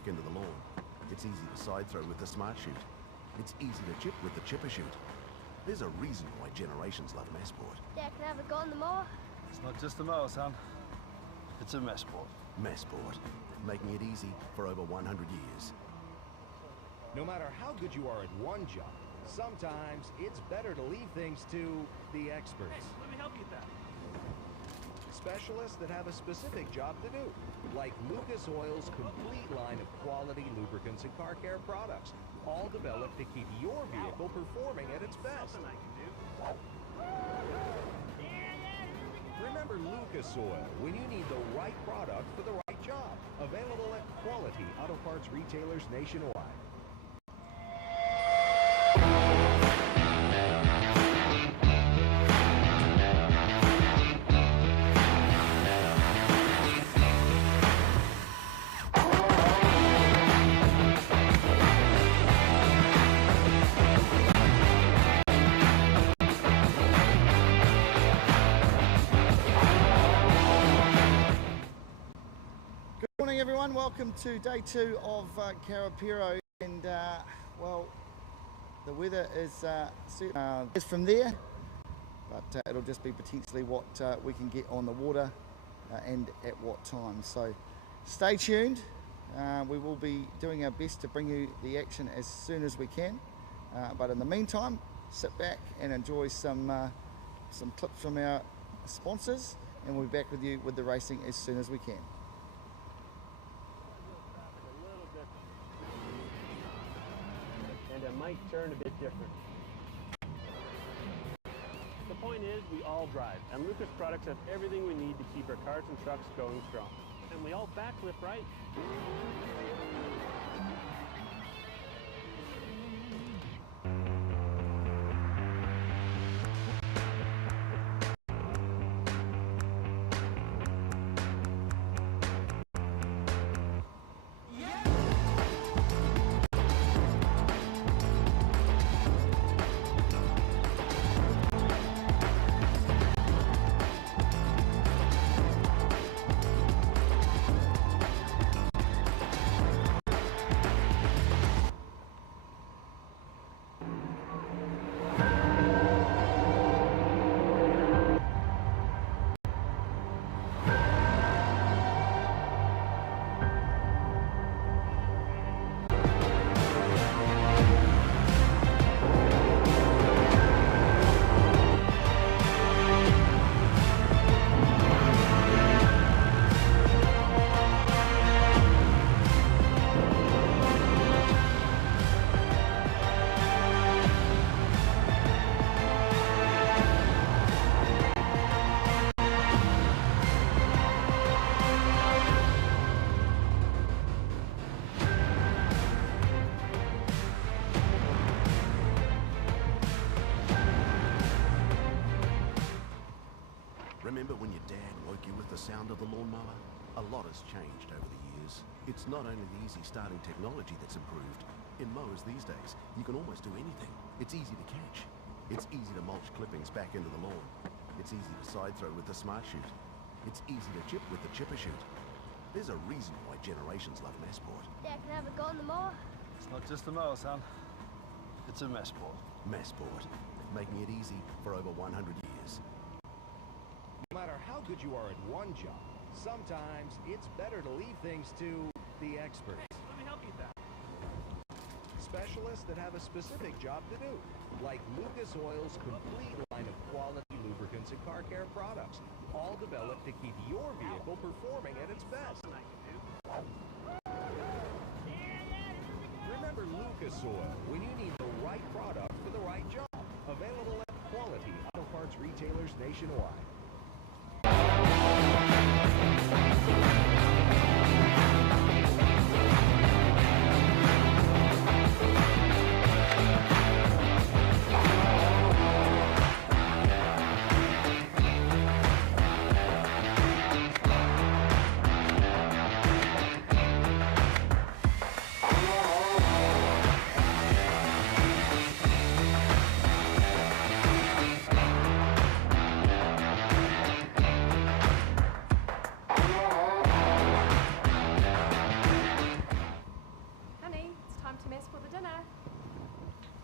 back into the lawn. It's easy to side throw with the Smart Shoot. It's easy to chip with the Chipper Shoot. There's a reason why generations love Masport. Dad, can I have a go on the mower? It's not just a mower, son. It's a Masport. Masport, making it easy for over 100 years. No matter how good you are at one job, sometimes it's better to leave things to the experts. Hey, let me help you with that. Specialists that have a specific job to do, like Lucas Oil's complete line of quality lubricants and car care products, all developed to keep your vehicle performing at its best. Something I can do. Remember Lucas Oil when you need the right product for the right job. Available at quality auto parts retailers nationwide. Good morning everyone, welcome to day 2 of Karapiro, and well, the weather is from there, but it'll just be potentially what we can get on the water and at what time, so stay tuned. We will be doing our best to bring you the action as soon as we can, but in the meantime, sit back and enjoy some clips from our sponsors, and we'll be back with you with the racing as soon as we can. And it might turn a bit different. The point is, we all drive, and Lucas products have everything we need to keep our cars and trucks going strong. And we all backflip right. Remember when your dad woke you with the sound of the lawnmower? A lot has changed over the years. It's not only the easy starting technology that's improved. In mowers these days, you can almost do anything. It's easy to catch. It's easy to mulch clippings back into the lawn. It's easy to side throw with the Smart Shoot. It's easy to chip with the Chipper Shoot. There's a reason why generations love Masport. Dad, can I have a go on the mower? It's not just a mower, son. It's a Masport. Masport, making it easy for over 100 years. No matter how good you are at one job, sometimes it's better to leave things to the experts. Hey, let me help you with that. Specialists that have a specific job to do, like Lucas Oil's complete line of quality lubricants and car care products, all developed to keep your vehicle performing at its best. Something I can do. Remember Lucas Oil when you need the right product for the right job. Available at quality auto parts retailers nationwide.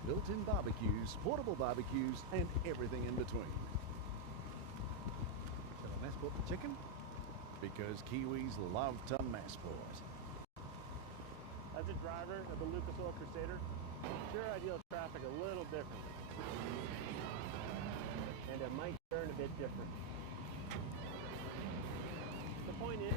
built-in barbecues, portable barbecues, and everything in between. Shall I Masport the chicken? Because Kiwis love to Masport. As a driver of the Lucas Oil Crusader, sure I deal with traffic a little differently. And it might turn a bit different. The point is,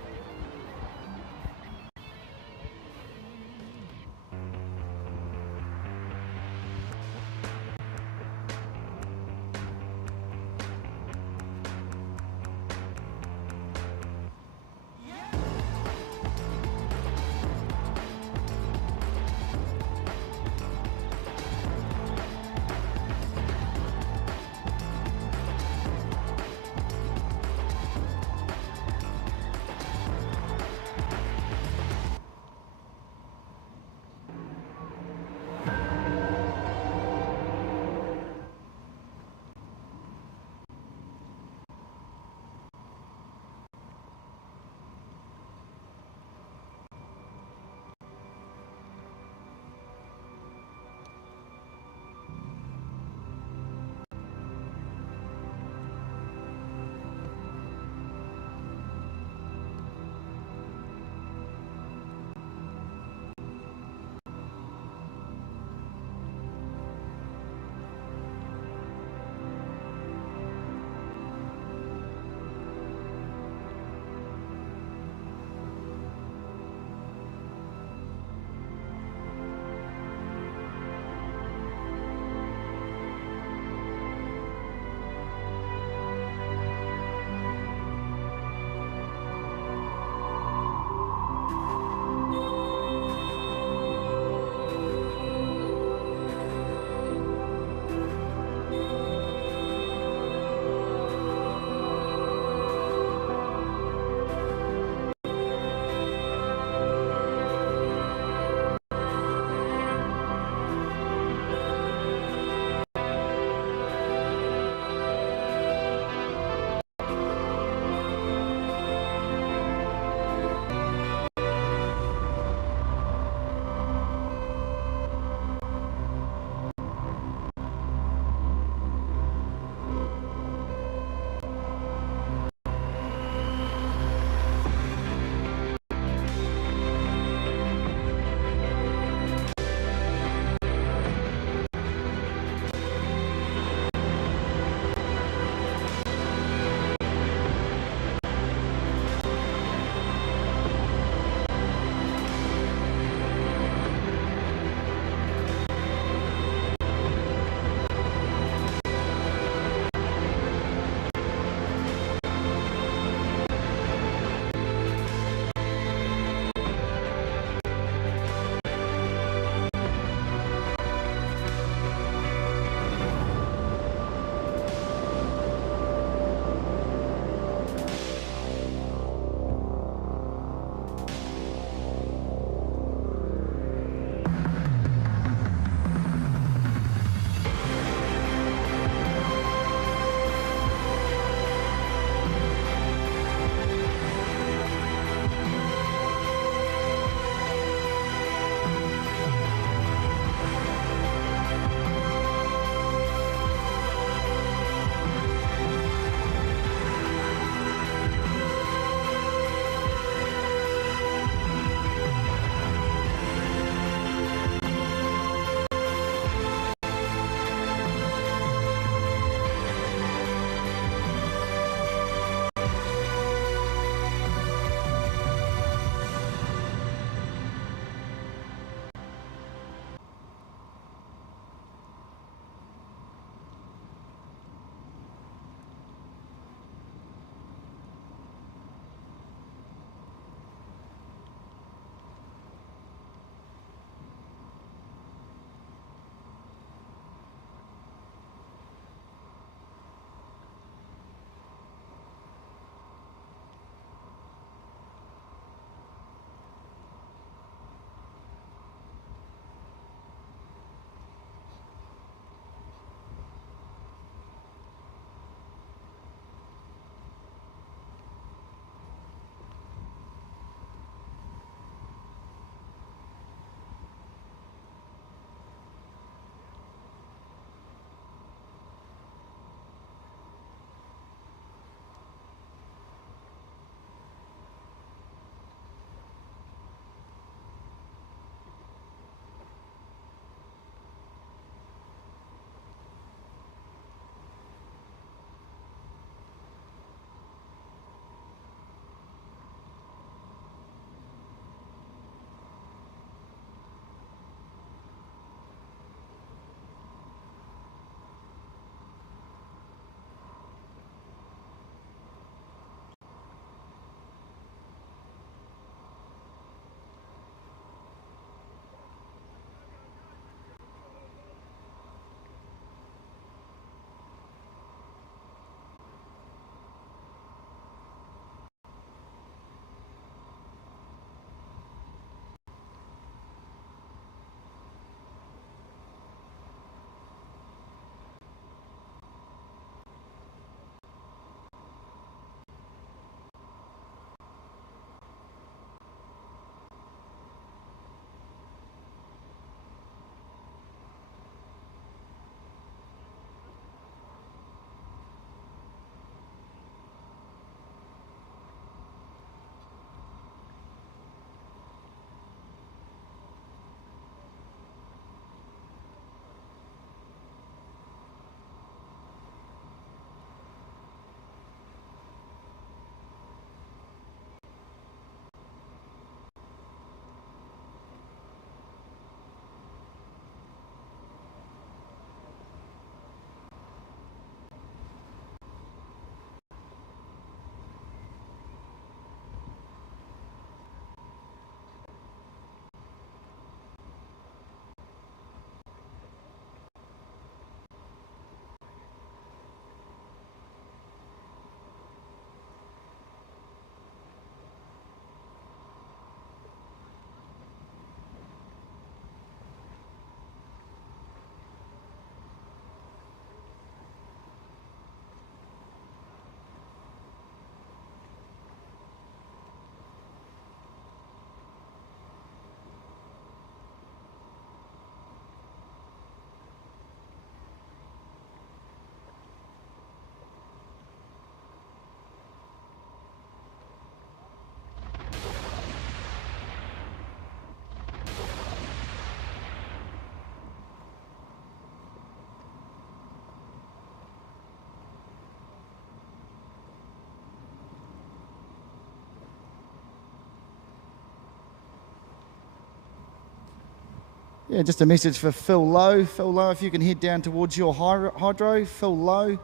Yeah, just a message for Phil Lowe. Phil Lowe, if you can head down towards your hydro. Phil Lowe,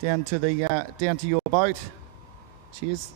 down to your boat. Cheers.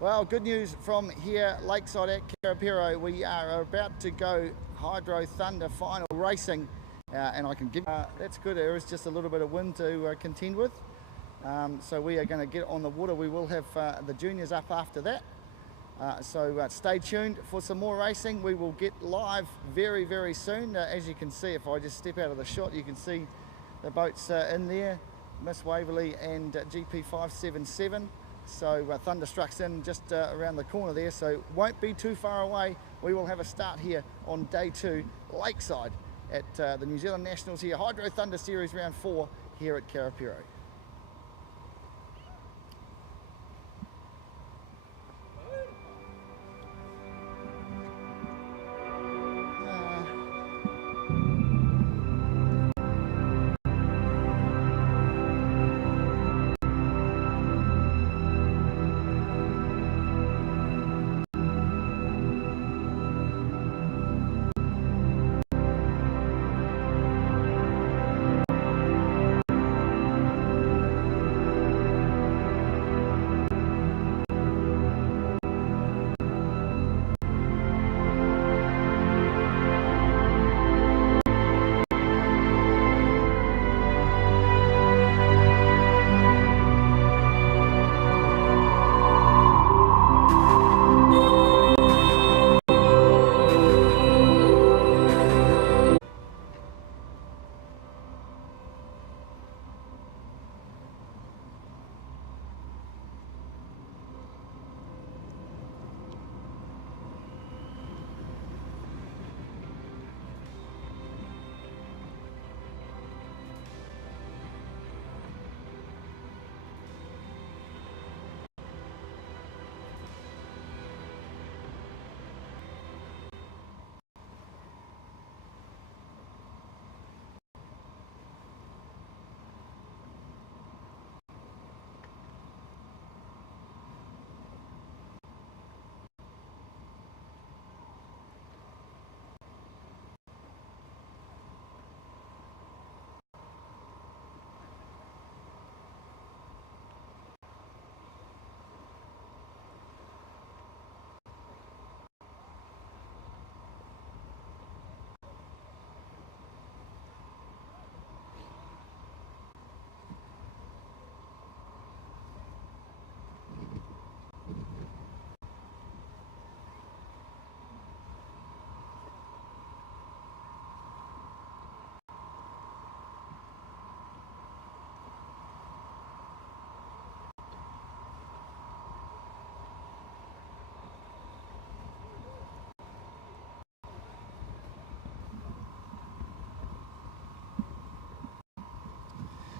Well, good news from here, Lakeside at Karapiro. We are about to go Hydro Thunder final racing, and I can give that's good. There is just a little bit of wind to contend with, so we are going to get on the water. We will have the juniors up after that, so stay tuned for some more racing. We will get live very, very soon. As you can see, if I just step out of the shot, you can see the boats in there, Miss Waverley and GP577. So Thunderstruck's in just around the corner there, so won't be too far away. We will have a start here on day 2, Lakeside at the New Zealand Nationals here, Hydro Thunder Series round 4 here at Karapiro.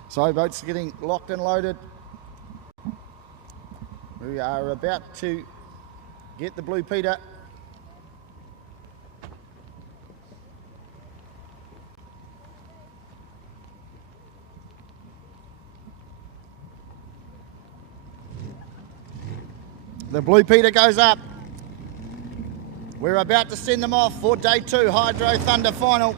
So boats getting locked and loaded. We are about to get the Blue Peter. The Blue Peter goes up. We're about to send them off for day 2, Hydro Thunder final.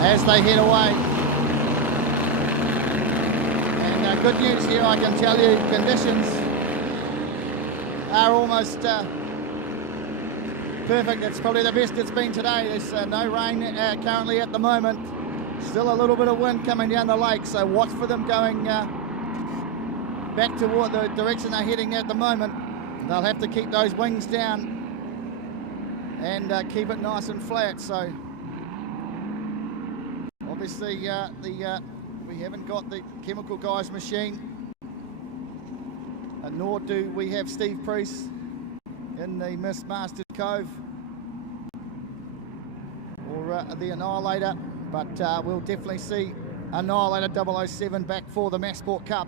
As they head away. And good news here, I can tell you, conditions are almost perfect. It's probably the best it's been today. There's no rain currently at the moment. Still a little bit of wind coming down the lake, so watch for them going back toward the direction they're heading at the moment. They'll have to keep those wings down and keep it nice and flat. So obviously we haven't got the chemical guys machine, nor do we have Steve Priest in the Masport Cove or the Annihilator, but we'll definitely see Annihilator 007 back for the Masport Cup.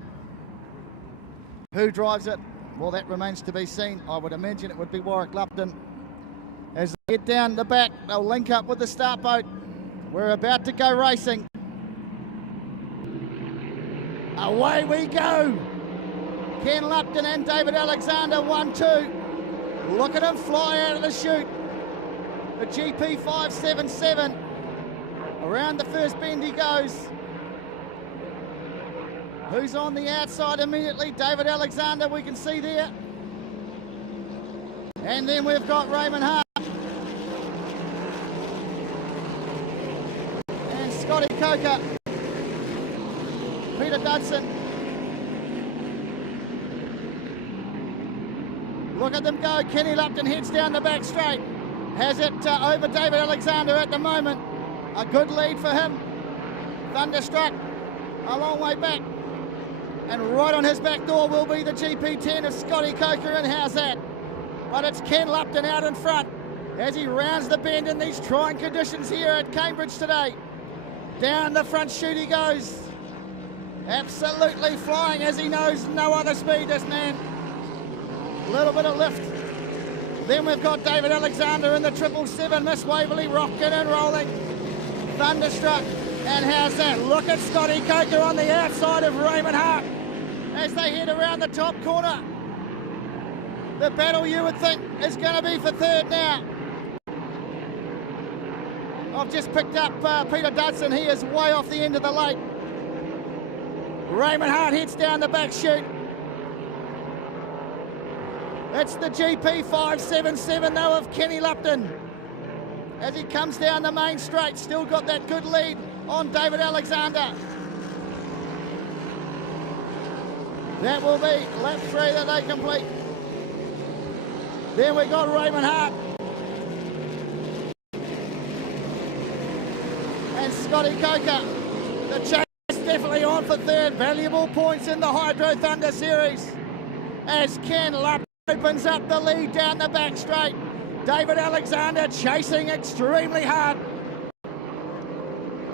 Who drives it? Well, that remains to be seen. I would imagine it would be Warwick Lupton. As they get down the back, they'll link up with the start boat. We're about to go racing. Away we go. Ken Lupton and David Alexander, 1-2. Look at him fly out of the chute. The GP 577. Around the first bend he goes. Who's on the outside immediately? David Alexander, we can see there. And then we've got Raymond Hart. And Scotty Coker. Peter Dudson. Look at them go. Kenny Lupton heads down the back straight. Has it over David Alexander at the moment. A good lead for him. Thunderstruck a long way back. And right on his back door will be the GP10 of Scotty Coker, and how's that? But it's Ken Lupton out in front as he rounds the bend in these trying conditions here at Cambridge today. Down the front chute he goes. Absolutely flying as he knows no other speed, this man. Little bit of lift. Then we've got David Alexander in the 777, Miss Waverley rocking and rolling. Thunderstruck, and how's that? Look at Scotty Coker on the outside of Raymond Hart as they head around the top corner. The battle, you would think, is going to be for third now. I've just picked up Peter Dudson. He is way off the end of the lake. Raymond Hart heads down the back chute. It's the GP 577 though of Kenny Lupton as he comes down the main straight. Still got that good lead on David Alexander. That will be lap 3 that they complete. Then we got Raymond Hart and Scotty Coker. The chase is definitely on for third. Valuable points in the Hydro Thunder Series as Ken Lupton opens up the lead down the back straight. David Alexander chasing extremely hard.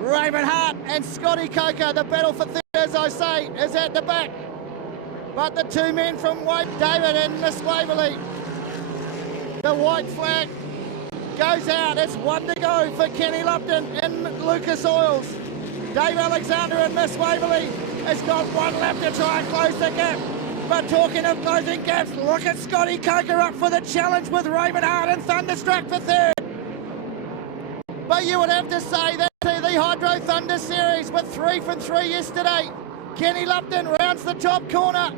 Raymond Hart and Scotty Coker, the battle for third, as I say, is at the back. But the two men from David and Miss Waverley. The white flag goes out. It's 1 to go for Kenny Lupton and Lucas Oils. Dave Alexander and Miss Waverley has got 1 lap to try and close the gap. But talking of closing gaps, look at Scotty Coker up for the challenge with Raymond Hart and Thunderstruck for third. But you would have to say that the Hydro Thunder Series with 3 from 3 yesterday. Kenny Lupton rounds the top corner.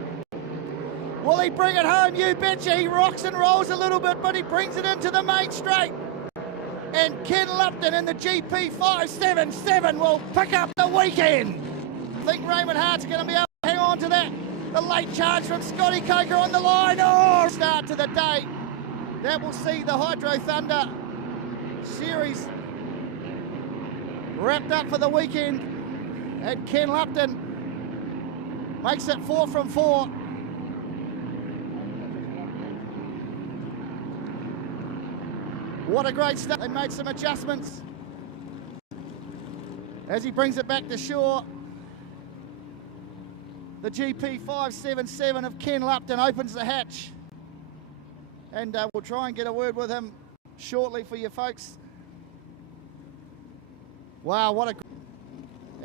Will he bring it home? You betcha. He rocks and rolls a little bit, but he brings it into the main straight. And Ken Lupton in the GP 577 will pick up the weekend. I think Raymond Hart's going to be able to hang on to that. The late charge from Scotty Coker on the line. Oh, start to the day. That will see the Hydro Thunder Series wrapped up for the weekend. And Ken Lupton makes it 4 from 4. What a great start. They made some adjustments as he brings it back to shore. The GP 577 of Ken Lupton opens the hatch, and we'll try and get a word with him shortly for you folks. Wow, what a...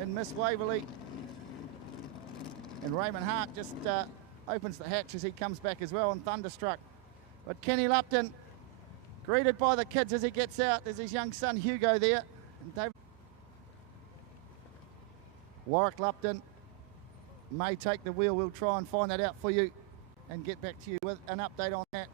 And Miss Waverley and Raymond Hart just opens the hatch as he comes back as well, and Thunderstruck. But Kenny Lupton greeted by the kids as he gets out. There's his young son Hugo there. And David Warwick Lupton may take the wheel. We'll try and find that out for you and get back to you with an update on that.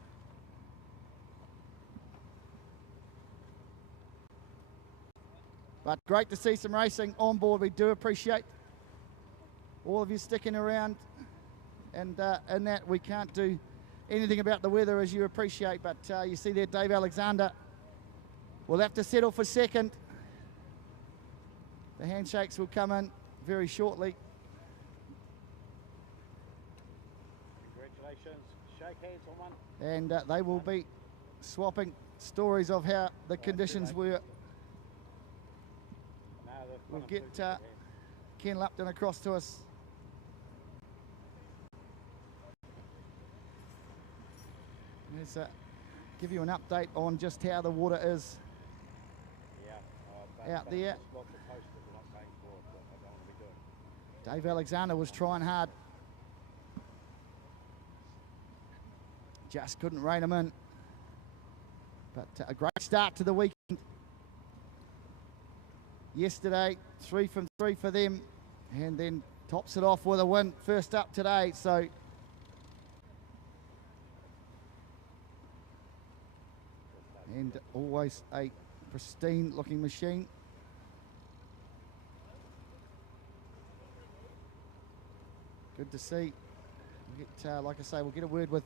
But great to see some racing on board. We do appreciate all of you sticking around. And in that, we can't do anything about the weather, as you appreciate. But you see there, Dave Alexander will have to settle for second. The handshakes will come in very shortly. Congratulations. Shake hands on one. And they will be swapping stories of how the conditions were. We'll get Ken Lupton across to us. Let's give you an update on just how the water is out there. Dave Alexander was trying hard. Just couldn't rein him in. But a great start to the weekend. Yesterday, 3 from 3 for them, and then tops it off with a win first up today. So and always a pristine looking machine. Good to see. We'll get, like I say, we'll get a word with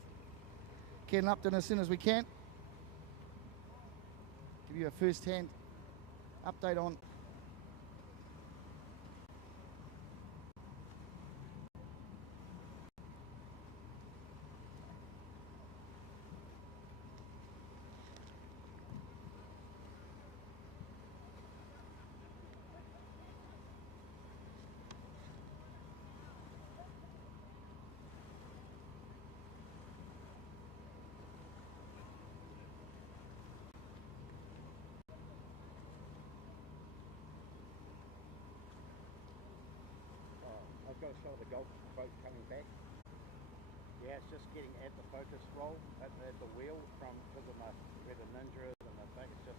Ken Lupton as soon as we can. Give you a first-hand update on I've got to show the golf boat coming back. Yeah, it's just getting at the focus roll at the wheel from because of where the Ninja is and the thing. It's just.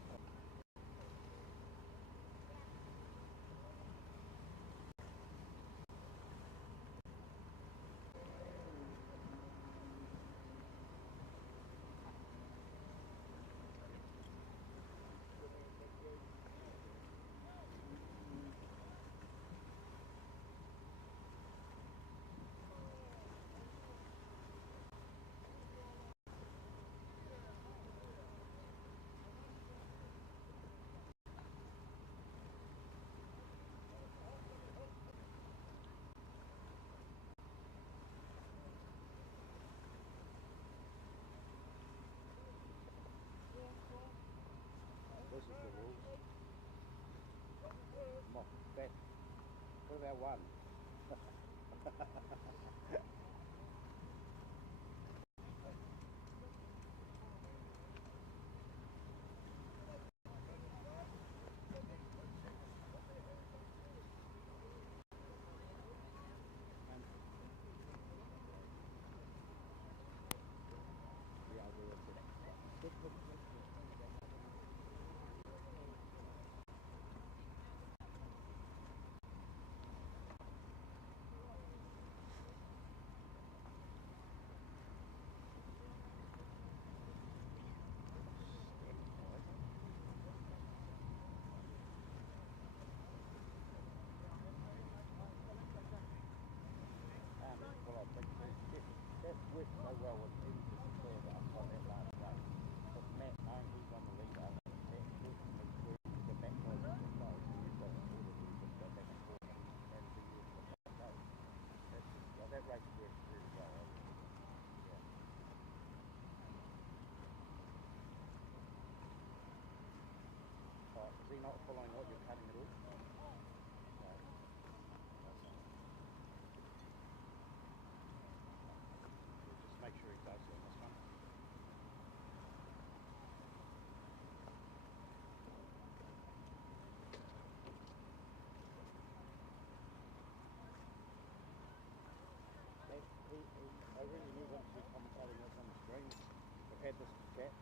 This is the rules. What about one? That worked so well with him to declare that I got that last day. But Matt, knowing he's on the lead, I think that definitely worked the back row to the flow. So you've got to order to just go back and forth and see you for the go. That race worked really well. Yeah. Is he not following what you're cutting at all? Make sure he does on this one. I really knew once we commentating this on the screen. We've had this chat.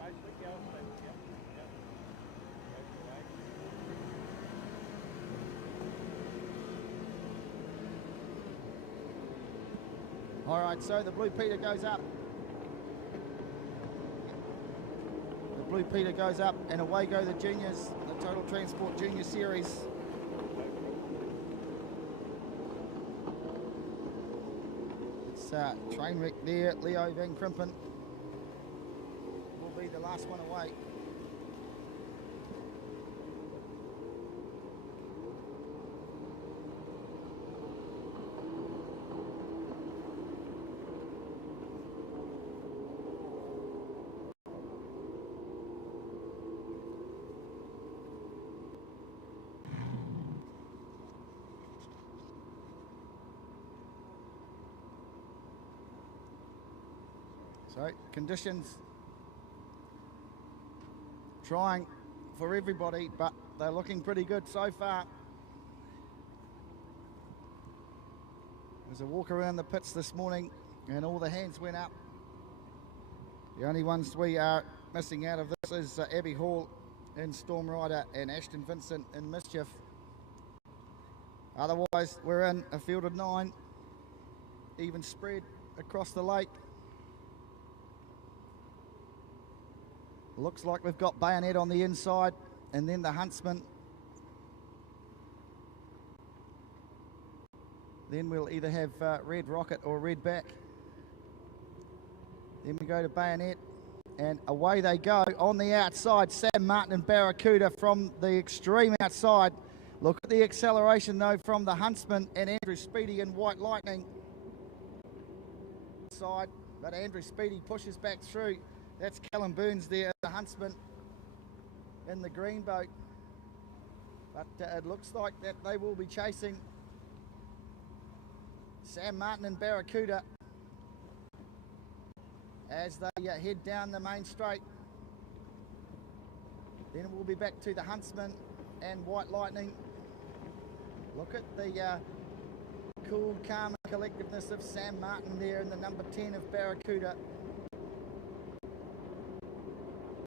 Mostly girls, yeah. All right, so the Blue Peter goes up. The Blue Peter goes up, and away go the juniors, the Total Transport Junior Series. It's train wreck there. Leo Van Krimpen will be the last one away. So conditions trying for everybody, but they're looking pretty good so far. There's a walk around the pits this morning and all the hands went up. The only ones we are missing out of this is Abby Hall in Storm Rider and Ashton Vincent in Mischief. Otherwise, we're in a field of 9, even spread across the lake. Looks like we've got Bayonet on the inside, and then the Huntsman. Then we'll either have Red Rocket or Red Back. Then we go to Bayonet, and away they go on the outside. Sam Martin and Barracuda from the extreme outside. Look at the acceleration though from the Huntsman and Andrew Speedy and White Lightning. Side, but Andrew Speedy pushes back through. That's Callum Burns there, the Huntsman in the green boat. But it looks like that they will be chasing Sam Martin and Barracuda as they head down the main straight. Then we'll be back to the Huntsman and White Lightning. Look at the cool, calm and collectiveness of Sam Martin there in the number 10 of Barracuda.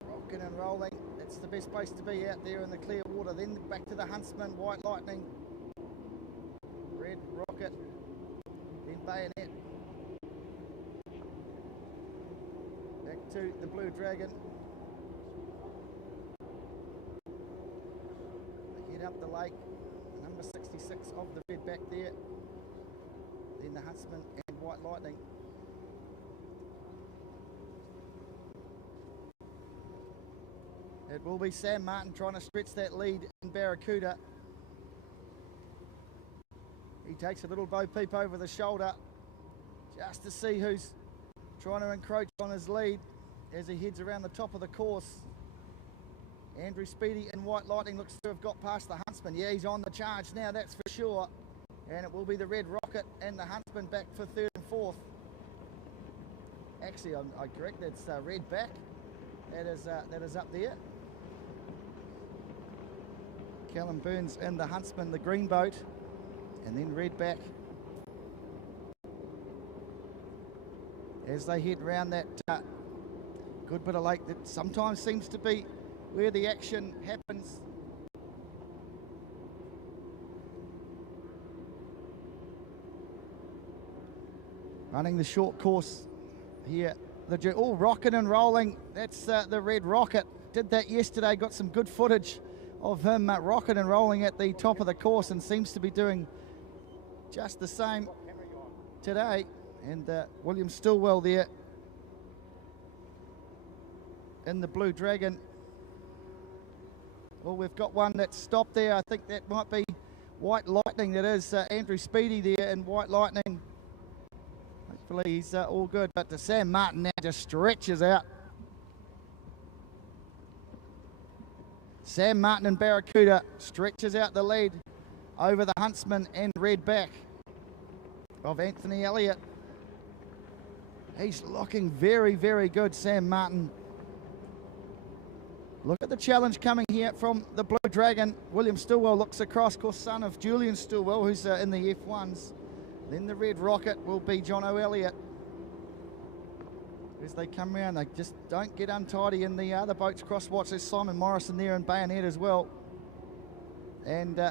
Rocking and rolling. It's the best place to be out there in the clear water. Then back to the Huntsman, White Lightning, Red Rocket, then Bayonet. Back to the Blue Dragon. They head up the lake. Number 66 of the Red back there. Then the Huntsman and White Lightning. It will be Sam Martin trying to stretch that lead in Barracuda. He takes a little bo peep over the shoulder just to see who's trying to encroach on his lead as he heads around the top of the course. Andrew Speedy and White Lightning looks to have got past the Huntsman. Yeah, he's on the charge now, that's for sure. And it will be the Red Rocket and the Huntsman back for third and fourth. Actually, I correct, it's Red back. That is up there. Callum Burns and the Huntsman, the green boat, and then Red back. As they head around that good bit of lake that sometimes seems to be where the action happens. Running the short course here. All rocking and rolling. That's the Red Rocket. Did that yesterday, got some good footage of him rocking and rolling at the top of the course and seems to be doing just the same today. And William Stillwell there in the Blue Dragon. Well, we've got one that's stopped there. I think that might be White Lightning. That is Andrew Speedy there in White Lightning. Hopefully he's all good. But the Sam Martin now just stretches out. Sam Martin and Barracuda stretches out the lead over the Huntsman and Red back of Anthony Elliott. He's looking very, very good, Sam Martin. Look at the challenge coming here from the Blue Dragon. William Stillwell looks across, of course, son of Julian Stillwell, who's in the F1s. Then the Red Rocket will be John O'Elliott. As they come around, they just don't get untidy in the other boats. Crosswatch, there's Simon Morrison there and Bayonet as well. And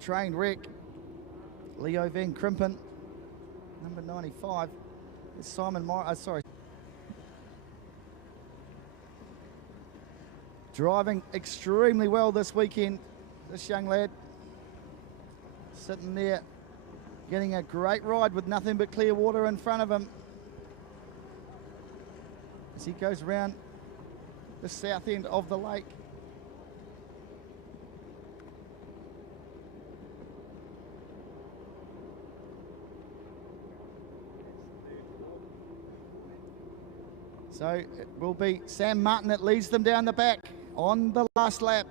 Train Wreck, Leo Van Krimpen, number 95. It's Simon sorry. Driving extremely well this weekend, this young lad. Sitting there, getting a great ride with nothing but clear water in front of him as he goes around the south end of the lake. So it will be Sam Martin that leads them down the back on the last lap.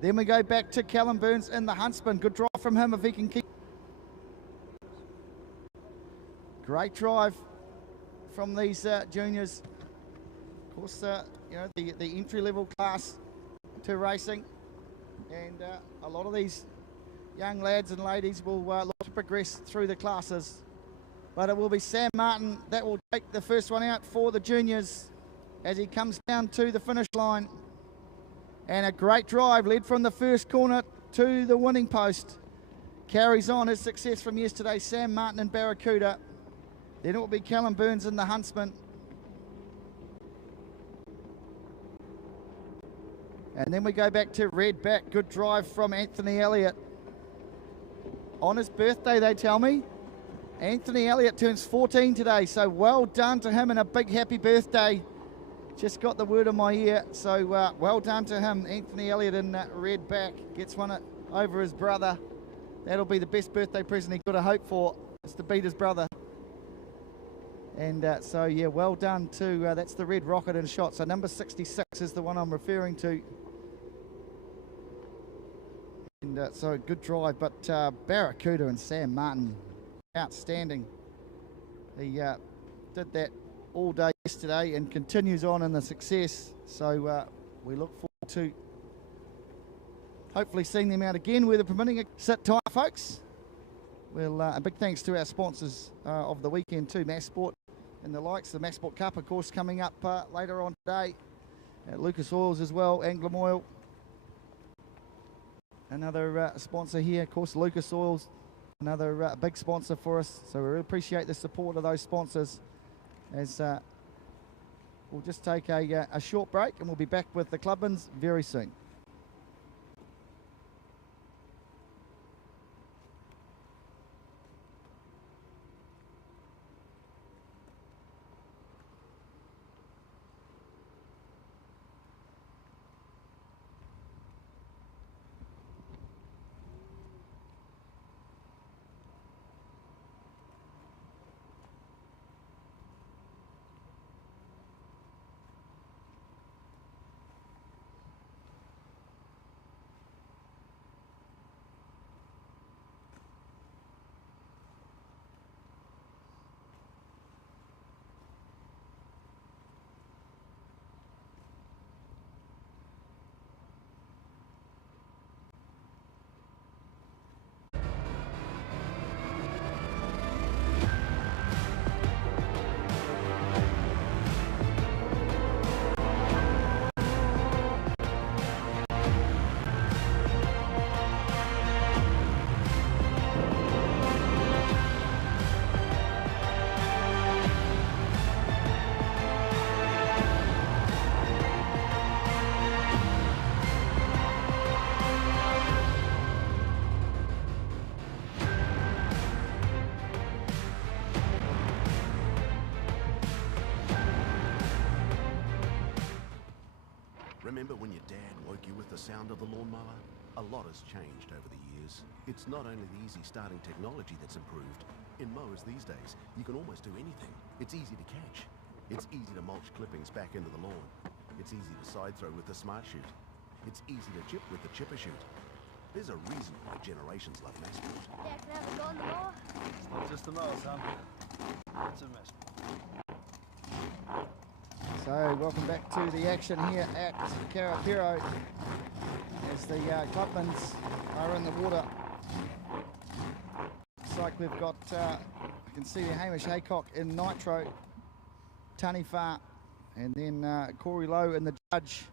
Then we go back to Callum Burns in the Huntsman. Good drive from him if he can keep. Great drive from these juniors. Of course, you know, the entry-level class to racing. And a lot of these young lads and ladies will look to progress through the classes. But it will be Sam Martin that will take the first one out for the juniors as he comes down to the finish line. And a great drive led from the first corner to the winning post. Carries on his success from yesterday, Sam Martin and Barracuda. Then it will be Callum Burns in the Huntsman. And then we go back to Redback. Good drive from Anthony Elliott. On his birthday, they tell me. Anthony Elliott turns 14 today, so well done to him and a big happy birthday. Just got the word in my ear, so well done to him. Anthony Elliott in Redback gets one over his brother. That'll be the best birthday present he could have hoped for, is to beat his brother. And so, yeah, well done to, that's the red rocket in shot. So number 66 is the one I'm referring to. And so good drive, but Barracuda and Sam Martin, outstanding. He did that all day yesterday and continues on in the success. So we look forward to hopefully seeing them out again, weather permitting. Sit tight, folks. Well, a big thanks to our sponsors of the weekend too, Masport and the likes. The Masport Cup, of course, coming up later on today. Lucas Oils as well, Anglim Oil. Another sponsor here, of course, Lucas Oils. Another big sponsor for us. So we really appreciate the support of those sponsors. As we'll just take a short break and we'll be back with the Clubmans very soon. Remember when your dad woke you with the sound of the lawnmower? A lot has changed over the years. It's not only the easy starting technology that's improved. In mowers these days, you can almost do anything. It's easy to catch. It's easy to mulch clippings back into the lawn. It's easy to side throw with the Smart Shoot. It's easy to chip with the Chipper Shoot. There's a reason why generations love Masport. Dad, can I have a go on the mower? It's not just a mower, son. It's a mess. So welcome back to the action here at Karapiro as the Clubmans are in the water. Looks like we've got, I can see Hamish Haycock in Nitro, Taniwha, and then Corey Lowe in the Judge,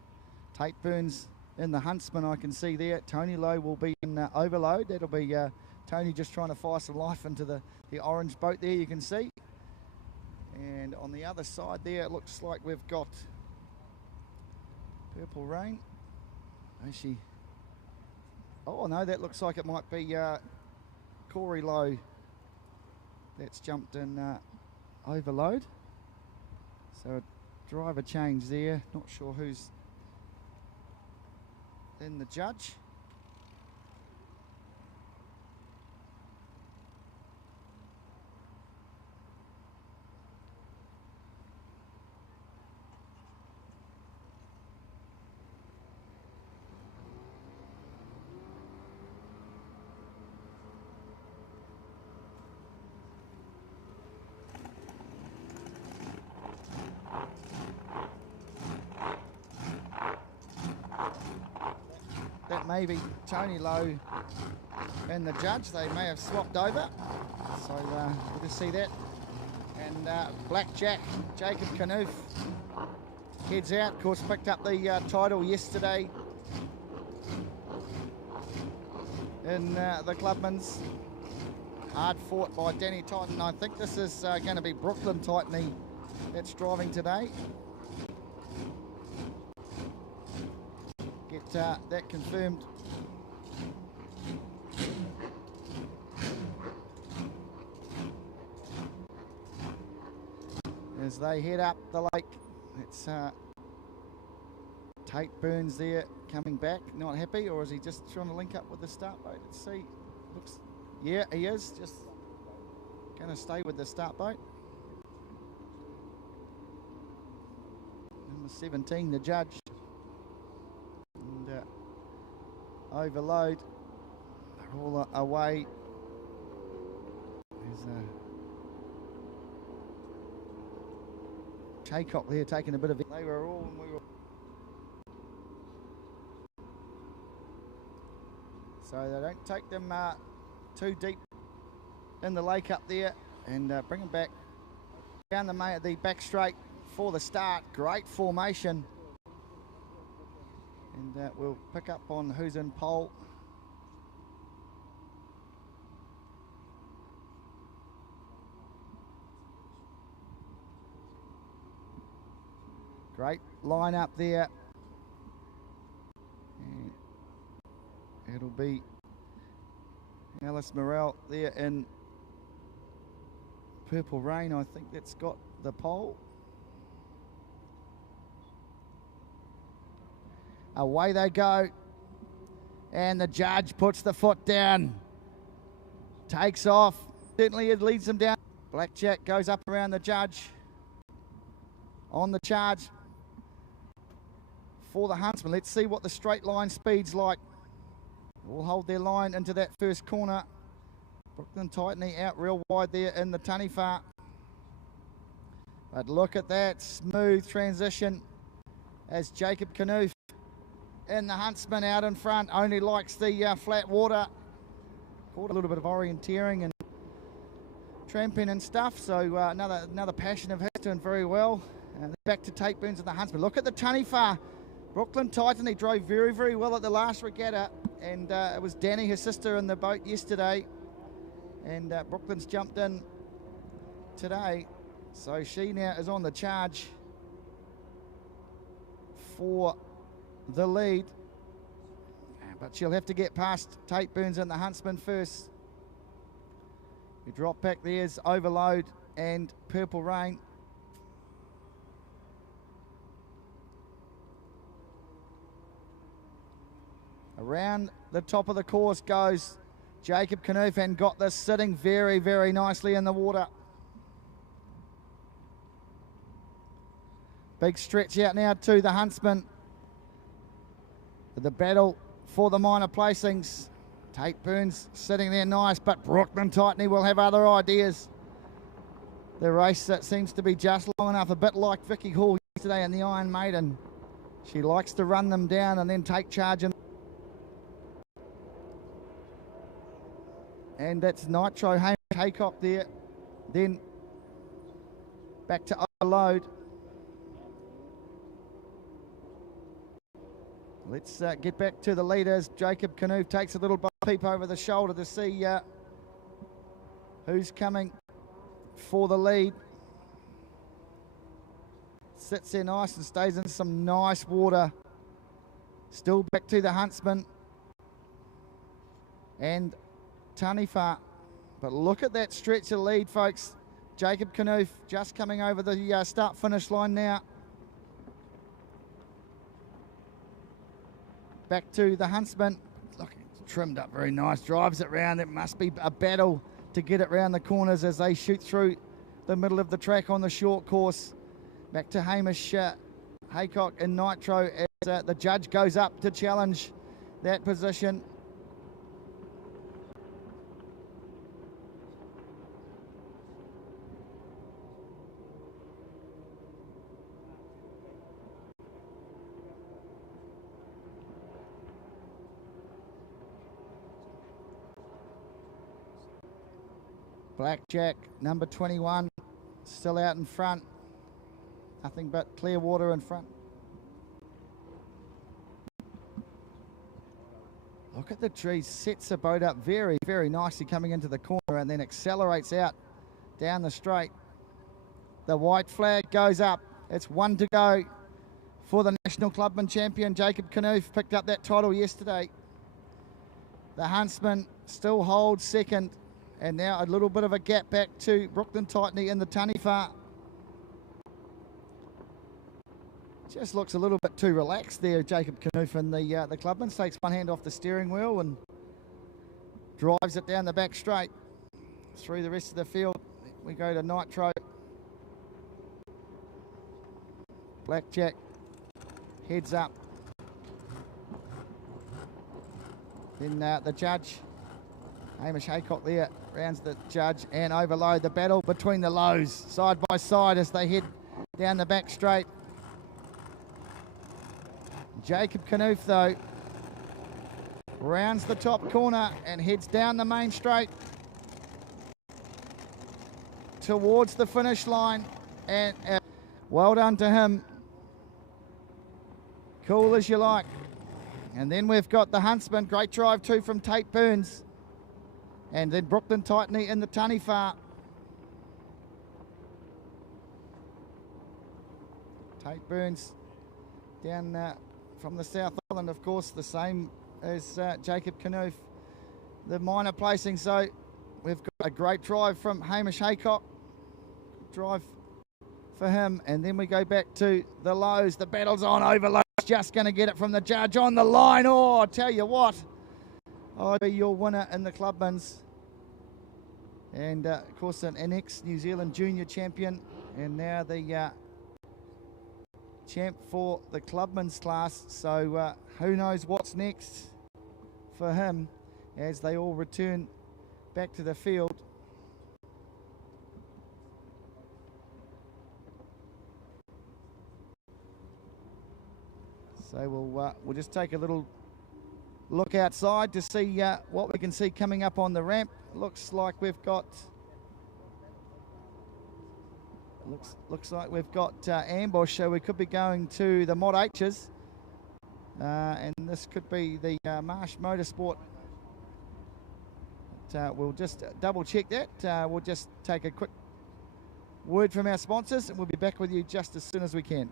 Tate Burns in the Huntsman I can see there. Tony Lowe will be in Overload. That'll be Tony just trying to fire some life into the orange boat there, you can see. And on the other side there, it looks like we've got Purple Rain. Actually, oh no, that looks like it might be Corey Lowe that's jumped in overload. So a driver change there. Not sure who's in the judge. That may be Tony Lowe and the judge. They may have swapped over. So we'll just see that. And Blackjack, Jacob Knuth, heads out. Of course, picked up the title yesterday in the Clubman's. Hard fought by Danny Titan. I think this is going to be Brooklyn Titan that's driving today. Get that confirmed. As they head up the lake, it's Tate Burns there coming back, not happy, or is he just trying to link up with the start boat? Let's see. Looks, yeah, he is just going to stay with the start boat. Number 17, the judge. And overload. They're all away. There's Chaycock there taking a bit of it. They were all, and we were. So they don't take them too deep in the lake up there, and bring them back down the back straight for the start. Great formation. And we'll pick up on who's in pole. Great line up there. And it'll be Alice Morrell there in Purple Rain. I think that's got the pole. Away they go, and the judge puts the foot down, takes off, certainly it leads them down. Blackjack goes up around the judge, on the charge for the Huntsman. Let's see what the straight line speed's like. We'll hold their line into that first corner. Brooklyn Titan out real wide there in the Taniwha. But look at that smooth transition as Jacob Knuth and the Huntsman out in front. Only likes the flat water. Caught a little bit of orienteering and tramping and stuff. So another passion of his, doing very well. And back to Tate Burns and the Huntsman. Look at the Taniwha. Brooklyn Titan, he drove very, very well at the last regatta. And it was Danny, his sister, in the boat yesterday. And Brooklyn's jumped in today. So she now is on the charge for the lead, but she'll have to get past Tate Burns and the Huntsman first. We drop back, there's Overload and Purple Rain. Around the top of the course goes Jacob Knuth, and got this sitting very, very nicely in the water. Big stretch out now to the Huntsman. The battle for the minor placings. Tate Burns sitting there nice, but Brooklyn Titan will have other ideas. The race that seems to be just long enough, a bit like Vicky Hall yesterday in the Iron Maiden. She likes to run them down and then take charge. And that's Nitro Haycock there. Then back to Overload. Let's get back to the leaders. Jacob Knuth takes a little peep over the shoulder to see who's coming for the lead. sits there nice and stays in some nice water. Still back to the Huntsman and Taniwha. But look at that stretch of lead, folks. Jacob Knuth just coming over the start-finish line now. Back to the Huntsman. Look, it's trimmed up very nice. Drives it round. It must be a battle to get it round the corners as they shoot through the middle of the track on the short course. Back to Hamish Haycock in Nitro as the judge goes up to challenge that position. Blackjack, number 21, still out in front. Nothing but clear water in front. Look at the tree, sets the boat up very, very nicely coming into the corner and then accelerates out down the straight. The white flag goes up. It's 1 to go for the National Clubman champion. Jacob Knuth picked up that title yesterday. The Huntsman still holds second. And now a little bit of a gap back to Brooklyn Tightney in the Taniwha. Just looks a little bit too relaxed there, Jacob Knuth, and the Clubman takes one hand off the steering wheel and drives it down the back straight. Through the rest of the field, we go to Nitro. Blackjack heads up. Then the judge, Hamish Haycock there, rounds the judge and overload. The battle between the lows, side by side as they head down the back straight. Jacob Knuth, though, rounds the top corner and heads down the main straight towards the finish line. And well done to him. Cool as you like. And then we've got the Huntsman, great drive too from Tate Burns. And then Brooklyn Tightney in the Taniwha. Tate Burns down from the South Island, of course, the same as Jacob Knuth. The minor placing, so we've got a great drive from Hamish Haycock. Drive for him, and then we go back to the lows. The battle's on, overload. Just going to get it from the judge on the line. Oh, I tell you what. I'll be your winner in the Clubmans. And, of course, an ex-New Zealand junior champion. And now the champ for the Clubmans class. So who knows what's next for him as they all return back to the field. So we'll just take a little look outside to see what we can see coming up on the ramp. Looks like we've got ambush, so we could be going to the Mod H's, and this could be the Marsh Motorsport. But, we'll just double check that. We'll just take a quick word from our sponsors, and we'll be back with you just as soon as we can.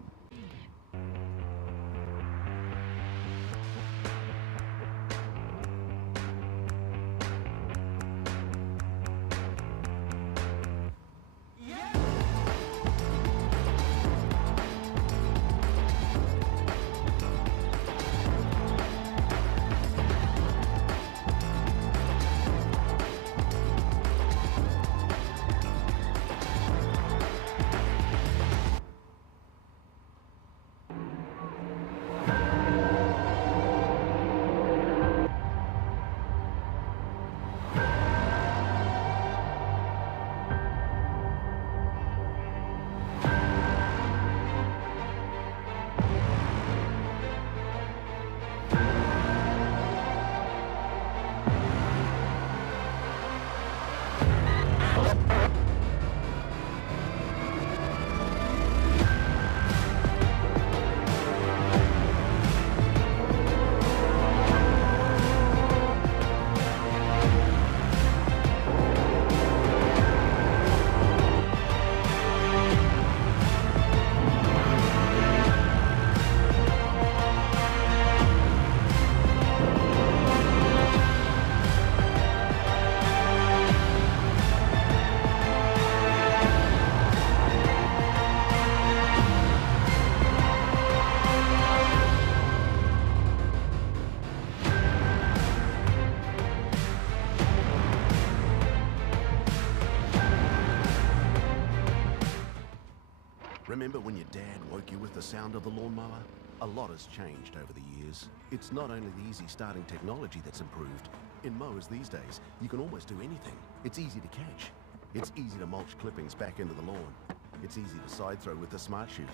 Remember when your dad woke you with the sound of the lawnmower? A lot has changed over the years. It's not only the easy starting technology that's improved. In mowers these days, you can almost do anything. It's easy to catch. It's easy to mulch clippings back into the lawn. It's easy to side throw with the Smart Shoot.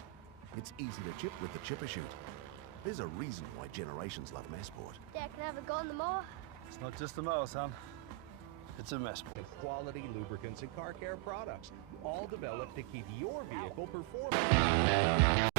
It's easy to chip with the Chipper Shoot. There's a reason why generations love Masport. Dad, can I have a go on the mower? It's not just a mower, son. It's a Masport. Of quality lubricants and car care products, all developed to keep your vehicle performing.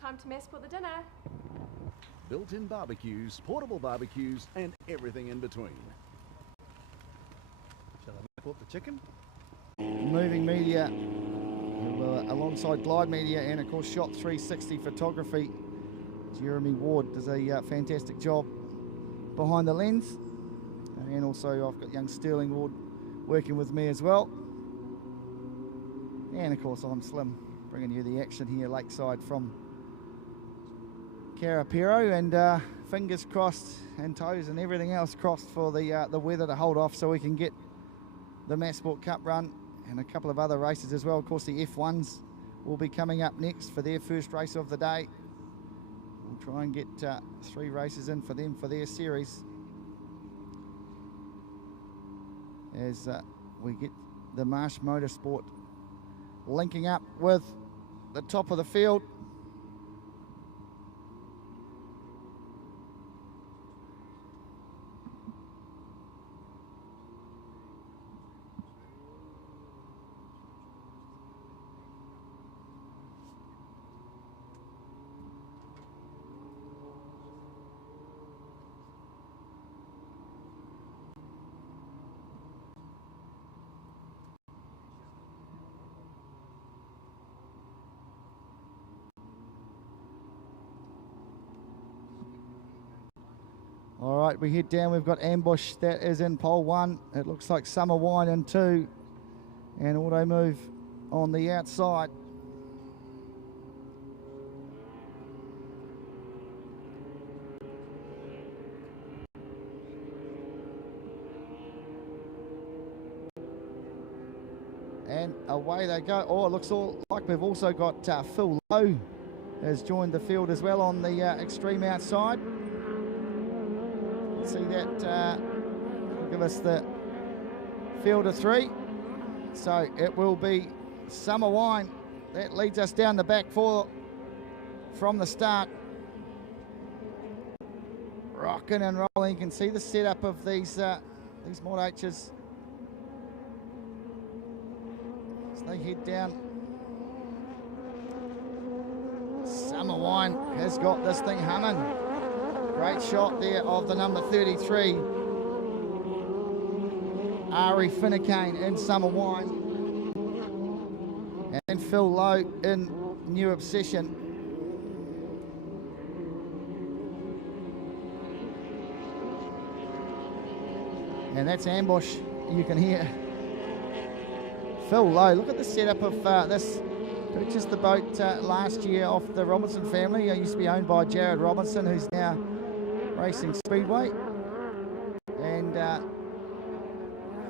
Time to Masport the dinner. Built-in barbecues, portable barbecues, and everything in between. Shall I Masport the chicken? Moving media, alongside Glide Media, and of course Shot 360 Photography. Jeremy Ward does a fantastic job behind the lens, and also I've got young Sterling Ward working with me as well. And of course I'm Slim, bringing you the action here lakeside from Karapiro, and fingers crossed and toes and everything else crossed for the weather to hold off so we can get the Masport Cup run and a couple of other races as well. Of course the F1s will be coming up next for their first race of the day. We'll try and get 3 races in for them for their series as we get the Marsh Motorsport linking up with the top of the field. All right, we head down. We've got Ambush, that is in pole 1. It looks like Summer Wine in 2, and Auto Move on the outside. And away they go. Oh, it looks all like we've also got Phil Lowe has joined the field as well on the extreme outside. See that will give us the field of 3. So it will be Summer Wine that leads us down the back 4 from the start. Rocking and rolling. You can see the setup of these Mod H's as they head down. Summer Wine has got this thing humming. Great shot there of the number 33, Ari Finnecane in Summer Wine, and Phil Lowe in New Obsession. And that's Ambush, you can hear. Phil Lowe, look at the setup of this. Purchased the boat last year off the Robinson family. It used to be owned by Jared Robinson, who's now racing Speedway, and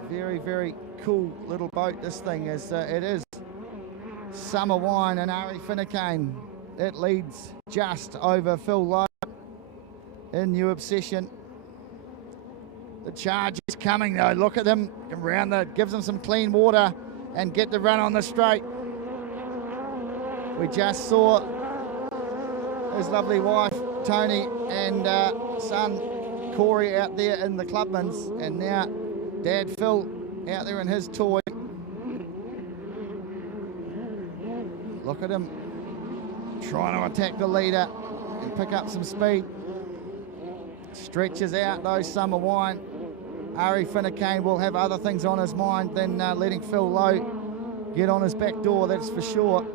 very, very cool little boat this thing is. It is Summer Wine and Ari Finnecane. It leads just over Phil Lowe in New Obsession. The charge is coming though. Look at them around gives them some clean water and get the run on the straight. We just saw his lovely wife Tony and son Corey out there in the Clubmans, and now Dad Phil out there in his toy. Look at him trying to attack the leader and pick up some speed. Stretches out though, Summer Wine. Ari Finnecane will have other things on his mind than letting Phil Lowe get on his back door, that's for sure.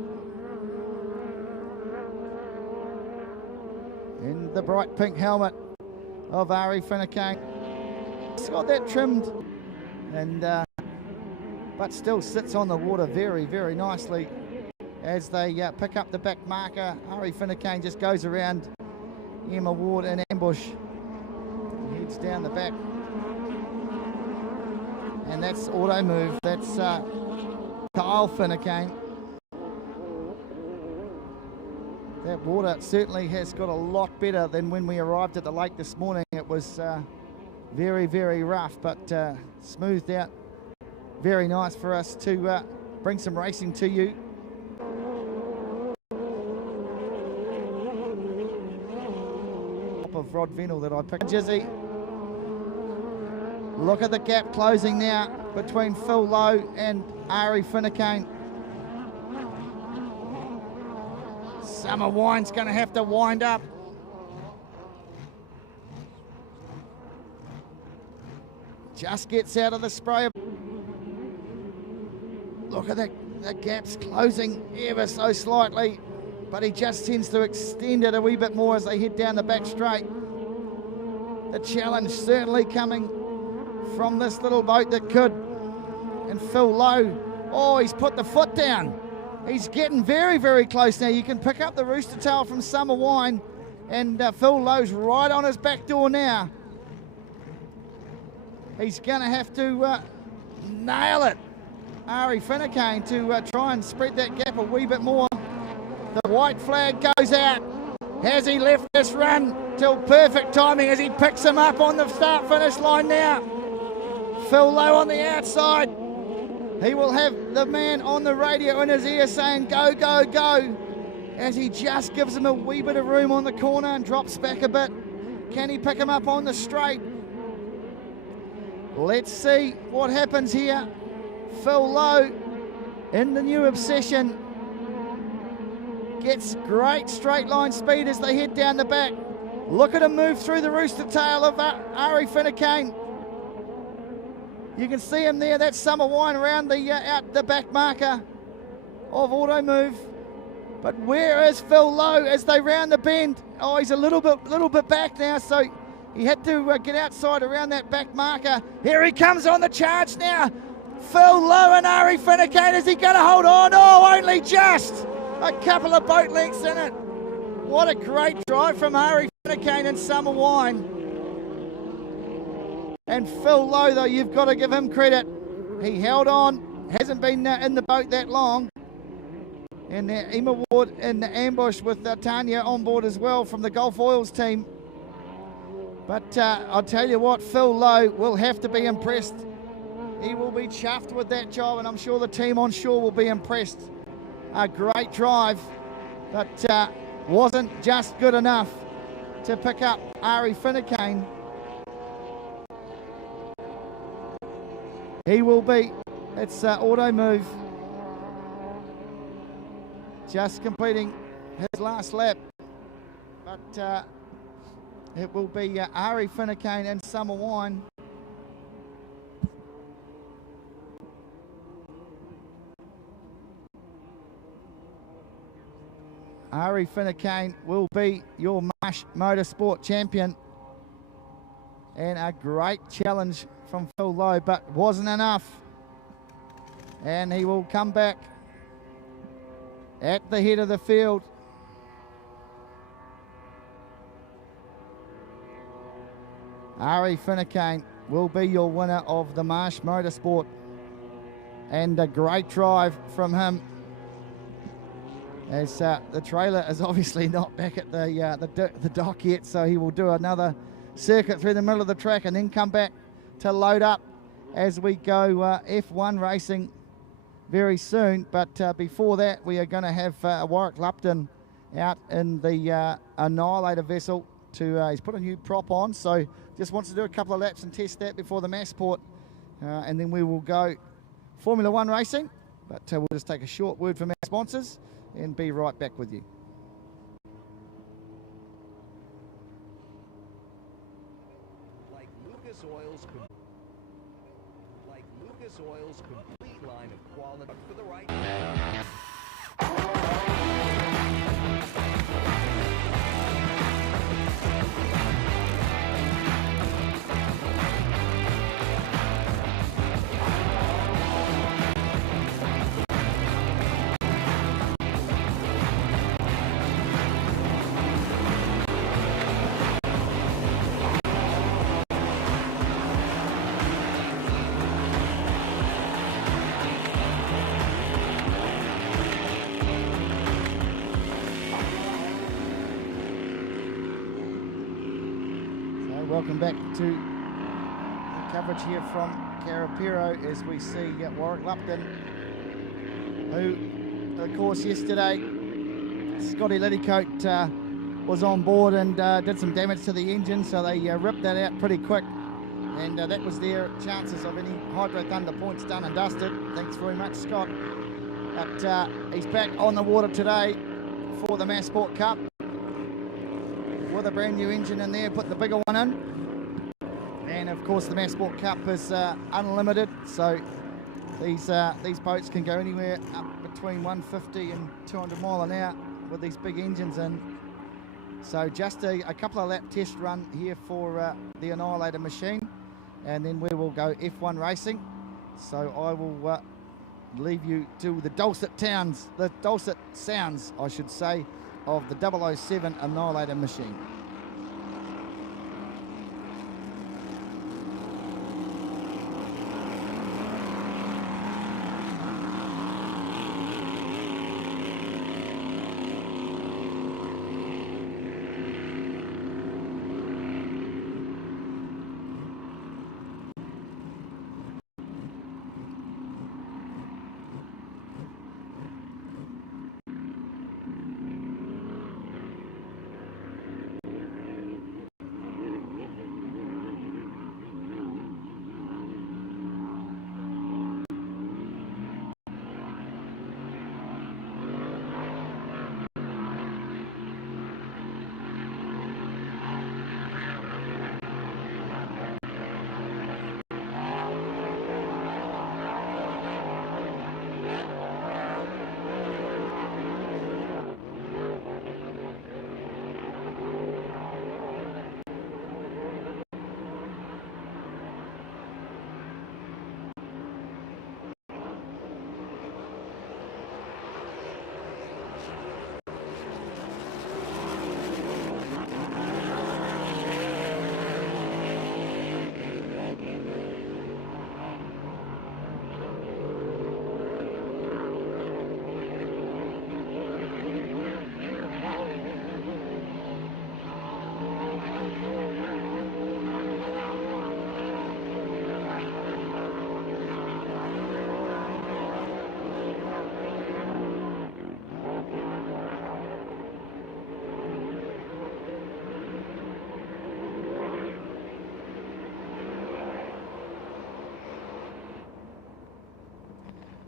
In the bright pink helmet of Ari Finnecane. He's got that trimmed, and but still sits on the water very, very nicely as they pick up the back marker. Ari Finnecane just goes around Emma Ward in ambush. Heads down the back. And that's auto move. That's Kyle Finnecane. That water certainly has got a lot better than when we arrived at the lake this morning. It was very, very rough, but smoothed out. Very nice for us to bring some racing to you. Top of Rod Venel that I picked. Jizzy. Look at the gap closing now between Phil Lowe and Ari Finnecane. Summer Wine's going to have to wind up. Just gets out of the spray. Look at the gap's closing ever so slightly, but he just tends to extend it a wee bit more as they head down the back straight. The challenge certainly coming from this little boat that could. And Phil Lowe, oh, he's put the foot down. He's getting very, very close now. You can pick up the rooster tail from Summer Wine, and Phil Lowe's right on his back door now. He's going to have to nail it, Ari Finnecane, to try and spread that gap a wee bit more. The white flag goes out. Has he left this run till perfect timing as he picks him up on the start-finish line now? Phil Lowe on the outside. He will have the man on the radio in his ear saying, go, go, go, as he just gives him a wee bit of room on the corner and drops back a bit. Can he pick him up on the straight? Let's see what happens here. Phil Lowe in the new obsession gets great straight line speed as they head down the back. Look at him move through the rooster tail of Ari Finnecane. You can see him there. That's Summer Wine around the out the back marker of Auto Move. But where is Phil Lowe as they round the bend? Oh, he's a little bit back now, so he had to get outside around that back marker. Here he comes on the charge now. Phil Lowe and Ari Finnecane. Is he going to hold on? Oh, only just a couple of boat lengths in it. What a great drive from Ari Finnecane and Summer Wine. And Phil Lowe, though, you've got to give him credit. He held on, hasn't been in the boat that long. And Emma Ward in the ambush with Tanya on board as well from the Gulf Oils team. But I'll tell you what, Phil Lowe will have to be impressed. He will be chuffed with that job, and I'm sure the team on shore will be impressed. A great drive, but wasn't just good enough to pick up Ari Finnecane. He will be. It's Auto Move. Just completing his last lap. But it will be Ari Finnecane and Summer Wine. Ari Finnecane will be your Marsh Motorsport champion. And a great challenge from Phil Lowe, but wasn't enough. And he will come back at the head of the field. Ari Finnecane will be your winner of the Marsh Motorsport. And a great drive from him. As the trailer is obviously not back at the dock yet, so he will do another circuit through the middle of the track and then come back to load up as we go F1 racing very soon. But before that, we are going to have Warwick Lupton out in the Annihilator vessel to, he's put a new prop on, so just wants to do a couple of laps and test that before the Masport, and then we will go Formula One racing. But we'll just take a short word from our sponsors and be right back with you. Like Lucas Oil's complete line of quality for the right. Welcome back to the coverage here from Karapiro as we see Warwick Lupton, who, of course, yesterday Scotty Liddycoat was on board and did some damage to the engine, so they ripped that out pretty quick, and that was their chances of any Hydro Thunder points done and dusted. Thanks very much, Scott. But he's back on the water today for the Masport Cup with a brand new engine in there, put the bigger one in. And of course the Masport Cup is unlimited, so these boats can go anywhere up between 150 and 200 mile an hour with these big engines in. So just a couple of lap test run here for the Annihilator machine, and then we will go F1 racing. So I will leave you to the dulcet sounds, I should say, of the 007 Annihilator machine.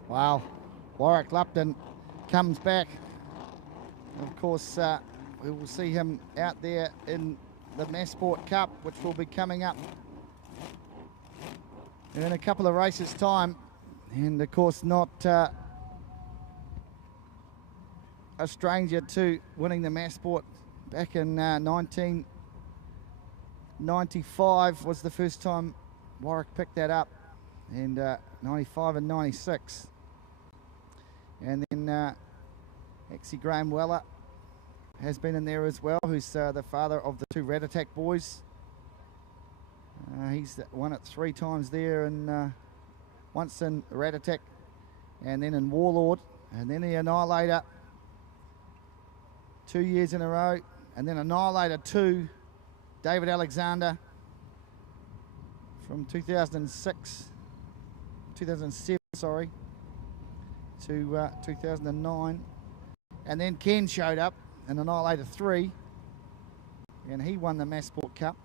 Wow, Warwick Lupton comes back. Of course, we will see him out there in the Masport Cup, which will be coming up in a couple of races' time. And of course, not a stranger to winning the Masport back in 1995 was the first time Warwick picked that up, and 95 and 96. And then actually Graham Weller has been in there as well, who's the father of the two Rat Attack boys. He's won it 3 times there, and once in Rat Attack and then in Warlord, and then the Annihilator 2 years in a row, and then Annihilator 2, David Alexander from 2007, sorry, to 2009, and then Ken showed up in Annihilator 3 and he won the Masport Cup.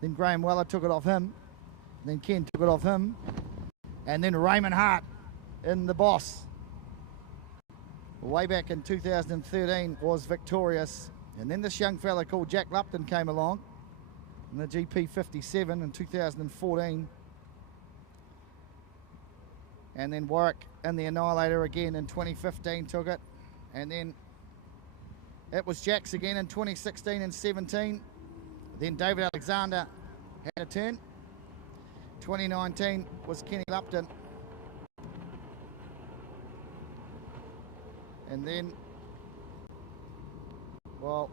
Then Graham Weller took it off him. Then Ken took it off him. And then Raymond Hart in the Boss, way back in 2013, was victorious. And then this young fella called Jack Lupton came along in the GP 57 in 2014. And then Warwick in the Annihilator again in 2015 took it. And then it was Jack's again in 2016 and 17. Then David Alexander had a turn. 2019 was Kenny Lupton. And then, well,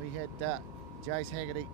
we had Jace Haggerty.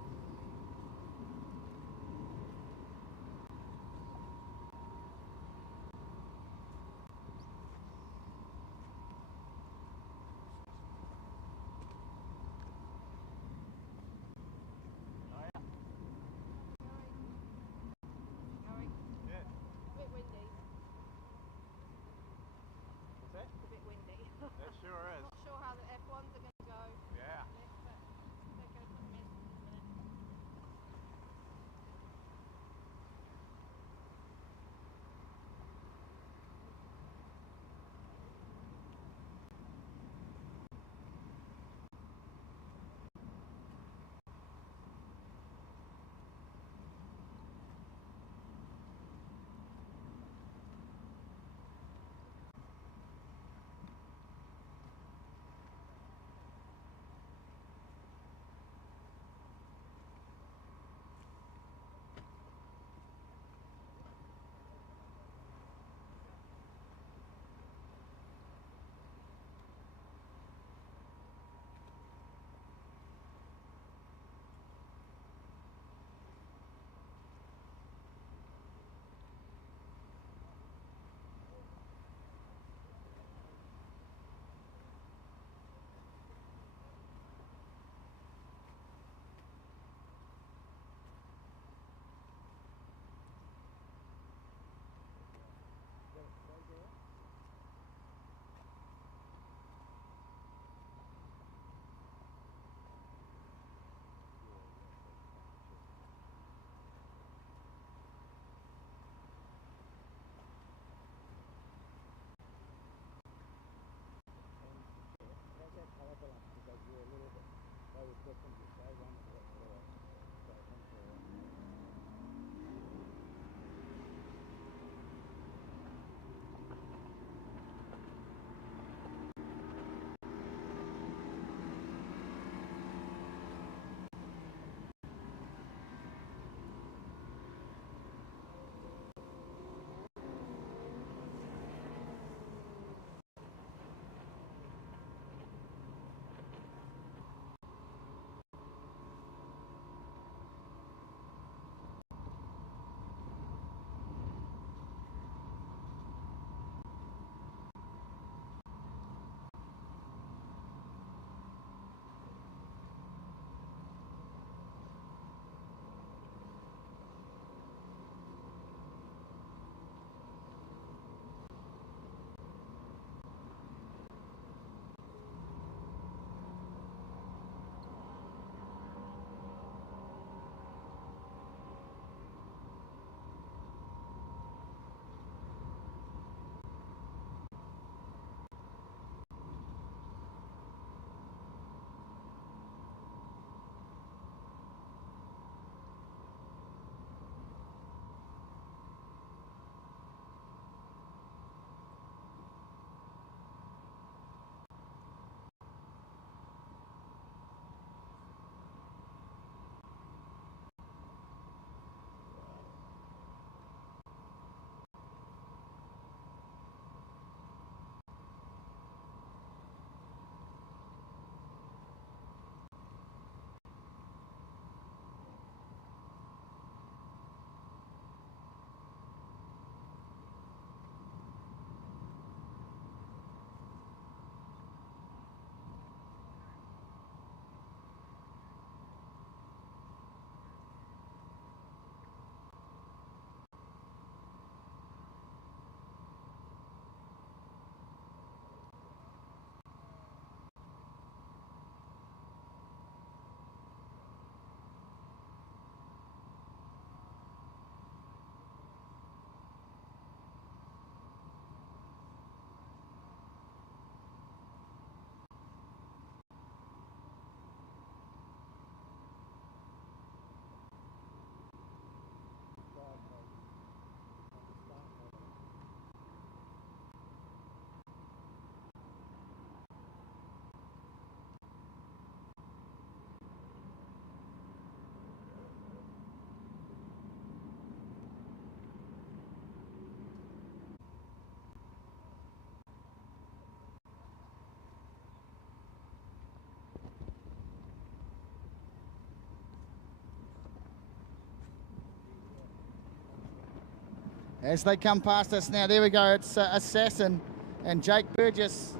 as they come past us now. There we go, it's Assassin and Jake Burgess.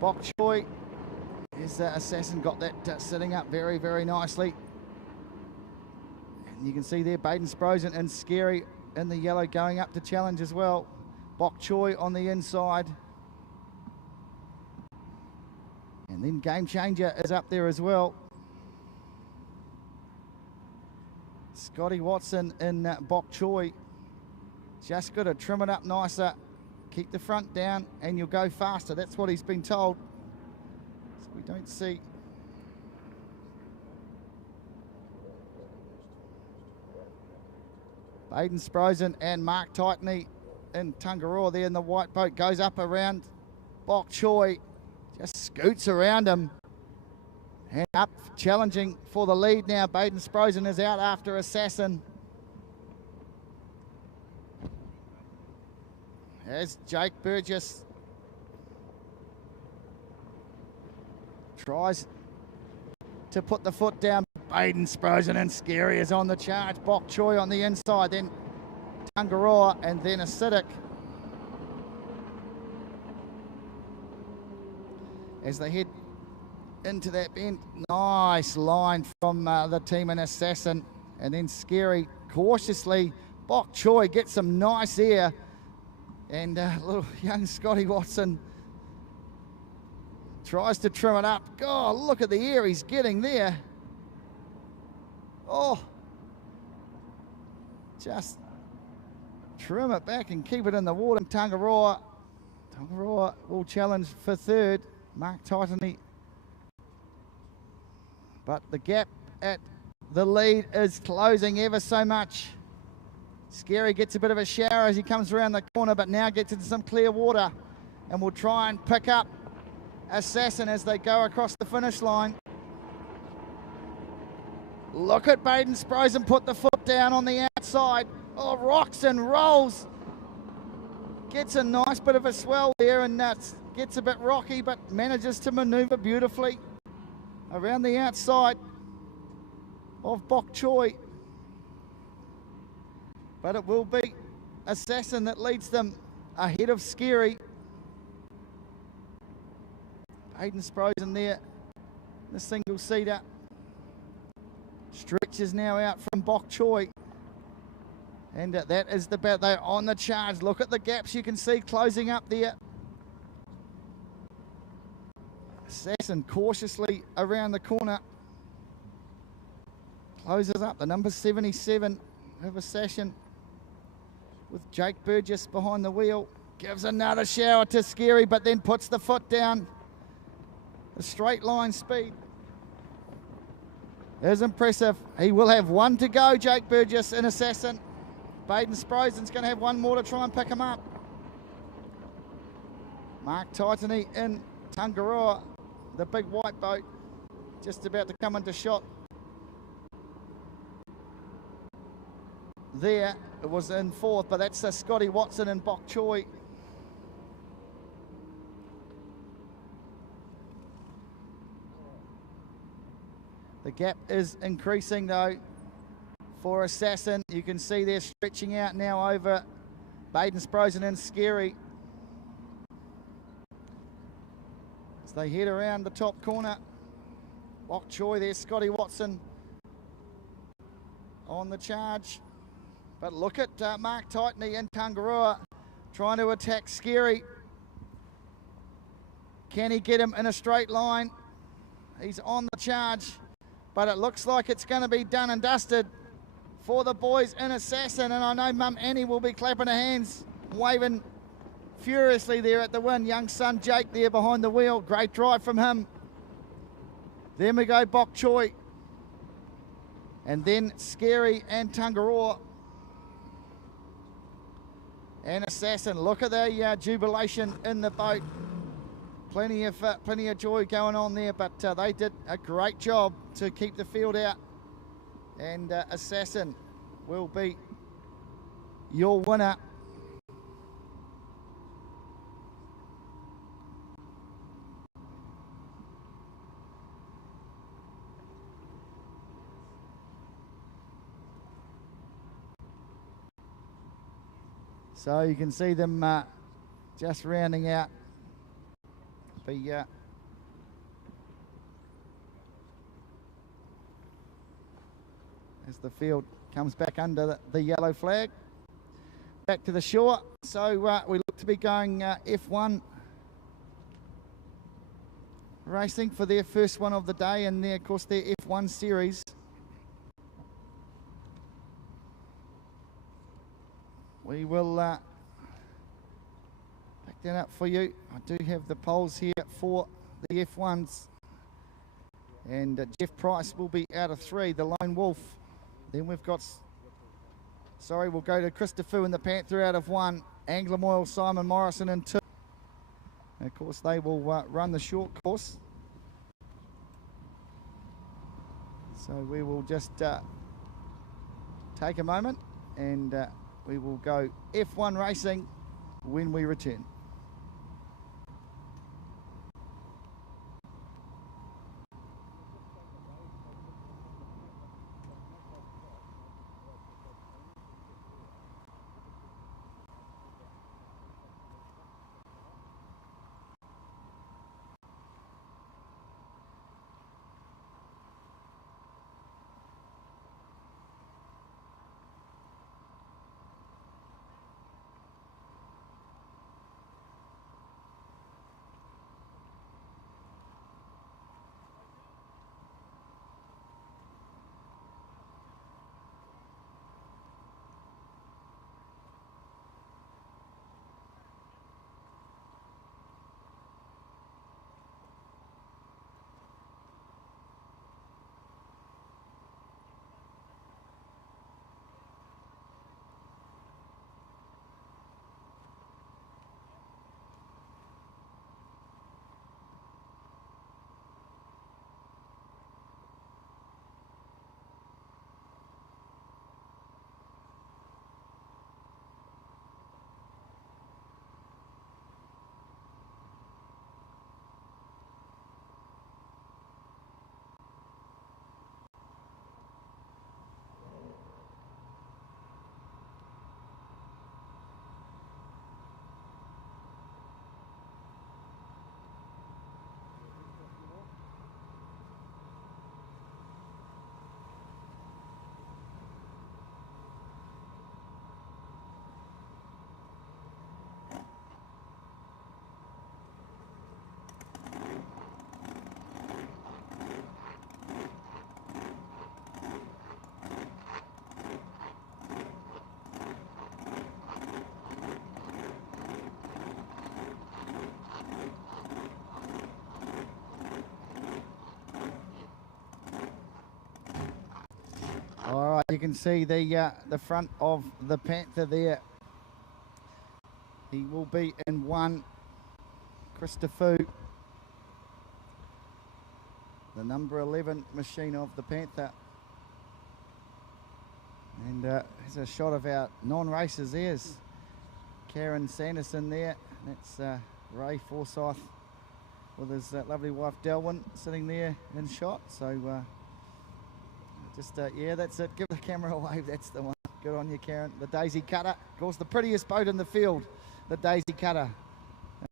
Bok Choy is Assassin, got that sitting up very, very nicely. And you can see there Baden Sprosen and Scary in the yellow going up to challenge as well. Bok Choy on the inside. And then Game Changer is up there as well. Scotty Watson in Bok Choy. Just got to trim it up nicer. Keep the front down and you'll go faster. That's what he's been told. So we don't see. Baden Sprosen and Mark Tightney in Tangaroa there in the white boat. Goes up around Bok Choy. Just scoots around him. And up challenging for the lead now. Baden Sprosen is out after Assassin. As Jake Burgess tries to put the foot down. Baden Sprosen and Scary is on the charge. Bok Choy on the inside, then Tangaroa and then Acidic. As they head into that bend. Nice line from the team in Assassin. And then Scary cautiously. Bok Choy gets some nice air. And little young Scotty Watson tries to trim it up. God, look at the air he's getting there. Oh, just trim it back and keep it in the water. Tangaroa will challenge for third. Mark Tightney. But the gap at the lead is closing ever so much. Scary gets a bit of a shower as he comes around the corner, but now gets into some clear water and will try and pick up Assassin as they go across the finish line. Look at Baden Sprosen put the foot down on the outside. Oh, rocks and rolls. Gets a nice bit of a swell there and gets a bit rocky, but manages to maneuver beautifully around the outside of Bok Choy. But it will be Assassin that leads them ahead of Scary. Baden Sprosen there, the single seater. Stretches now out from Bok Choy. And that is the bet. They're on the charge. Look at the gaps you can see closing up there. Assassin cautiously around the corner. Closes up the number 77 of Assassin with Jake Burgess behind the wheel. Gives another shower to Scary, but then puts the foot down. The straight line speed is impressive. He will have one to go, Jake Burgess in Assassin. Baden Sprosen's going to have one more to try and pick him up. Mark Tightney in Tangaroa, the big white boat, just about to come into shot. There, it was in fourth, but that's Scotty Watson and Bok Choy. The gap is increasing though for Assassin. You can see they're stretching out now over Baden Sprosen and Scary. As they head around the top corner. Bok Choy there, Scotty Watson on the charge. But look at Mark Tightney in Tangaroa trying to attack Scary. Can he get him in a straight line? He's on the charge, but it looks like it's going to be done and dusted for the boys in Assassin. And I know Mum Annie will be clapping her hands, waving furiously there at the win. Young son Jake there behind the wheel. Great drive from him. Then we go Bok Choy. And then Scary and Tangaroa. And Assassin, look at the jubilation in the boat. Plenty of joy going on there, but they did a great job to keep the field out. And Assassin will be your winner. So you can see them just rounding out as the field comes back under the yellow flag. Back to the shore. So we look to be going F1 racing for their first one of the day, and of course their F1 series. We will back that up for you. I do have the poles here for the F1s. And Jeff Price will be out of 3, the Lone Wolf. Then we've got, we'll go to Christopher and the Panther out of 1. Anglomoyle, Simon Morrison in 2. And of course, they will run the short course. So we will just take a moment and we will go F1 racing when we return. All right, you can see the front of the Panther there. He will be in 1. Christopher, the number 11 machine of the Panther. And here's a shot of our non-racers. There's Karen Sanderson there. That's Ray Forsyth with his lovely wife Delwyn sitting there in shot. So yeah, that's it. Give the camera a wave. That's the one. Good on you, Karen. The Daisy Cutter. Of course, the prettiest boat in the field, the Daisy Cutter.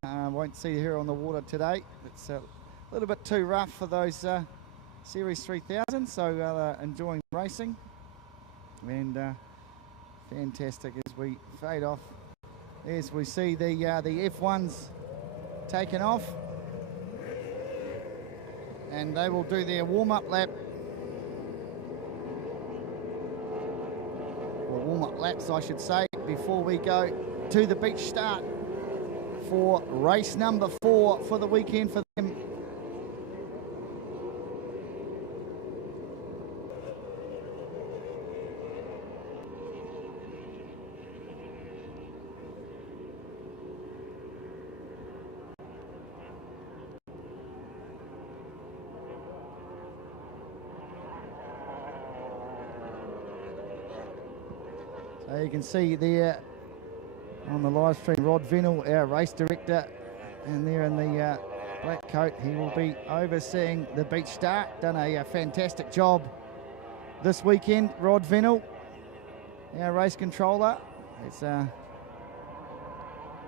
Won't see her on the water today. It's a little bit too rough for those Series 3000, so enjoying racing. And fantastic as we fade off. As we see the F1s taken off. And they will do their warm-up lap. Warm-up laps, I should say, before we go to the beach start for race number 4 for the weekend for them. So you can see there on the live stream, Rod Venell, our race director, and there in the black coat, he will be overseeing the beach start. Done a fantastic job this weekend, Rod Venell, our race controller. It's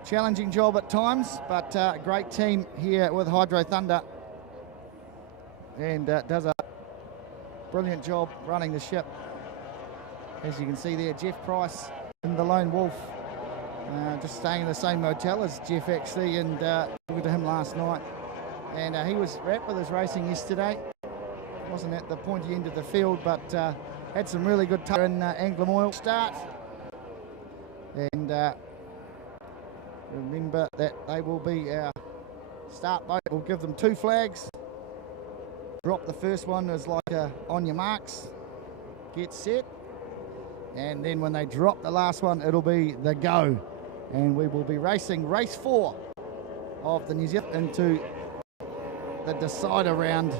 challenging job at times, but great team here with Hydro Thunder, and does a brilliant job running the ship. As you can see there, Jeff Price and the Lone Wolf, just staying in the same motel as Jeff actually, and talking to him last night. And he was wrapped with his racing yesterday. Wasn't at the pointy end of the field, but had some really good time in Anglomoyle start. And remember that they will be our start boat. We'll give them 2 flags. Drop the first one as like a on your marks, get set. And then when they drop the last one, it'll be the go. And we will be racing race 4 of the New Zealand into the decider round.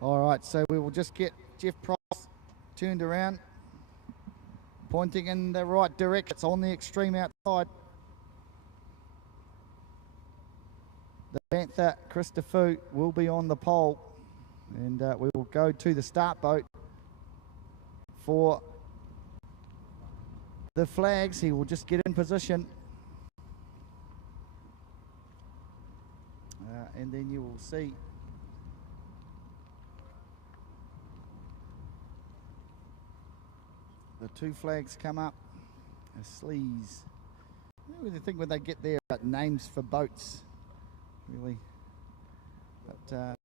All right, so we will just get Jeff Price turned around, pointing in the right direction. It's on the extreme outside. The Panther, Christopher, will be on the pole, and we will go to the start boat for the flags. He will just get in position, and then you will see the 2 flags come up. A sleaze. I don't really think when they get there about names for boats, really. But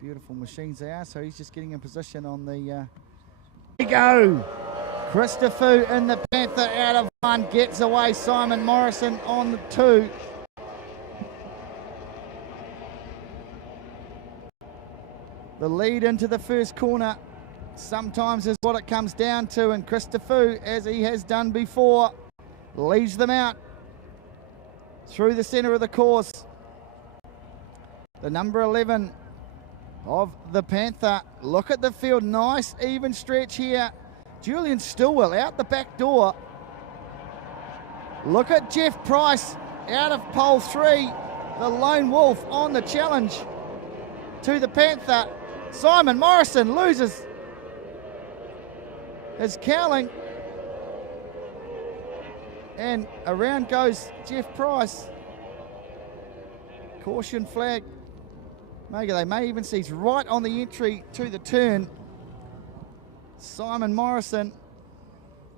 beautiful machines they are. So he's just getting in position on the. Here we go. Christopher in the Panther out of 1, gets away. Simon Morrison on the 2. The lead into the first corner sometimes is what it comes down to, and Christopher, as he has done before, leads them out through the centre of the course. The number 11 of the Panther. Look at the field, nice even stretch here. Julian Stillwell out the back door. Look at Jeff Price out of pole 3. The Lone Wolf on the challenge to the Panther. Simon Morrison loses his cowling, and around goes Jeff Price. Caution flag. They may even see he's right on the entry to the turn. Simon Morrison,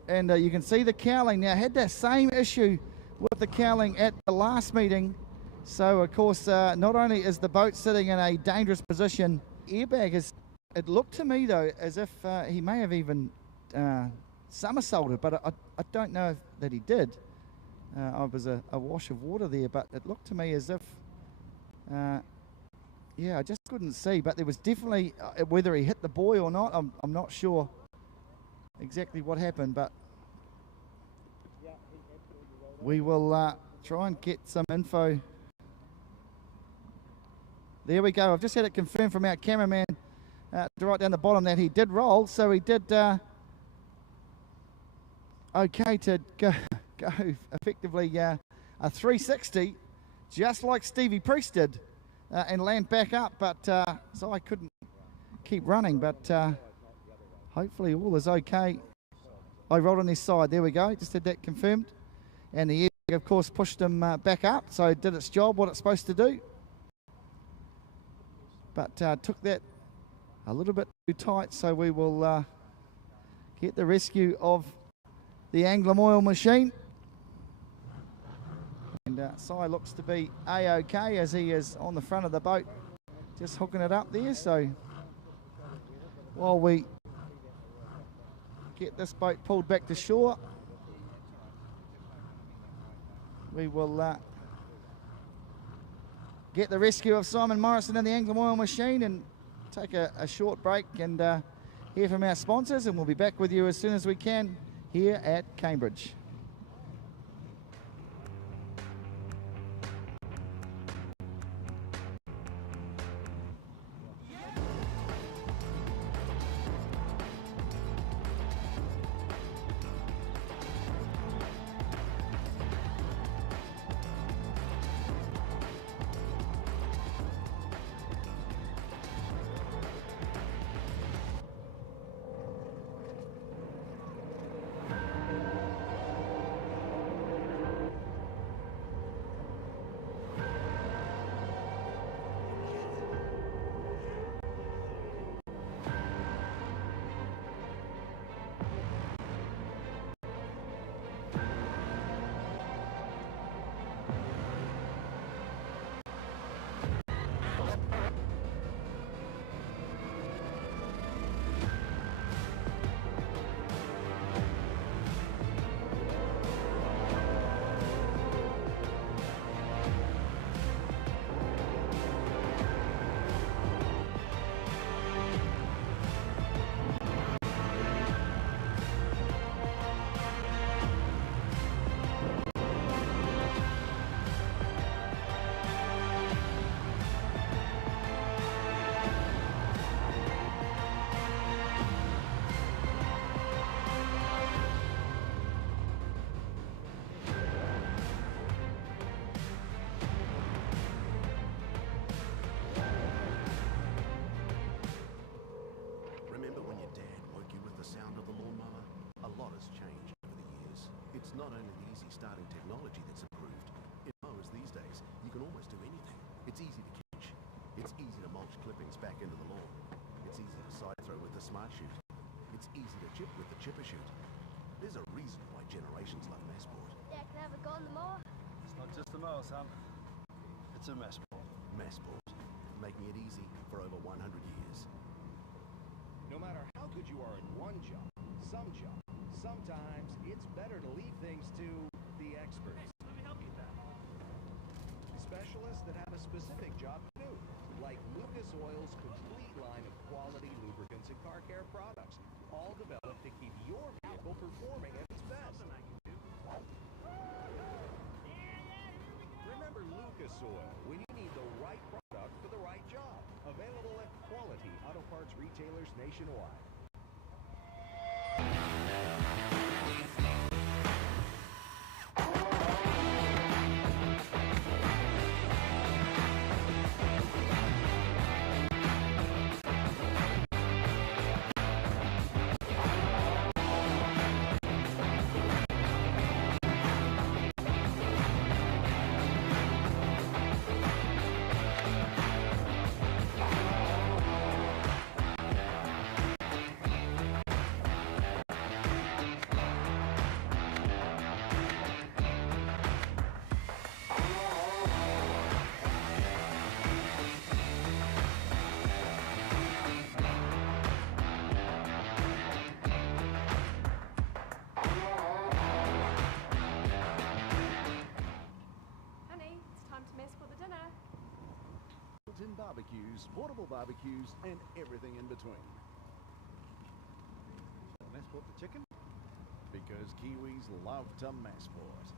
and you can see the cowling now. Had that same issue with the cowling at the last meeting. So of course, not only is the boat sitting in a dangerous position, airbag is. It looked to me though as if he may have even somersaulted, but I don't know that he did. I was a wash of water there, but it looked to me as if, I just couldn't see. But there was definitely, whether he hit the buoy or not, I'm not sure exactly what happened, but we will try and get some info. There we go. I've just had it confirmed from our cameraman right down the bottom that he did roll, so he did okay to go effectively a 360, just like Stevie Priest did, and land back up, but so I couldn't keep running, but hopefully all is okay. I rolled on his side, there we go, just had that confirmed, and the airbag of course pushed him back up, so it did its job, what it's supposed to do, but took that a little bit too tight, so we will get the rescue of the Anglomoyle machine. And Si looks to be A-OK as he is on the front of the boat, just hooking it up there. So while we get this boat pulled back to shore, we will get the rescue of Simon Morrison and the Anglomoyle machine and take a short break and hear from our sponsors, and we'll be back with you as soon as we can here at Cambridge. not only the easy starting technology that's improved. In mowers these days, you can almost do anything. It's easy to catch. It's easy to mulch clippings back into the lawn. It's easy to side throw with the Smart Shoot. It's easy to chip with the Chipper Shoot. There's a reason why generations love Masport. Dad, can I have a go on the mower? It's not just a mower, son. It's a Masport. Masport, making it easy for over 100 years. No matter how good you are in one job, sometimes it's better to leave things to the experts. Let me help you with that. Specialists that have a specific job to do, like Lucas Oil's complete line of quality lubricants and car care products, all developed to keep your vehicle performing at its best. Remember Lucas Oil when you need the right product for the right job. Available at quality auto parts retailers nationwide. Honey, it's time to Masport the dinner. Built-in barbecues, portable barbecues, and everything in between. Masport the chicken? Because Kiwis love to Masport.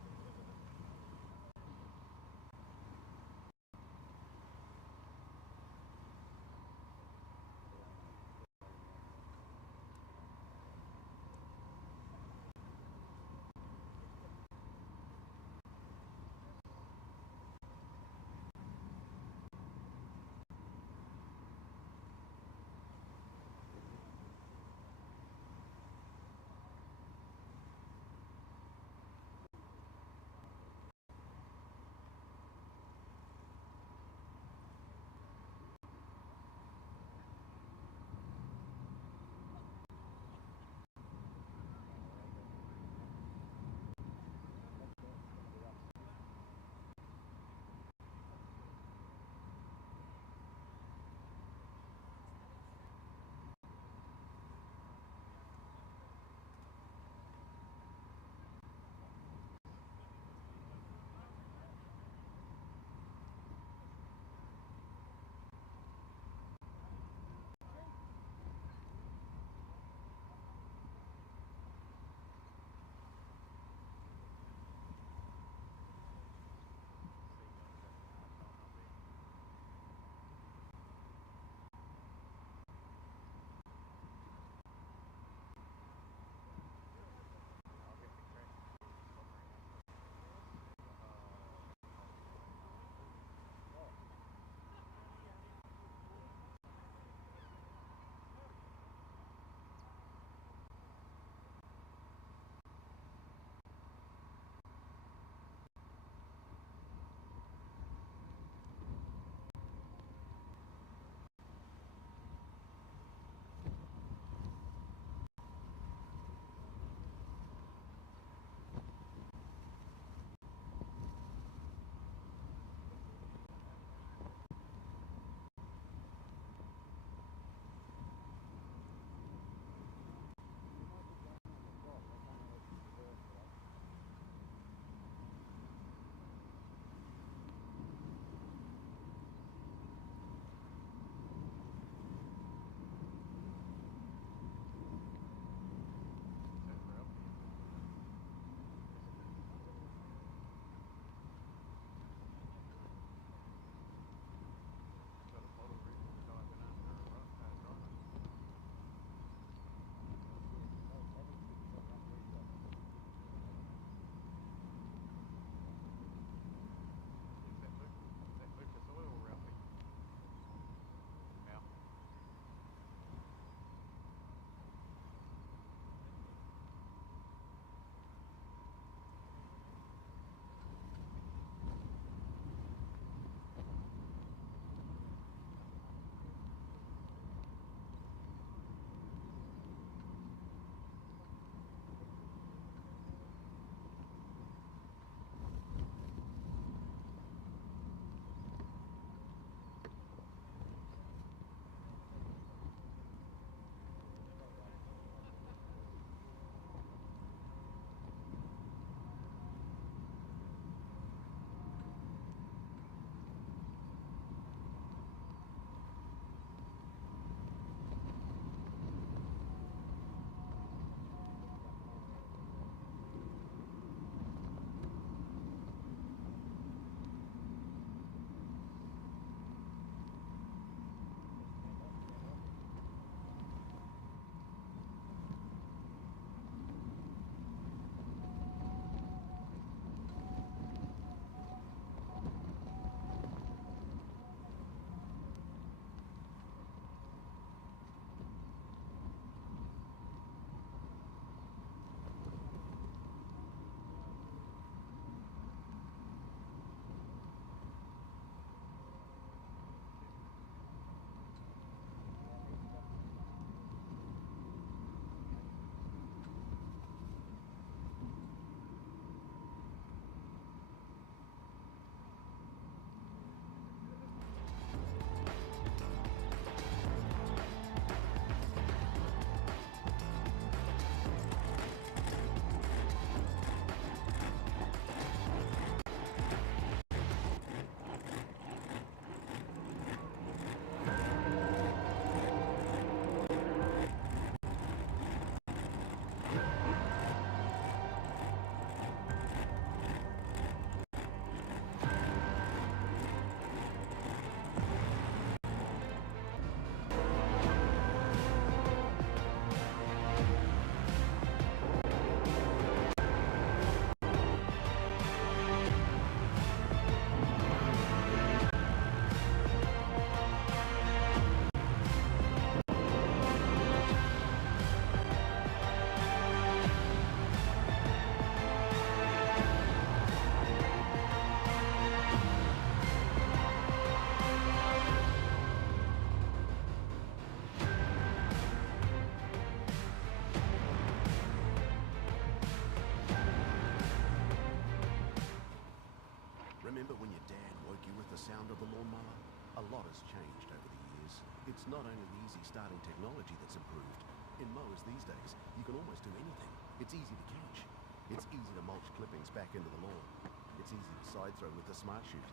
not only the easy starting technology that's improved. In mowers these days, you can almost do anything. It's easy to catch. It's easy to mulch clippings back into the lawn. It's easy to side throw with the Smart Shoot.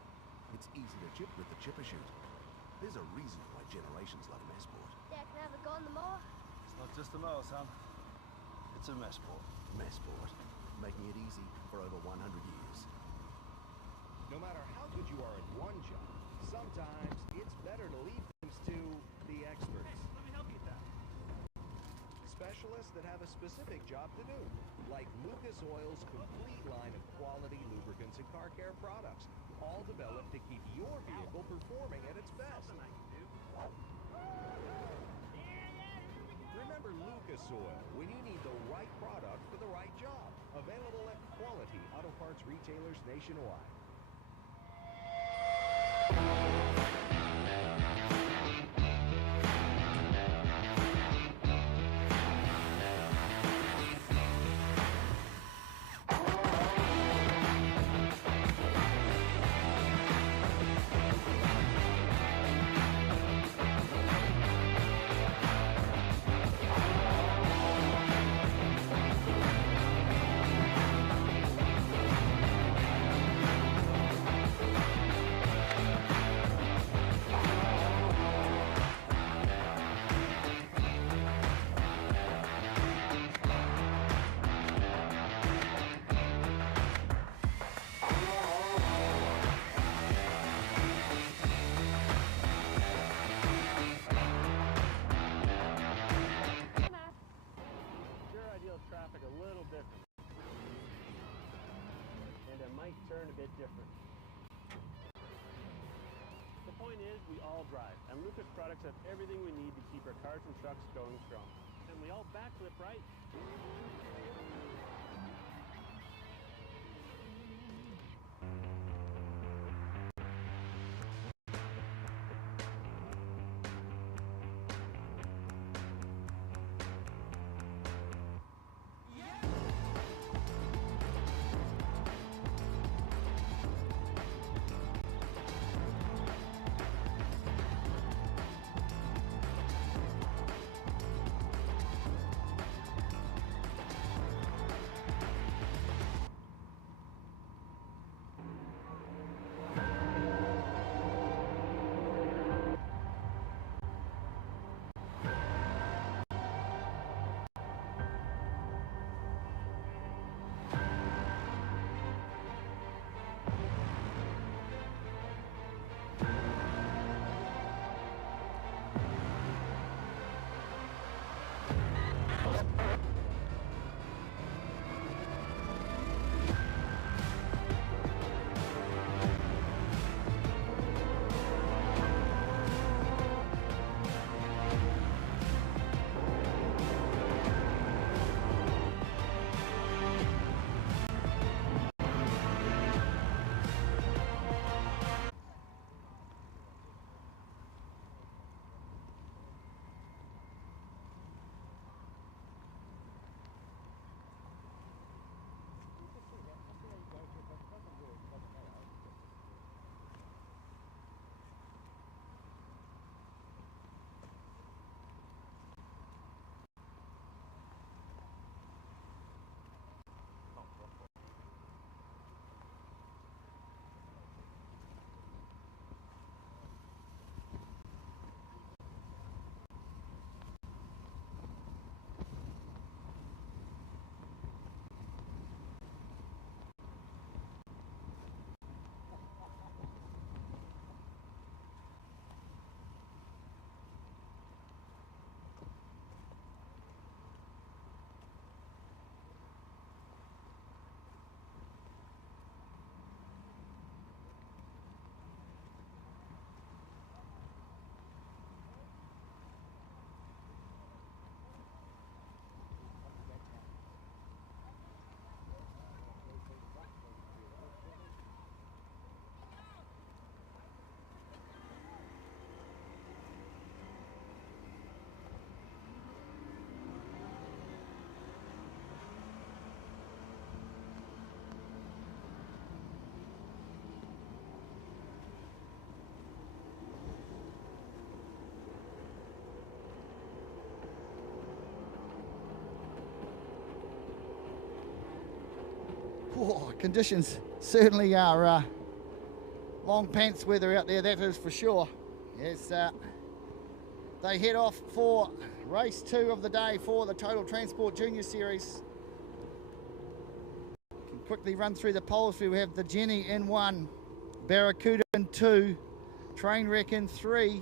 It's easy to chip with the Chipper Shoot. There's a reason why generations love Masport. Dad can have a go on the mower. It's not just a mower, son. It's a Masport. Masport, making it easy for over 100 years. No matter how good you are at one job, sometimes it's better to leave things to the experts. Let me help you with that. Specialists that have a specific job to do, like Lucas Oil's complete line of quality lubricants and car care products, all developed to keep your vehicle performing at its best. Something I can do. Remember Lucas Oil when you need the right product for the right job. Available at quality auto parts retailers nationwide. Traffic a little different, and it might turn a bit different. The point is, we all drive, and Lucas products have everything we need to keep our cars and trucks going strong. And we all backflip right. Conditions certainly are long pants weather out there, that is for sure. As they head off for race 2 of the day for the Total Transport Junior Series. Can quickly run through the poles. We have the Jenny in 1, Barracuda in 2, Trainwreck in 3,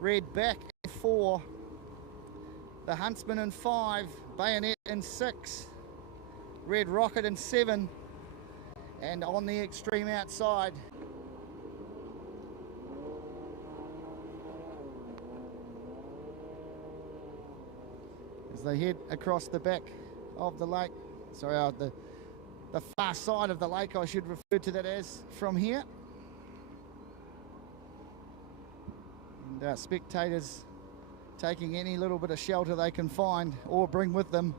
Redback in 4, the Huntsman in 5, Bayonet in 6, Red Rocket in 7, and on the extreme outside, as they head across the back of the lake, sorry, the far side of the lake, I should refer to that as from here. And spectators taking any little bit of shelter they can find or bring with them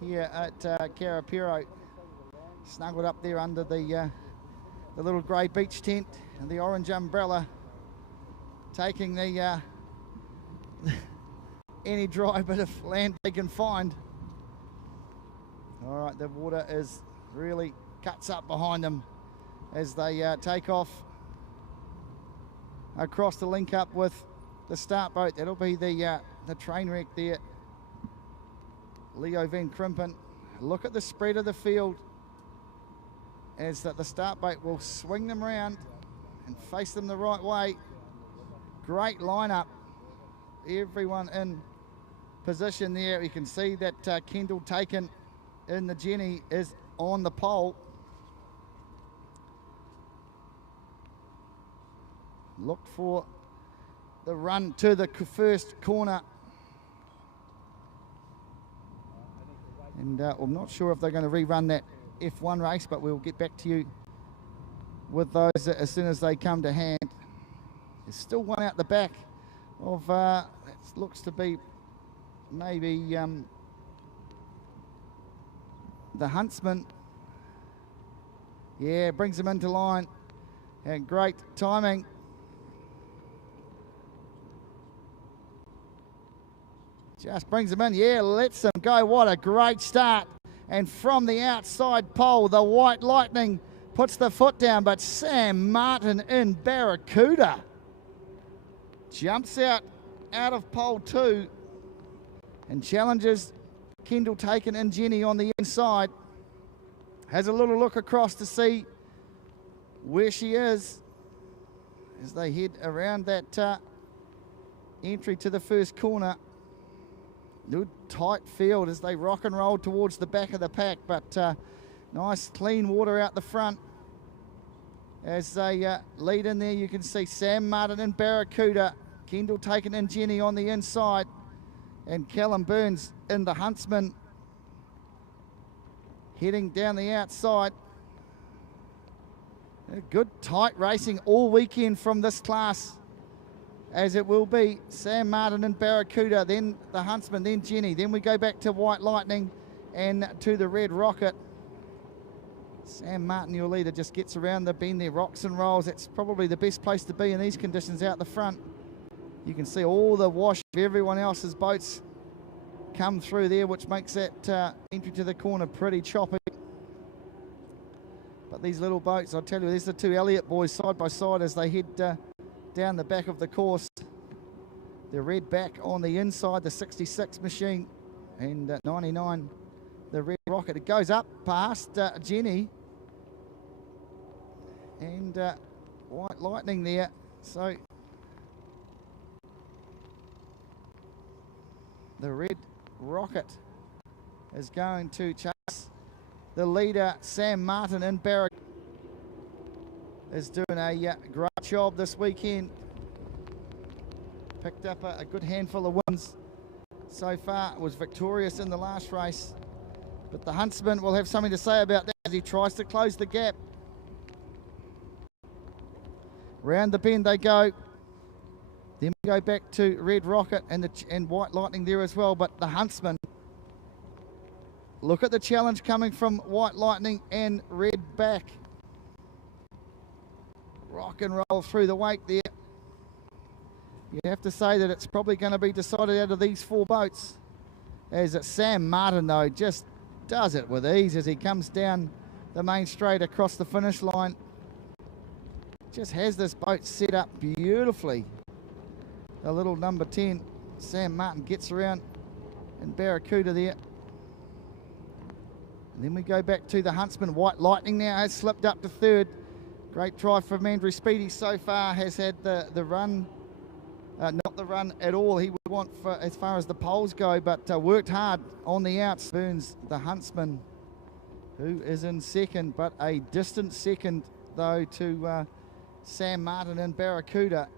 here at Karapiro, snuggled up there under the little grey beach tent and the orange umbrella, taking the any dry bit of land they can find. All right, the water is really cuts up behind them as they take off across the link up with the start boat. That'll be the train wreck there, Leo Van Krimpen. Look at the spread of the field as that the start boat will swing them around and face them the right way. Great lineup, everyone in position there. You can see that Kendall Taken in the Jenny is on the pole. Look for the run to the first corner. And I'm not sure if they're going to rerun that F1 race, but we'll get back to you with those as soon as they come to hand. There's still one out the back of, that looks to be maybe the Huntsman. Yeah, brings him into line, and great timing. Just brings him in, yeah, lets him go. What a great start. And from the outside pole, the White Lightning puts the foot down, but Sam Martin in Barracuda jumps out of pole 2 and challenges Kendall Taken and Jenny on the inside. Has a little look across to see where she is as they head around that entry to the first corner. Good tight field as they rock and roll towards the back of the pack, but nice clean water out the front. As they lead in there, you can see Sam Martin and Barracuda, Kendall Taken and Jenny on the inside, and Callum Burns in the Huntsman heading down the outside. Good tight racing all weekend from this class, as it will be Sam Martin and Barracuda, then the Huntsman, then Jenny. Then we go back to White Lightning and to the Red Rocket. Sam Martin, your leader, just gets around the bend there, rocks and rolls. That's probably the best place to be in these conditions out the front. You can see all the wash of everyone else's boats come through there, which makes that entry to the corner pretty choppy. But these little boats, I'll tell you, there's the two Elliott boys side by side as they head down the back of the course. The Red back on the inside, the 66 machine, and 99, the Red Rocket. It goes up past Jenny and White Lightning there. So the Red Rocket is going to chase the leader, Sam Martin, and Barrack is doing a great job this weekend. Picked up a good handful of wins so far. Was victorious in the last race. But the Huntsman will have something to say about that as he tries to close the gap. Round the bend they go. Then we go back to Red Rocket and White Lightning there as well. But the Huntsman, look at the challenge coming from White Lightning and Red back. Rock and roll through the wake there. You have to say that it's probably going to be decided out of these four boats. As Sam Martin, though, just does it with ease as he comes down the main straight across the finish line. Just has this boat set up beautifully. The little number 10, Sam Martin, gets around in Barracuda there. And then we go back to the Huntsman. White Lightning now has slipped up to third. Great try from Andrew Speedy so far. Has had the run, not the run at all he would want for as far as the poles go, but worked hard on the outs. Burns the Huntsman, who is in second, but a distant second though to Sam Martin in Barracuda.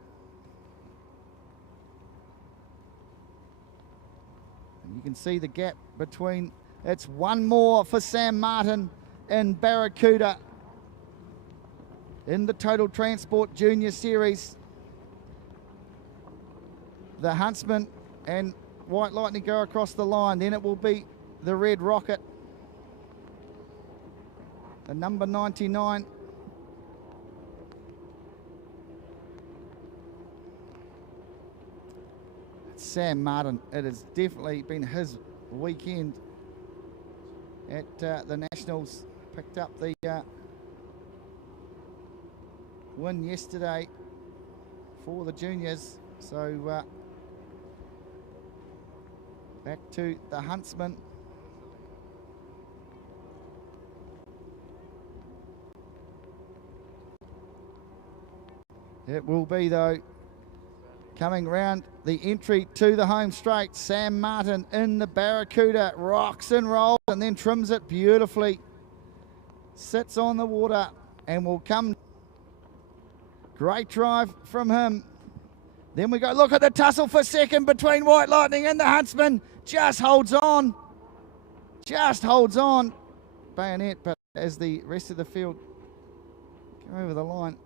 And you can see the gap between, it's one more for Sam Martin in Barracuda in the Total Transport Junior Series. The Huntsman and White Lightning go across the line. Then it will be the Red Rocket, the number 99. Sam Martin, it has definitely been his weekend at the Nationals. Picked up the win yesterday for the juniors. So back to the Huntsman. It will be though, coming round the entry to the home straight, Sam Martin in the Barracuda, rocks and rolls and then trims it beautifully. Sits on the water and will come. Great drive from him. Then we go, look at the tussle for second between White Lightning and the Huntsman. Just holds on. Just holds on. Bayonet, but as the rest of the field go over the line.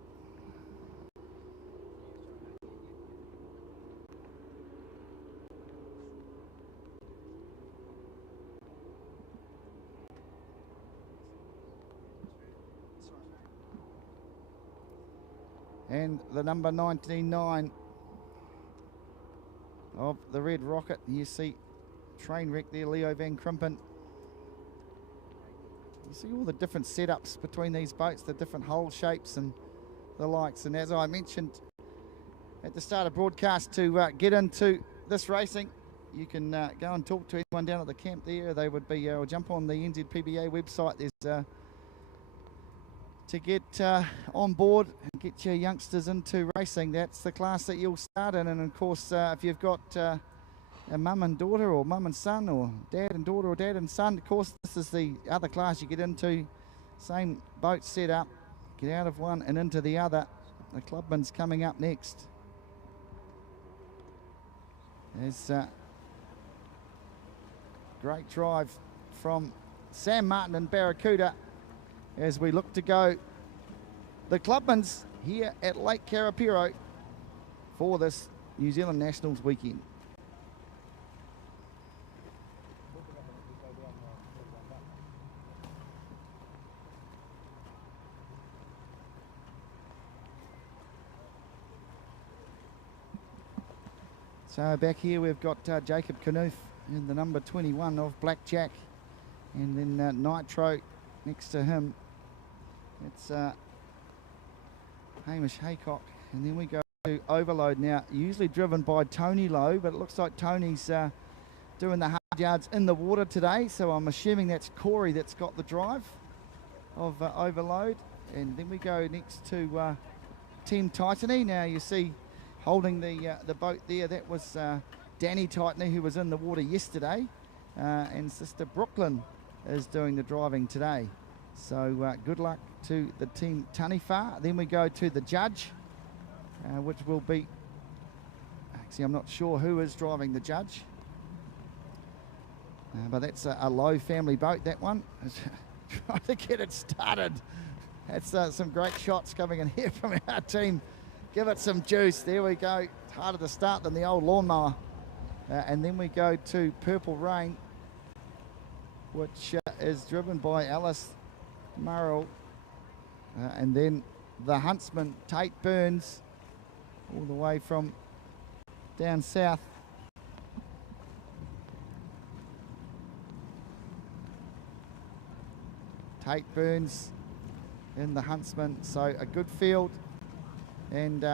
And the number 99 of the Red Rocket. You see train wreck there, Leo Van Krimpen. You see all the different setups between these boats, the different hull shapes and the likes. And as I mentioned at the start of broadcast, to get into this racing, you can go and talk to anyone down at the camp there. They would be, or jump on the NZPBA website. There's to get on board and get your youngsters into racing. That's the class that you'll start in. And of course, if you've got a mum and daughter, or mum and son, or dad and daughter, or dad and son, of course this is the other class you get into. Same boat set up, get out of one and into the other. The Clubman's coming up next. There's great drive from Sam Martin and Barracuda as we look to go the Clubman's here at Lake Karapiro for this New Zealand Nationals weekend. So back here we've got Jacob Knuth in the number 21 of Blackjack, and then Nitro next to him. It's Hamish Haycock, and then we go to Overload now, usually driven by Tony Lowe, but it looks like Tony's doing the hard yards in the water today, so I'm assuming that's Corey that's got the drive of Overload. And then we go next to Team Titany. Now you see holding the boat there, that was Danny Titany, who was in the water yesterday, and Sister Brooklyn is doing the driving today. So good luck to the Team Taniwha. Then we go to the judge, which will be, actually I'm not sure who is driving the judge, but that's a Lowe family boat, that one. Trying to get it started. That's some great shots coming in here from our team. Give it some juice. There we go. It's harder to start than the old lawnmower. And then we go to Purple Rain, which is driven by Alice Murrell. And then the Huntsman, Tate Burns, all the way from down south. Tate Burns in the Huntsman. So a good field. And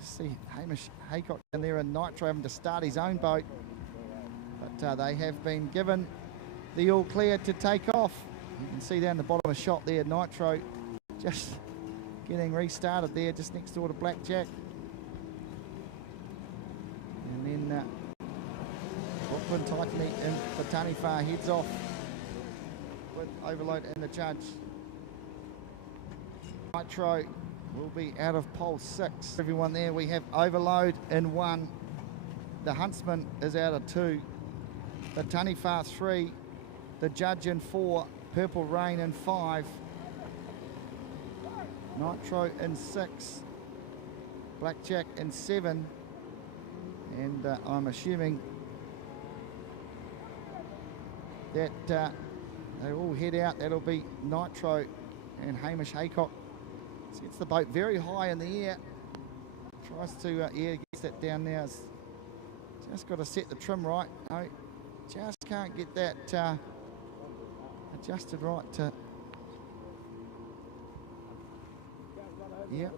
see Hamish Haycock in there in Nitro having to start his own boat. But they have been given the all clear to take off. You can see down the bottom of the shot there, Nitro just getting restarted there just next door to Blackjack. And then Brooklyn Tightly in for Taniwha heads off with Overload and the judge. Nitro will be out of pole 6. Everyone there, we have Overload in 1. The Huntsman is out of 2. The Taniwha 3. The Judge in 4. Purple Rain in 5. Nitro in 6. Blackjack in 7. And I'm assuming that they all head out. That'll be Nitro and Hamish Haycock. Gets the boat very high in the air. Tries to, gets that down now. It's just got to set the trim right. No, just can't get that adjusted right to. Yeah.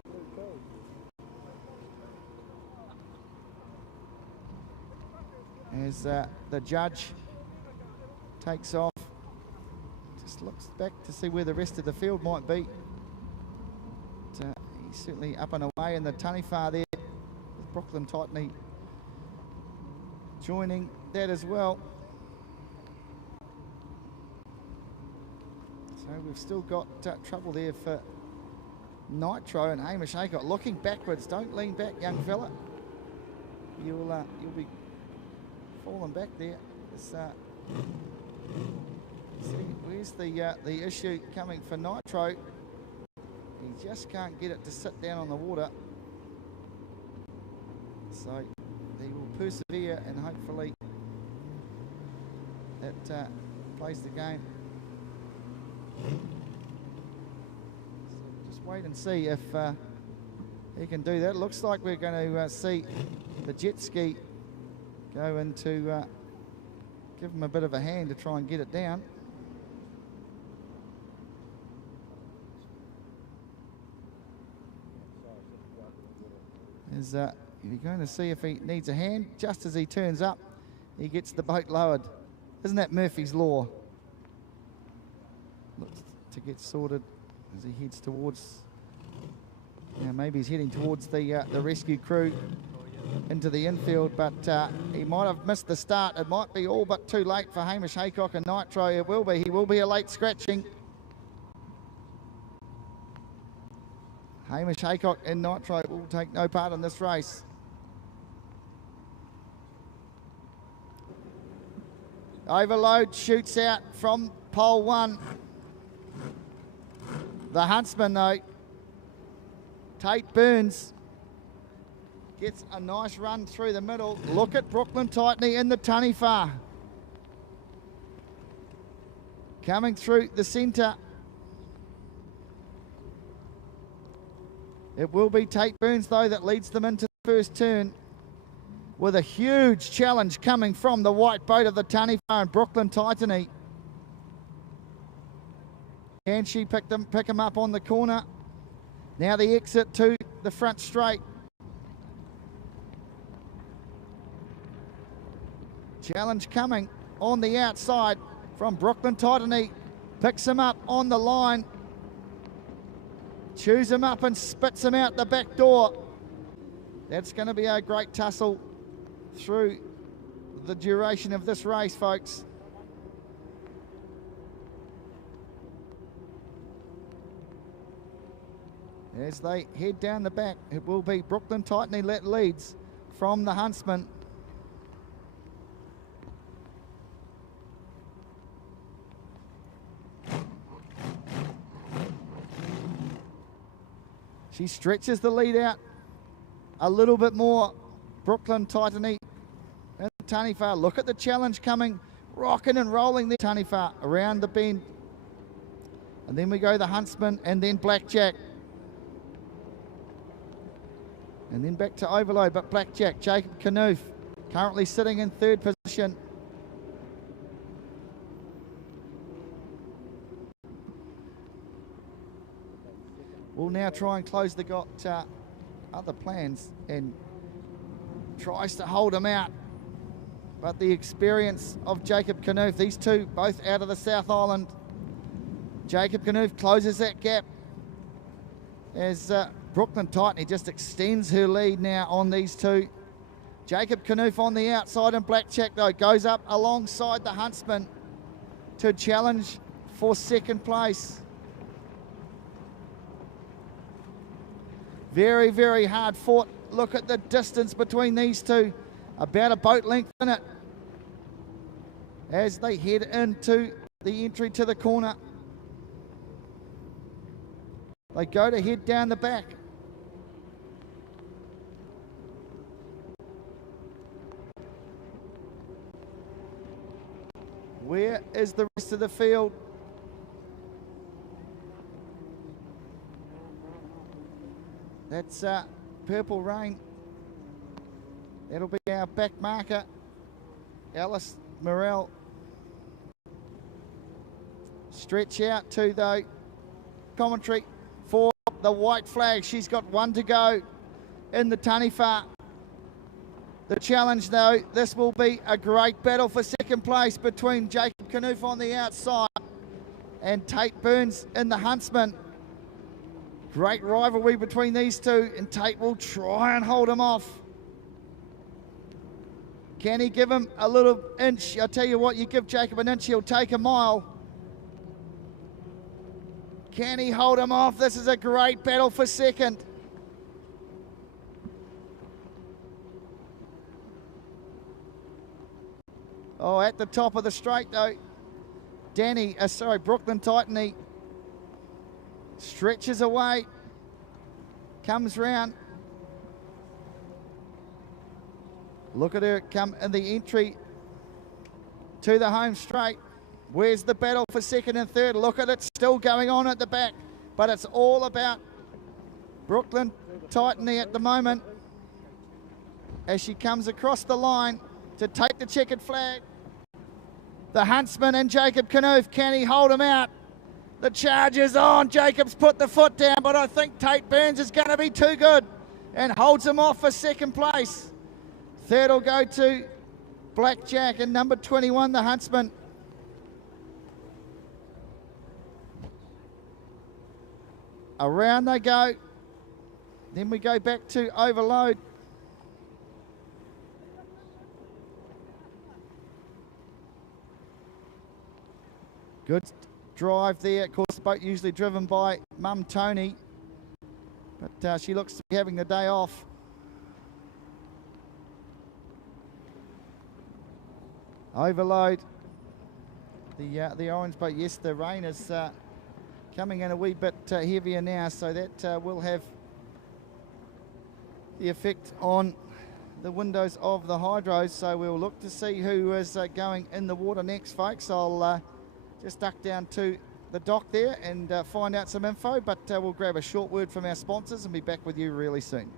As the judge takes off, just looks back to see where the rest of the field might be. He's certainly up and away in the Taniwha there with Brooklyn Tightly joining that as well. So we've still got trouble there for Nitro and Hamish Haycock looking backwards. Don't lean back, young fella. You'll be falling back there. See, where's the issue coming for Nitro? He just can't get it to sit down on the water. So he will persevere and hopefully that plays the game. So just wait and see if he can do that. It looks like we're going to see the jet ski go into give him a bit of a hand to try and get it down. Is you're going to see if he needs a hand. Just as he turns up, he gets the boat lowered. Isn't that Murphy's Law? Looks to get sorted as he heads towards. Now maybe he's heading towards the rescue crew into the infield, but he might have missed the start. It might be all but too late for Hamish Haycock and Nitro. It will be. He will be a late scratching. Hamish Haycock and Nitro will take no part in this race. Overload shoots out from pole 1. The Huntsman, though, Tate Burns, gets a nice run through the middle. Look at Brooklyn Tightly in the Taniwha. Coming through the centre. It will be Tate Burns, though, that leads them into the first turn with a huge challenge coming from the white boat of the Taniwha and Brooklyn Tightly. Can she pick him up on the corner? Now the exit to the front straight. Challenge coming on the outside from Brooklyn Tightly. Picks him up on the line. Chews him up and spits him out the back door. That's going to be a great tussle through the duration of this race, folks. As they head down the back, it will be Brooklyn Tightly that leads from the Huntsman. She stretches the lead out a little bit more. Brooklyn Tightly and Taniwha. Look at the challenge coming, rocking and rolling there. Taniwha around the bend. And then we go the Huntsman and then Blackjack. And then back to Overload, but Blackjack, Jacob Kanoof, currently sitting in 3rd position. will now try and close the got other plans and tries to hold him out. But the experience of Jacob Knuth, these two both out of the South Island. Jacob Knuth closes that gap as Brooklyn Titan, he just extends her lead now on these two. Jacob Knuth on the outside, and Blackjack though goes up alongside the Huntsman to challenge for second place. Very, very hard fought. Look at the distance between these two, about a boat length in it, as they head into the entry to the corner. They go to head down the back. Where is the rest of the field? That's Purple Rain. That'll be our back marker. Alice Morel. Stretch out too though. Commentary for the white flag. She's got one to go in the Taniwha. The challenge though, this will be a great battle for second place between Jacob Knuth on the outside and Tate Burns in the Huntsman. Great rivalry between these two, and Tate will try and hold him off. Can he give him a little inch? I'll tell you what, you give Jacob an inch, he'll take a mile. Can he hold him off? This is a great battle for second. Oh, at the top of the straight though, Brooklyn Titan, he stretches away, comes round. Look at her come in the entry to the home straight. Where's the battle for second and third? Look at it, still going on at the back, but it's all about Brooklyn Titan at the moment as she comes across the line to take the checkered flag. The Huntsman and Jacob Knuth, can he hold him out? The charge is on. Jacob's put the foot down, but I think Tate Burns is going to be too good and holds him off for second place. Third will go to Blackjack, and number 21, the Huntsman. Around they go. Then we go back to Overload. Good drive there. Of course, the boat usually driven by Mum Tony, but she looks to be having the day off. Overload. The orange boat. Yes, the rain is coming in a wee bit heavier now, so that will have the effect on the windows of the hydros. So we'll look to see who is going in the water next, folks. I'll just duck down to the dock there and find out some info, but we'll grab a short word from our sponsors and be back with you really soon.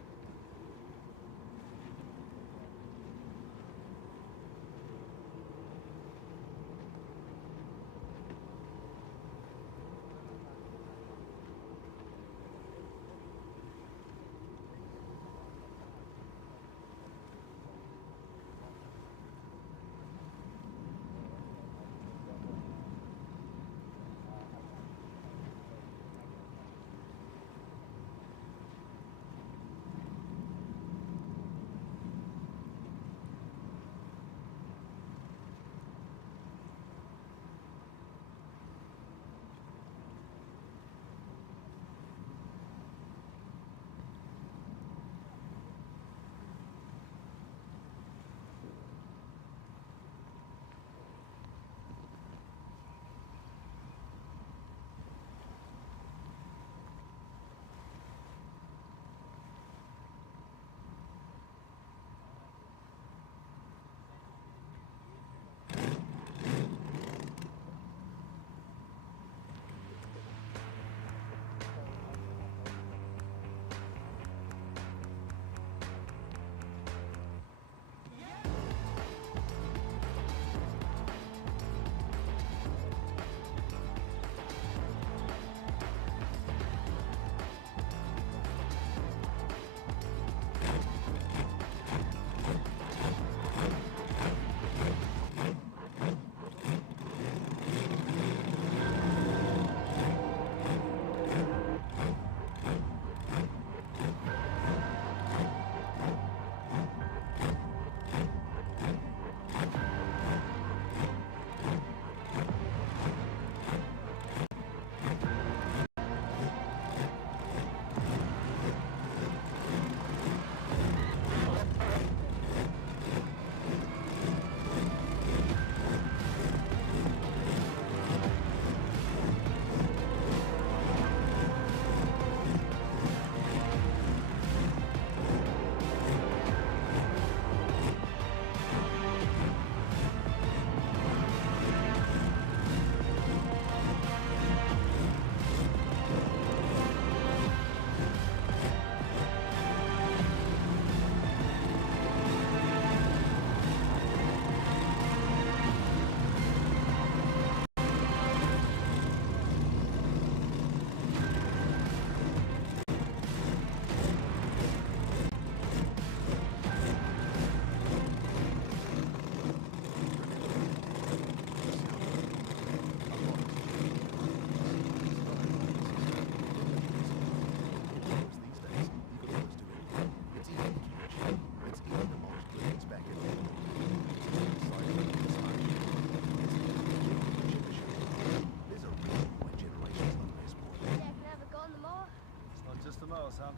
mower, son.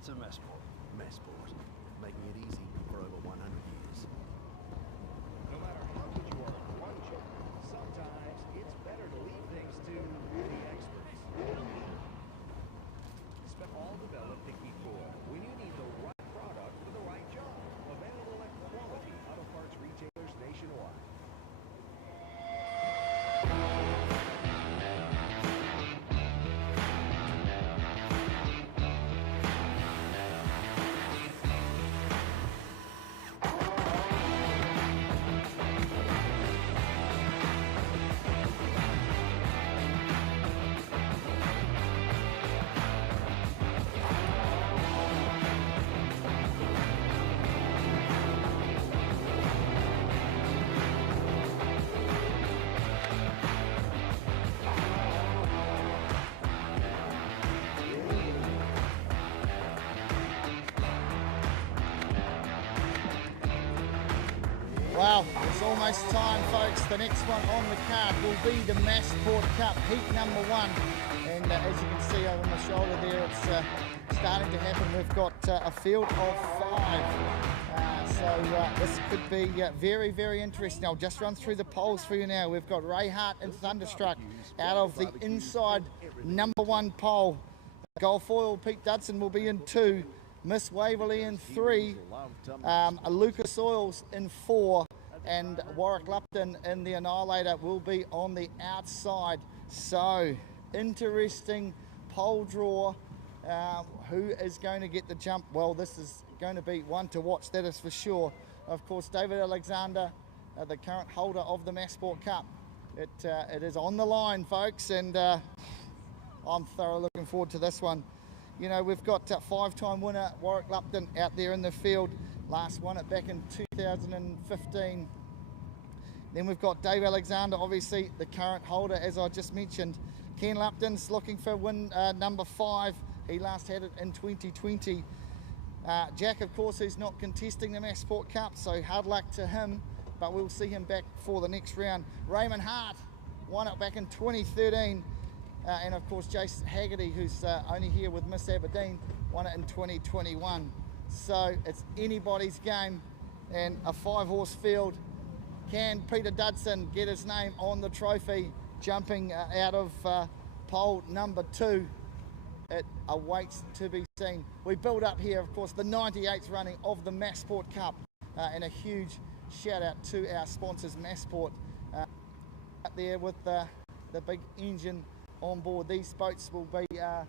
It's a Masport. Masport, making it easy for over 100 years. No matter how good you are at one job, sometimes it's better to leave things to the experts. Spent all developed to keep oil when you need the right product for the right job. Available at quality auto parts retailers nationwide. Wow, it's almost time, folks. The next one on the card will be the Masport Cup, heat number 1. And as you can see over my shoulder there, it's starting to happen. We've got a field of 5. This could be very, very interesting. I'll just run through the polls for you now. We've got Ray Hart and Thunderstruck out of the inside number 1 pole. Golf Oil, Pete Dudson will be in 2. Miss Waverley in 3, Lucas Oils in 4, and Warwick Lupton in the Annihilator will be on the outside. So, interesting pole draw. Who is going to get the jump? Well, this is going to be one to watch, that is for sure. Of course, David Alexander, the current holder of the Masport Cup. It is on the line, folks, and I'm thoroughly looking forward to this one. You know, we've got 5-time winner Warwick Lupton out there in the field. Last won it back in 2015. Then we've got Dave Alexander, obviously the current holder, as I just mentioned. Ken Lupton's looking for win number 5. He last had it in 2020. Jack, of course, who's not contesting the Masport Cup, so hard luck to him, but we'll see him back for the next round. Raymond Hart won it back in 2013. And of course Jace Haggerty, who's only here with Miss Aberdeen, won it in 2021. So it's anybody's game, and a 5-horse field. Can Peter Dudson get his name on the trophy, jumping out of pole number 2? It awaits to be seen. We build up here, of course, the 98th running of the Masport Cup, and a huge shout out to our sponsors, Masport, out there with the big engine on board. These boats will be out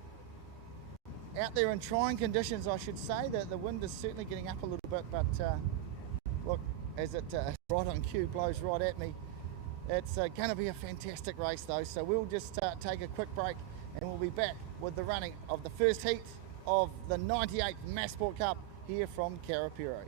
there in trying conditions, I should say. The wind is certainly getting up a little bit, but look, as it right on cue blows right at me. It's going to be a fantastic race though, so we'll just take a quick break and we'll be back with the running of the first heat of the 98th Masport Cup here from Karapiro.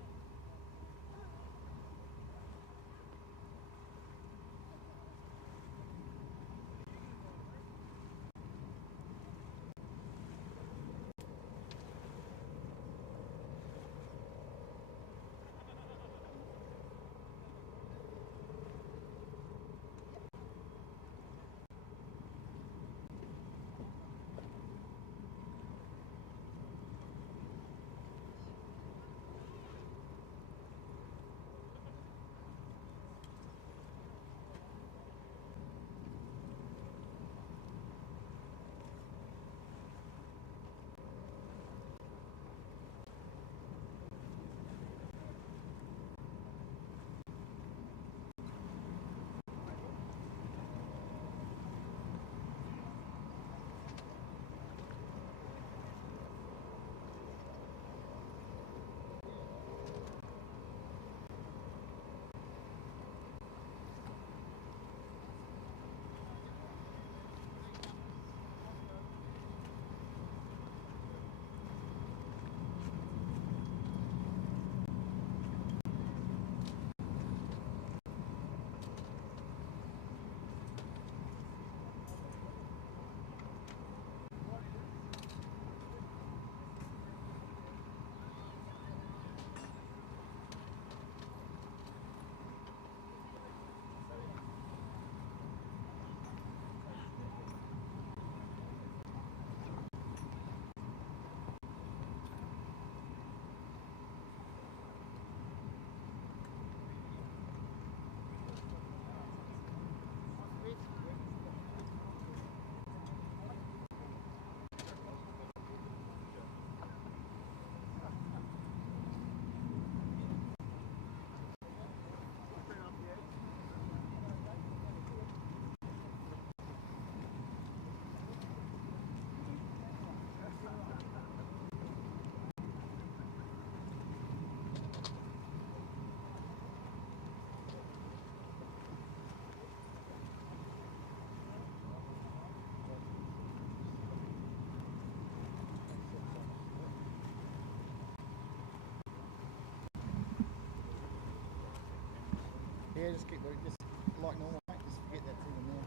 just keep just like normal, mate. Just forget that's even there.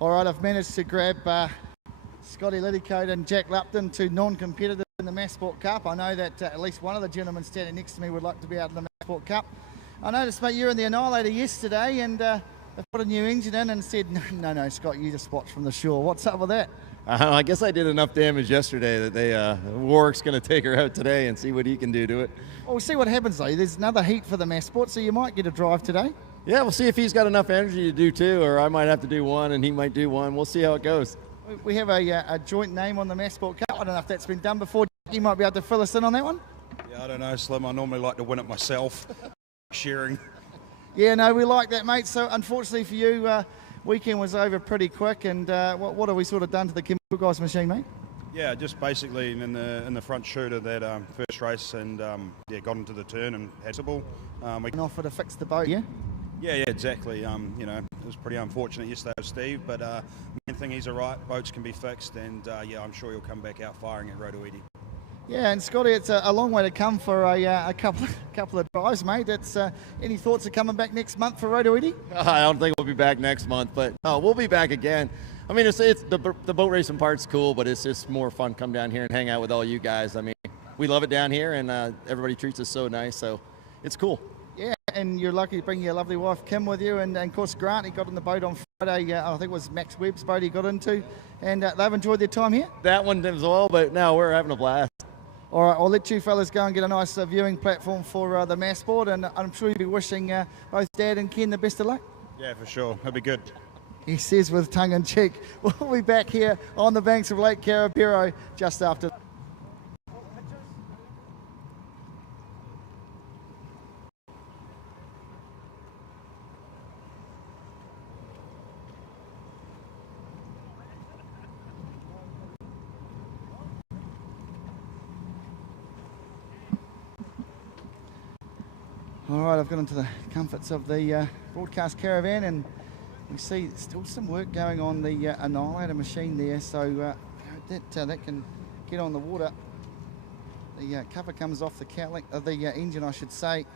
All right, I've managed to grab Scotty Liddycote and Jack Lupton, two non-competitors in the Masport Cup. I know that at least one of the gentlemen standing next to me would like to be out in the Masport Cup. I noticed, mate, you were in the Annihilator yesterday, and they put a new engine in and said, no, Scott, you just watch from the shore. What's up with that? I guess I did enough damage yesterday that Warwick's going to take her out today and see what he can do to it. Well, we'll see what happens, though. There's another heat for the Masport, so you might get a drive today. Yeah, we'll see if he's got enough energy to do two, or I might have to do one, and he might do one. We'll see how it goes. We have a joint name on the Masport Cup. I don't know if that's been done before. You might be able to fill us in on that one. Yeah, I don't know, Slim. I normally like to win it myself. Sharing. Yeah, no, we like that, mate. So, unfortunately for you, weekend was over pretty quick. And what have we sort of done to the Kim guys' machine, mate? Yeah, just basically in the front shoot of that first race, and got into the turn and had to ball. An offer to fix the boat, yeah? Yeah, exactly. It was pretty unfortunate yesterday with Steve, but main thing, he's all right. Boats can be fixed, and I'm sure he'll come back out firing at Rotorua. Yeah, and Scotty, it's a long way to come for a couple of drives, mate. It's any thoughts of coming back next month for Rotorua? I don't think we'll be back next month, but we'll be back again. I mean, it's the boat racing part's cool, but it's just more fun come down here and hang out with all you guys. I mean, we love it down here, and everybody treats us so nice, so it's cool. Yeah, and you're lucky to bring your lovely wife Kim with you, and of course Grant, he got on the boat on Friday. I think it was Max Webb's boat he got into, and they've enjoyed their time here. That one as well, but no, we're having a blast. All right, I'll let you fellas go and get a nice viewing platform for the Masport, and I'm sure you'll be wishing both Dad and Ken the best of luck. Yeah, for sure. It'll be good. He says with tongue in cheek. We'll be back here on the banks of Lake Karapiro just after. All right, I've got into the comforts of the broadcast caravan, and we see still some work going on the Annihilator machine there, so that can get on the water. The cover comes off the cowling, the engine, I should say,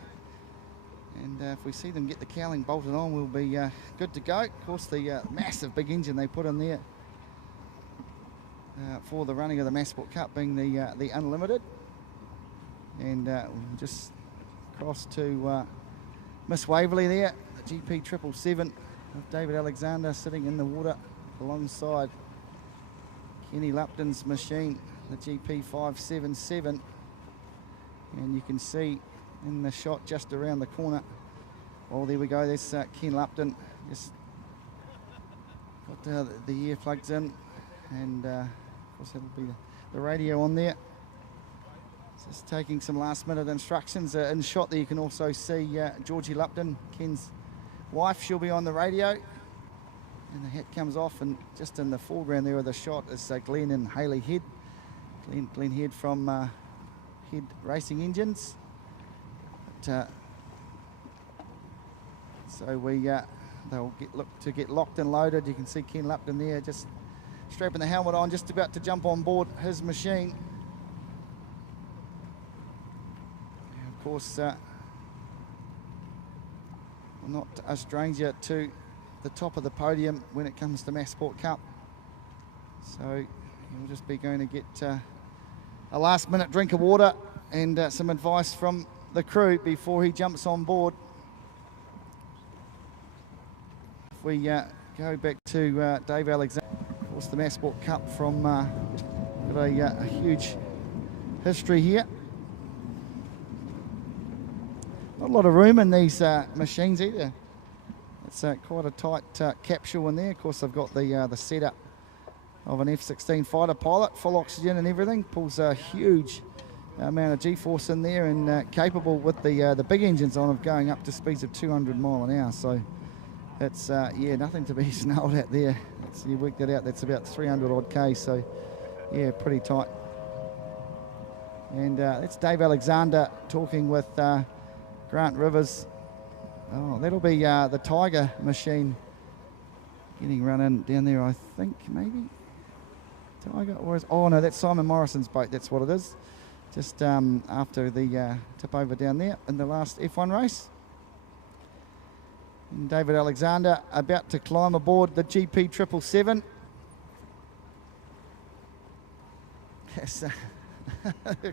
and if we see them get the cowling bolted on, we'll be good to go. Of course, the massive big engine they put in there for the running of the Masport Cup being the Unlimited, and we'll just cross to Miss Waverley there, the GP 777 with David Alexander sitting in the water alongside Kenny Lupton's machine, the GP 577, and you can see in the shot just around the corner. Oh, there we go, there's Ken Lupton, just got the earplugs in, and of course that'll be the radio on there. Just taking some last minute instructions. In the shot there you can also see Georgie Lupton, Ken's wife. She'll be on the radio, and the hat comes off, and just in the foreground there of the shot is Glenn and Hayley Head. Glenn Head from Head Racing Engines. But, so they'll look to get locked and loaded. You can see Ken Lupton there just strapping the helmet on, just about to jump on board his machine. Of course, not a stranger to the top of the podium when it comes to Masport Cup. So he'll just be going to get a last minute drink of water and some advice from the crew before he jumps on board. If we go back to Dave Alexander, of course the Masport Cup from got a huge history here. Not a lot of room in these machines either. It's quite a tight capsule in there. Of course, they've got the setup of an F-16 fighter pilot, full oxygen and everything. Pulls a huge amount of G-force in there, and capable with the big engines on of going up to speeds of 200 mile an hour. So it's nothing to be snarled at there. You work that out. That's about 300 odd K. So yeah, pretty tight. And that's Dave Alexander talking with Grant Rivers. Oh, that'll be the Tiger machine getting run in down there, I think, maybe. Tiger, or is, oh no, that's Simon Morrison's boat, that's what it is. Just after the tip over down there in the last F1 race. And David Alexander about to climb aboard the GP 777. Yes,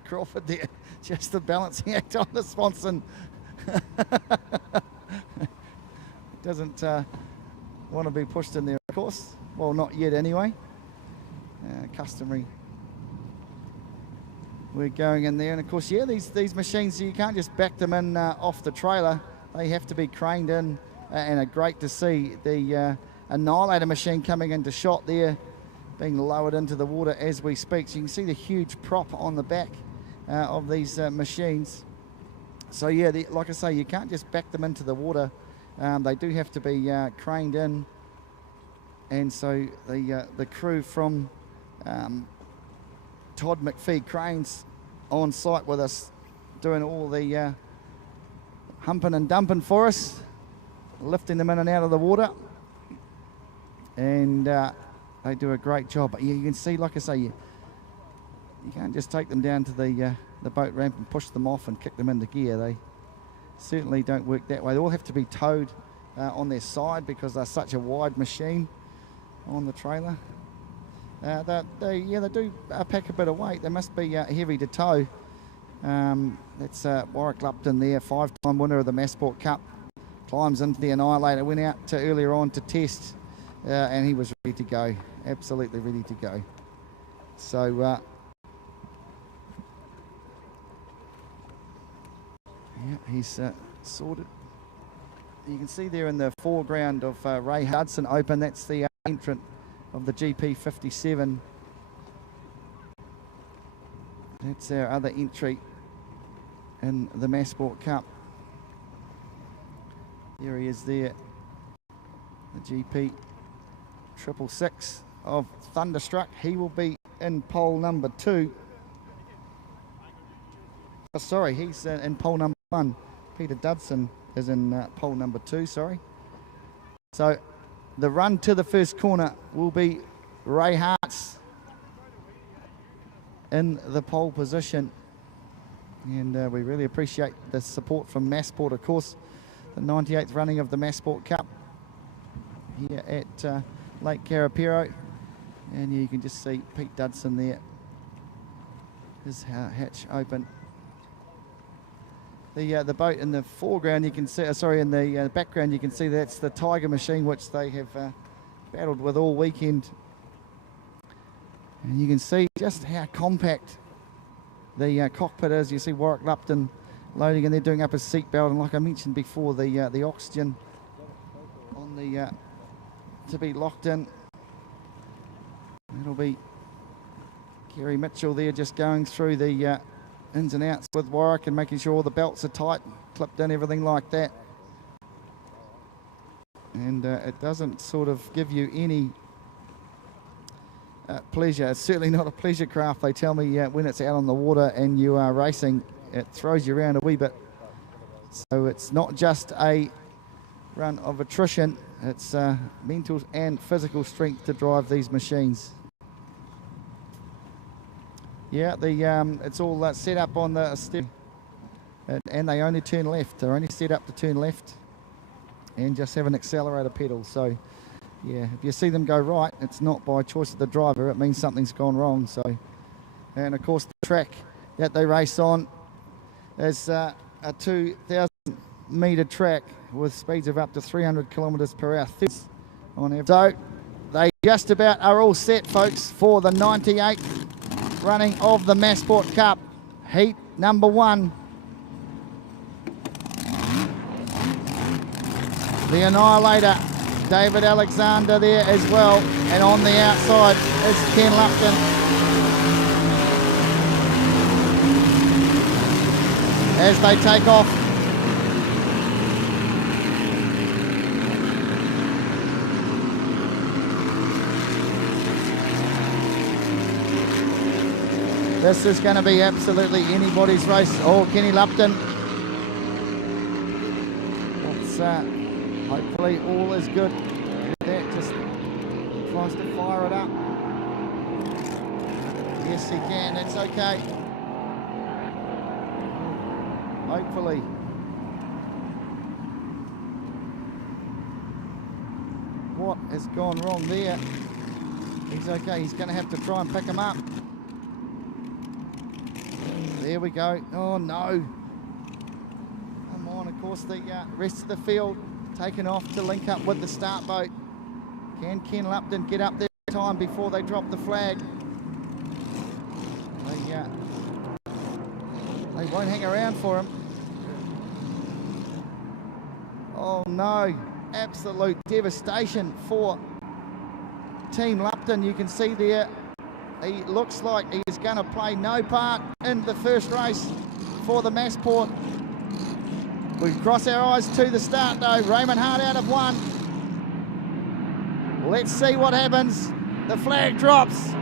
Crawford there, just the balancing act on the Swanson. Doesn't want to be pushed in there, of course. Well, not yet anyway. Customary. We're going in there, and of course, yeah, these machines, you can't just back them in off the trailer. They have to be craned in, and great to see the Annihilator machine coming into shot there, being lowered into the water as we speak. So you can see the huge prop on the back of these machines. So yeah, like I say, you can't just back them into the water. They do have to be craned in, and so the crew from Todd McPhee Cranes on site with us, doing all the humping and dumping for us, lifting them in and out of the water, and they do a great job. But yeah, you can see, like I say, you can't just take them down to the boat ramp and push them off and kick them into gear. They certainly don't work that way. They all have to be towed on their side because they're such a wide machine on the trailer. They do pack a bit of weight. They must be heavy to tow. That's Warwick Lupton there, 5-time winner of the Masport Cup. Climbs into the Annihilator, went out earlier on to test, and he was ready to go, absolutely ready to go. So yeah, he's sorted. You can see there in the foreground of Ray Hudson Open, that's the entrant of the GP 57. That's our other entry in the Masport Cup. There he is there, the GP 666 of Thunderstruck. He will be in pole number 2. Oh, sorry, he's in pole number 1. Peter Dudson is in pole number 2, sorry. So the run to the first corner will be Ray Hart's in the pole position. And we really appreciate the support from Masport, of course. The 98th running of the Masport Cup here at Lake Karapiro. And you can just see Pete Dudson there. His hatch open. The boat in the foreground, you can see, in the background, you can see that's the Tiger machine, which they have battled with all weekend. And you can see just how compact the cockpit is. You see Warwick Lupton loading, and they're doing up his seatbelt. And like I mentioned before, the oxygen on the to be locked in. It'll be Kerry Mitchell there, just going through the ins and outs with Warwick and making sure all the belts are tight, clipped in, everything like that. And it doesn't sort of give you any pleasure. It's certainly not a pleasure craft, they tell me, when it's out on the water and you are racing. It throws you around a wee bit. So it's not just a run of attrition, it's mental and physical strength to drive these machines. Yeah, it's all set up on the step, and they only turn left. They're only set up to turn left and just have an accelerator pedal. So yeah, if you see them go right, it's not by choice of the driver. It means something's gone wrong. So, and of course the track that they race on is a 2,000 metre track with speeds of up to 300 kilometres per hour on average. So they just about are all set, folks, for the 98th running of the Masport Cup, heat number 1. The Annihilator, David Alexander there as well, and on the outside is Ken Lupton. As they take off. This is going to be absolutely anybody's race. Oh, Kenny Lupton. Hopefully all is good. That just tries to fire it up. Yes, he can. It's okay. Hopefully. has gone wrong there. He's okay. He's going to have to try and pick him up. There we go. Oh, no. Come on. Of course, the rest of the field taken off to link up with the start boat. Can Ken Lupton get up there in time before they drop the flag? They won't hang around for him. Oh, no. Absolute devastation for Team Lupton. You can see there, he looks like he is going to play no part in the first race for the Masport. We cross our eyes to the start though. Raymond Hart out of 1. Let's see what happens. The flag drops.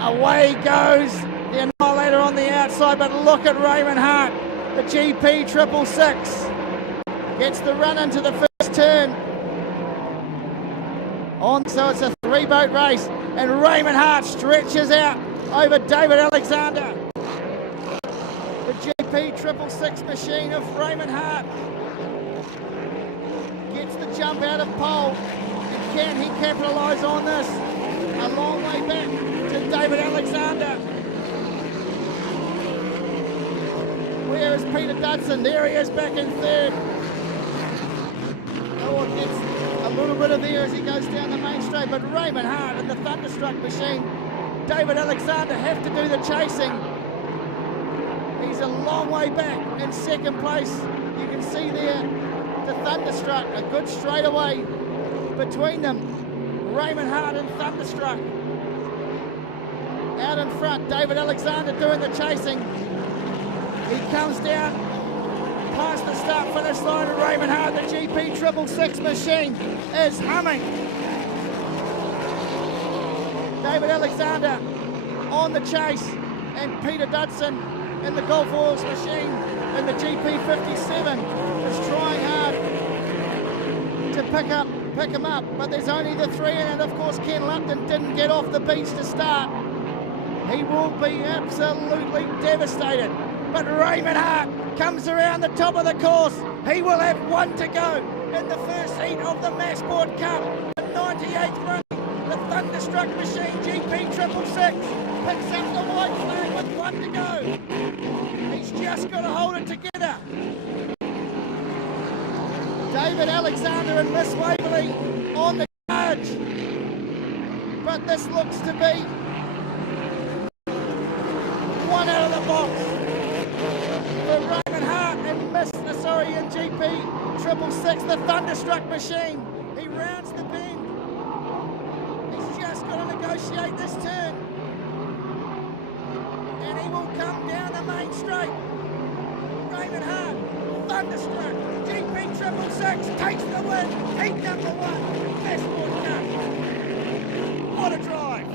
Away goes the Annihilator on the outside, but look at Raymond Hart. The GP 666 gets the run into the first turn. So it's a 3-boat race, and Raymond Hart stretches out over David Alexander. The GP 666 machine of Raymond Hart gets the jump out of pole. And can he capitalise on this? A long way back to David Alexander. Where is Peter Dudson? There he is back in 3rd. Oh, it gets a little bit of air as he goes down the main straight, but Raymond Hart and the Thunderstruck machine, David Alexander, have to do the chasing. He's a long way back in 2nd place. You can see there the Thunderstruck, a good straightaway between them. Raymond Hart and Thunderstruck. Out in front, David Alexander doing the chasing. He comes down past the start-finish line, and Raymond Hart, the GP 666 machine, is humming. David Alexander on the chase, and Peter Dudson in the Gulf Oils machine in the GP 57 is trying hard to pick him up, but there's only the 3 in it. Of course, Ken Lupton didn't get off the beach to start. He will be absolutely devastated. But Raymond Hart comes around the top of the course. He will have 1 to go in the first heat of the Masport Cup. The 98th run, the Thunderstruck machine, GP 666, picks up the white flag with 1 to go. He's just got to hold it together. David Alexander and Miss Waverley on the charge. But this looks to be 1 out of the box for Raymond Hart and and GP 666, the Thunderstruck machine. He rounds the bend. He's just got to negotiate this turn. And he will come down the main straight. Raymond Hart, Thunderstruck, GP 666 takes the win. Heat number 1, Masport Cup. What a drive.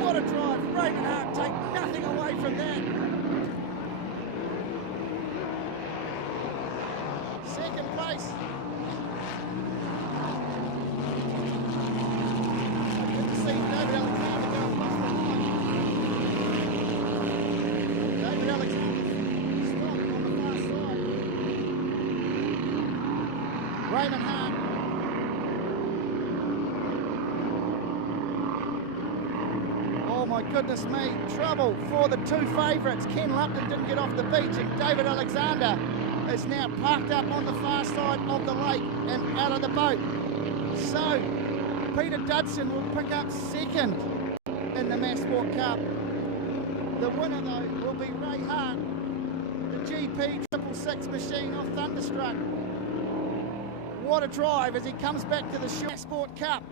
What a drive. Raymond Hart take nothing away from that. Second place. Good to see David Alexander go across the line. David Alexander stopped on the far side. Raymond Hart. Oh my goodness me, trouble for the 2 favourites. Ken Lupton didn't get off the beach, and David Alexander is now parked up on the far side of the lake and out of the boat. So Peter Dudson will pick up 2nd in the Masport Cup. The winner though will be Ray Hart, the GP 666 machine off Thunderstruck. What a drive as he comes back to the Masport Cup.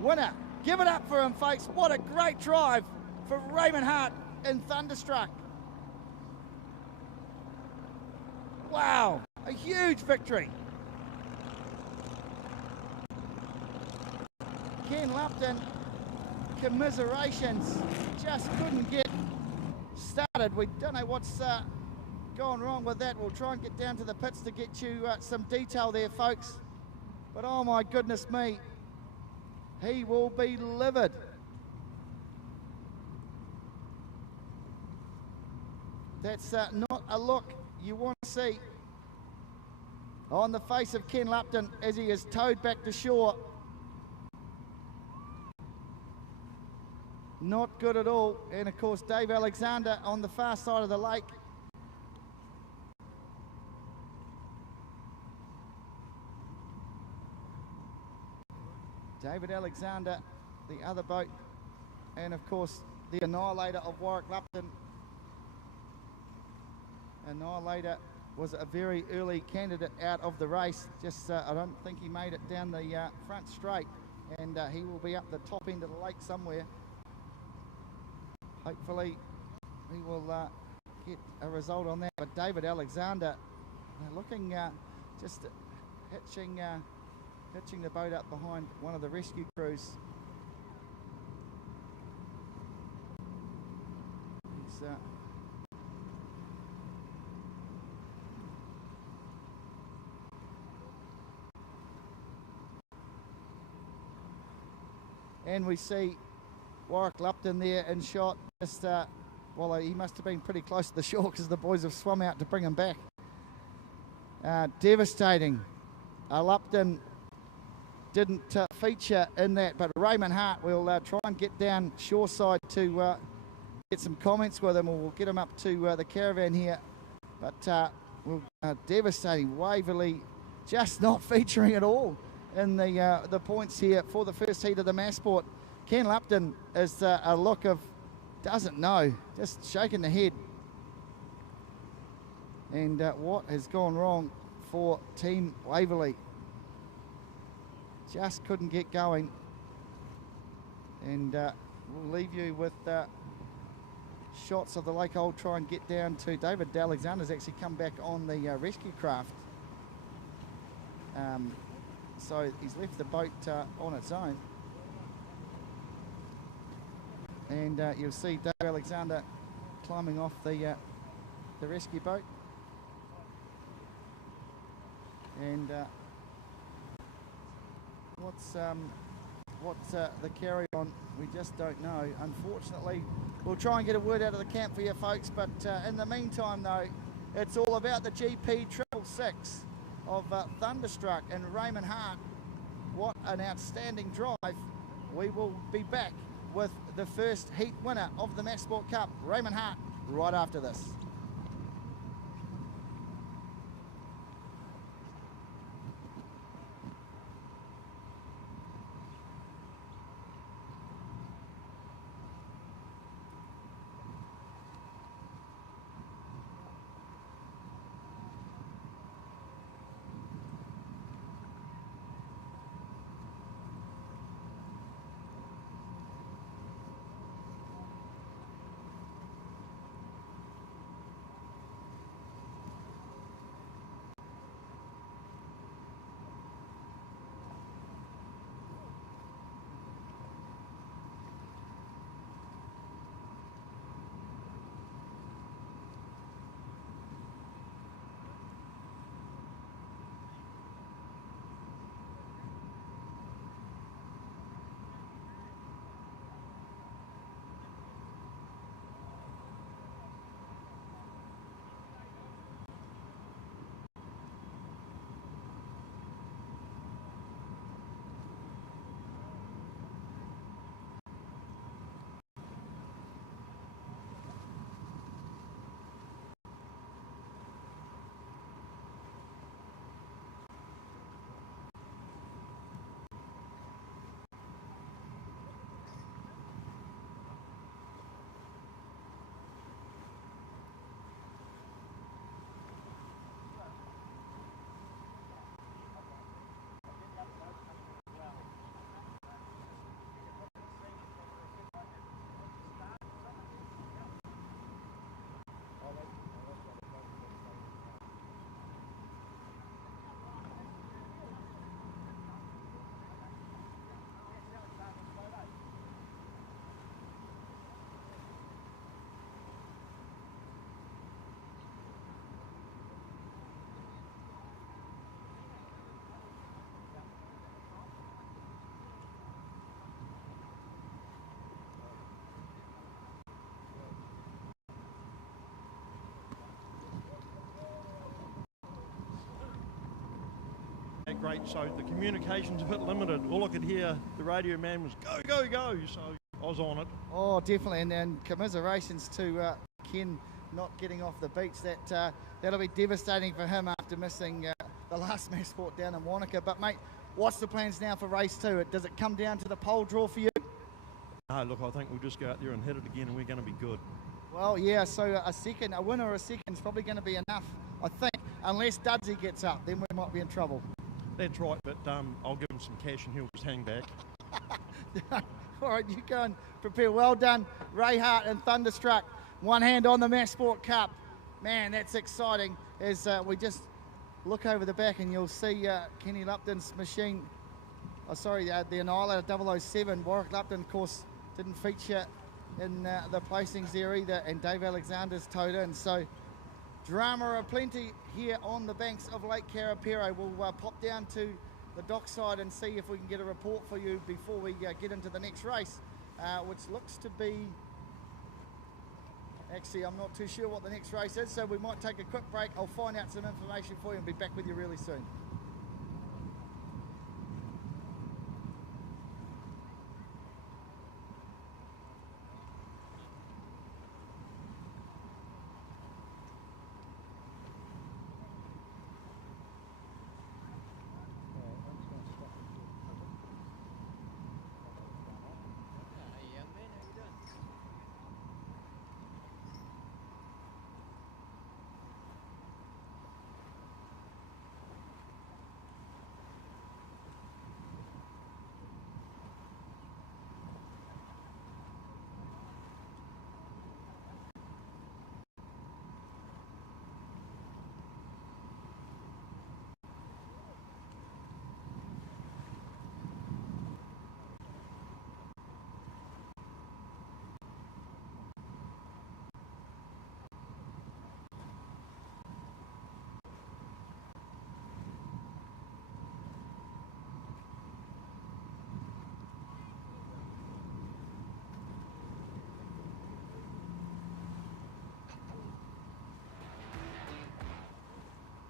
Winner, give it up for him, folks. What a great drive for Raymond Hart in Thunderstruck. Wow, a huge victory. Ken Lupton, commiserations, just couldn't get started. We don't know what's gone wrong with that. We'll try and get down to the pits to get you some detail there, folks. But oh my goodness me, he will be livid. That's not a look you want to see on the face of Ken Lupton as he is towed back to shore. Not good at all. And of course, Dave Alexander on the far side of the lake. David Alexander, the other boat, and of course the Annihilator of Warwick Lupton. Annihilator was a very early candidate out of the race. Just I don't think he made it down the front straight, and he will be up the top end of the lake somewhere. Hopefully he will get a result on that. But David Alexander looking just hitching the boat up behind one of the rescue crews. He's and we see Warwick Lupton there in shot. Just well, he must have been pretty close to the shore because the boys have swum out to bring him back. Devastating. Lupton didn't feature in that, but Raymond Hart will try and get down shoreside to get some comments with him, or we'll get him up to the caravan here. But devastating. Waverley just not featuring at all in the points here for the first heat of the Masport. Ken Lupton is a look of doesn't know, just shaking the head. And what has gone wrong for Team Waverley? Just couldn't get going. And we'll leave you with shots of the lake. I'll try and get down to David Alexander's actually come back on the rescue craft. So he's left the boat on its own. And you'll see Dave Alexander climbing off the rescue boat. And what's the carry on? We just don't know. Unfortunately, we'll try and get a word out of the camp for you folks. But in the meantime, though, it's all about the GP 666 of Thunderstruck and Raymond Hart. What an outstanding drive. We will be back with the first heat winner of the Masport Cup, Raymond Hart, right after this. great. So the communication's a bit limited. All I could hear, the radio man was go, go, go. So I was on it. Oh, definitely, and commiserations to Ken not getting off the beach. That'll be devastating for him after missing the last Masport down in Wanaka. But mate, what's the plans now for race 2? Does it come down to the pole draw for you? No, look, I think we'll just go out there and hit it again, and we're going to be good. Well, yeah, so a winner or a second is probably going to be enough, I think, unless Dudsy gets up, then we might be in trouble. That's right, but I'll give him some cash and he'll just hang back. All right, you go and prepare. Well done, Ray Hart and Thunderstruck. One hand on the Masport Cup. Man, that's exciting. As we just look over the back and you'll see Kenny Lupton's machine. Oh, sorry, the Annihilator 007. Warwick Lupton, of course, didn't feature in the placings there either, and Dave Alexander's towed in. So drama aplenty here on the banks of Lake Karapiro. We'll pop down to the dockside and see if we can get a report for you before we get into the next race, which looks to be, actually I'm not too sure what the next race is, so we might take a quick break. I'll find out some information for you and be back with you really soon.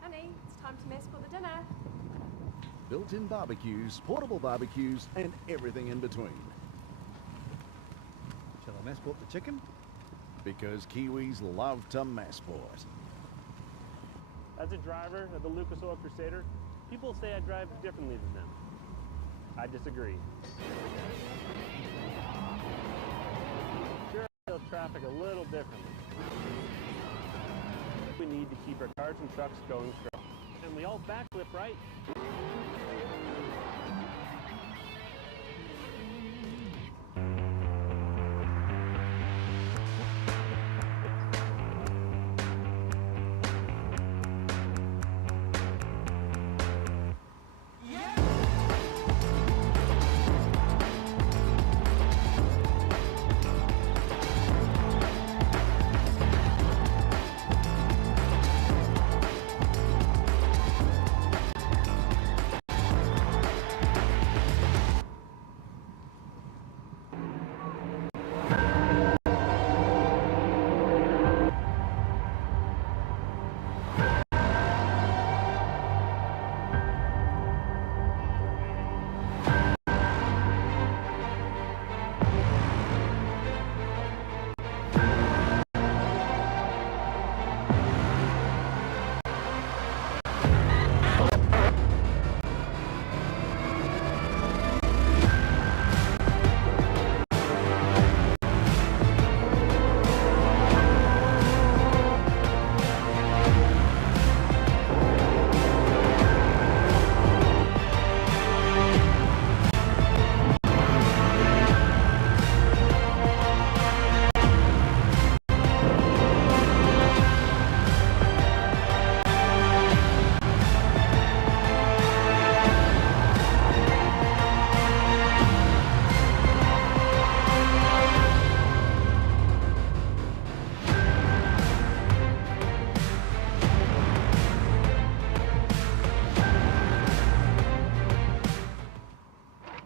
Honey, it's time to Masport the dinner. Built-in barbecues, portable barbecues, and everything in between. Shall I Masport the chicken? Because Kiwis love to Masport. As a driver of the Lucas Oil Crusader, people say I drive differently than them. I disagree. Sure, I feel traffic a little differently. We need to keep our cars and trucks going strong. And we all backflip, right?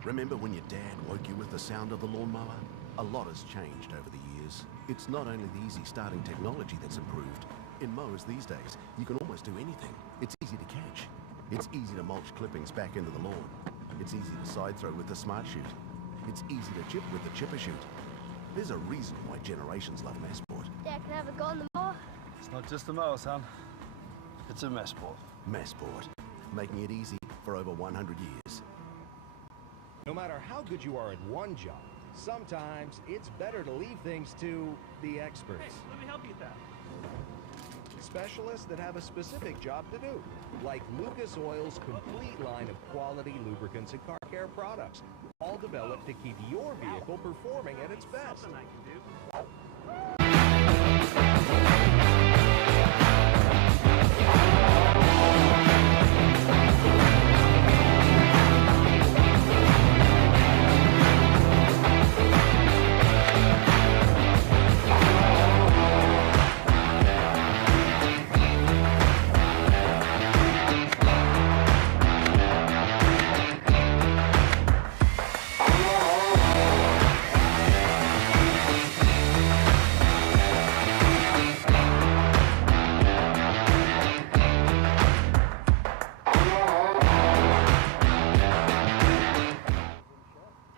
Remember when your dad woke you with the sound of the lawnmower? A lot has changed over the years. It's not only the easy starting technology that's improved. In mowers these days, you can almost do anything. It's easy to catch. It's easy to mulch clippings back into the lawn. It's easy to side throw with the Smart Shoot. It's easy to chip with the Chipper Shoot. There's a reason why generations love Masport. Dad, can I have a go on the mower? It's not just a mower, son. It's a Masport. Masport, making it easy for over 100 years. No matter how good you are at one job, sometimes it's better to leave things to the experts. Hey, let me help you with that. Specialists that have a specific job to do, like Lucas Oil's complete line of quality lubricants and car care products, all developed to keep your vehicle performing at its best. Something I can do.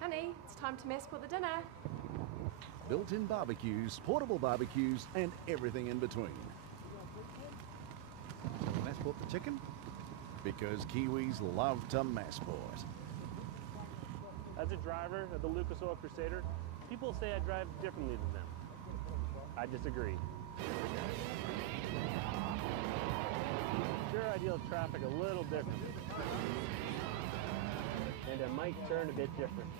Honey, it's time to mess with the dinner. Built-in barbecues, portable barbecues, and everything in between. Masport the chicken? Because Kiwis love to Masport. As a driver of the Lucas Oil Crusader, people say I drive differently than them. I disagree. Sure, I deal with traffic a little differently. And I might turn a bit different.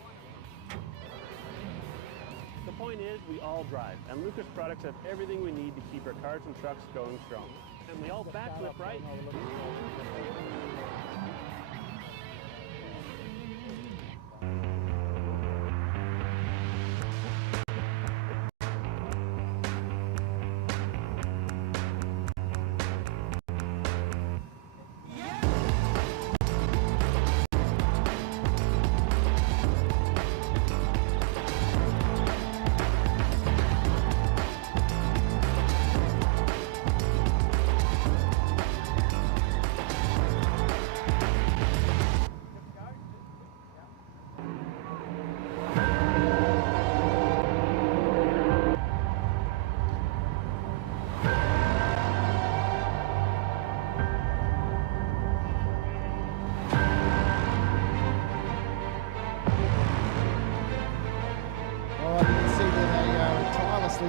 The point is, we all drive, and Lucas products have everything we need to keep our cars and trucks going strong. And we all backflip right.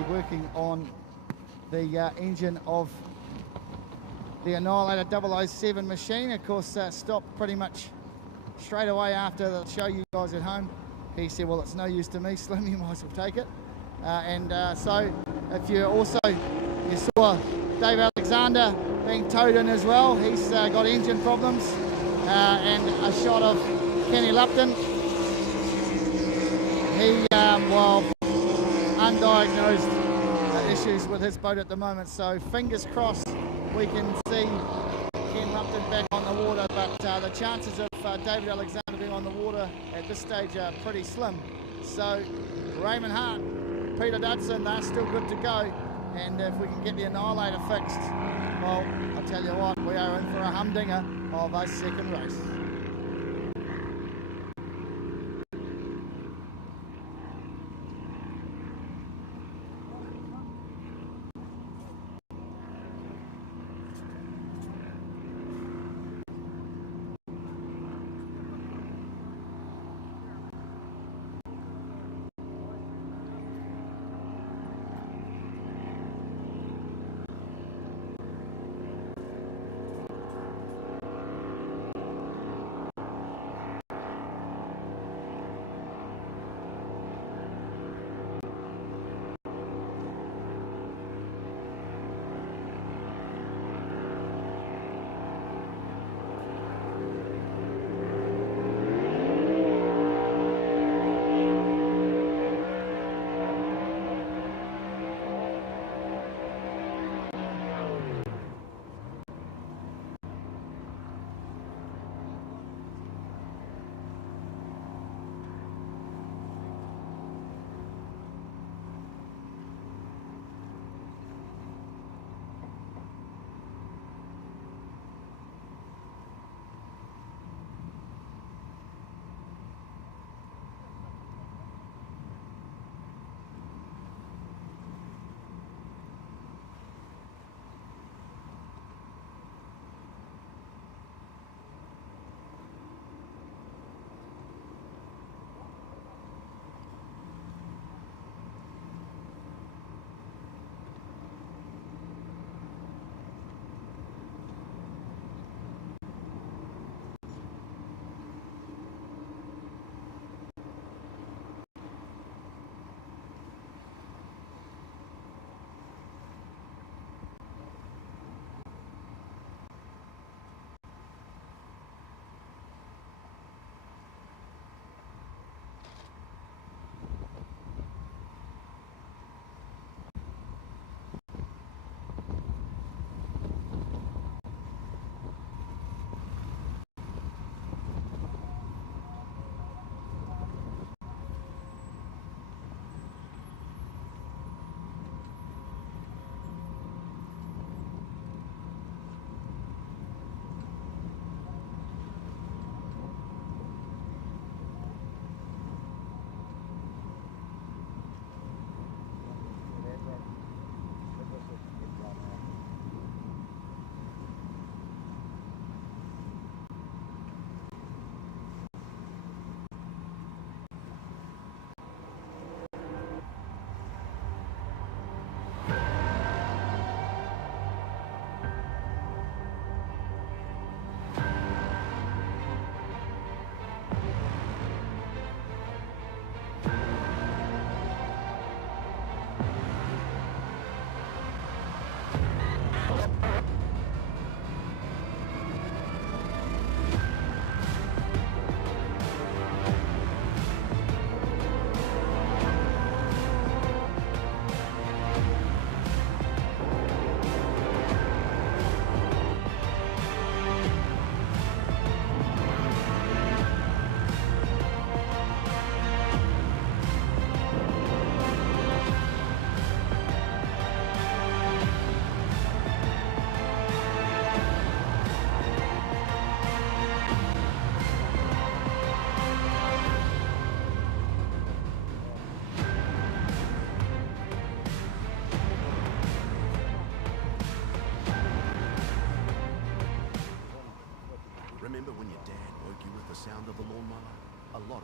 Working on the engine of the Annihilator 007 machine. Of course, stopped pretty much straight away after the show you guys at home. He said, well, it's no use to me, Slim, you might as well take it. So if you saw Dave Alexander being towed in as well. He's got engine problems. And a shot of Kenny Lupton. He, undiagnosed issues with his boat at the moment, so fingers crossed we can see Ken Lupton back on the water, but the chances of David Alexander being on the water at this stage are pretty slim. So Raymond Hart, Peter Dudson, they're still good to go, and if we can get the Annihilator fixed, well, I'll tell you what, we are in for a humdinger of a second race.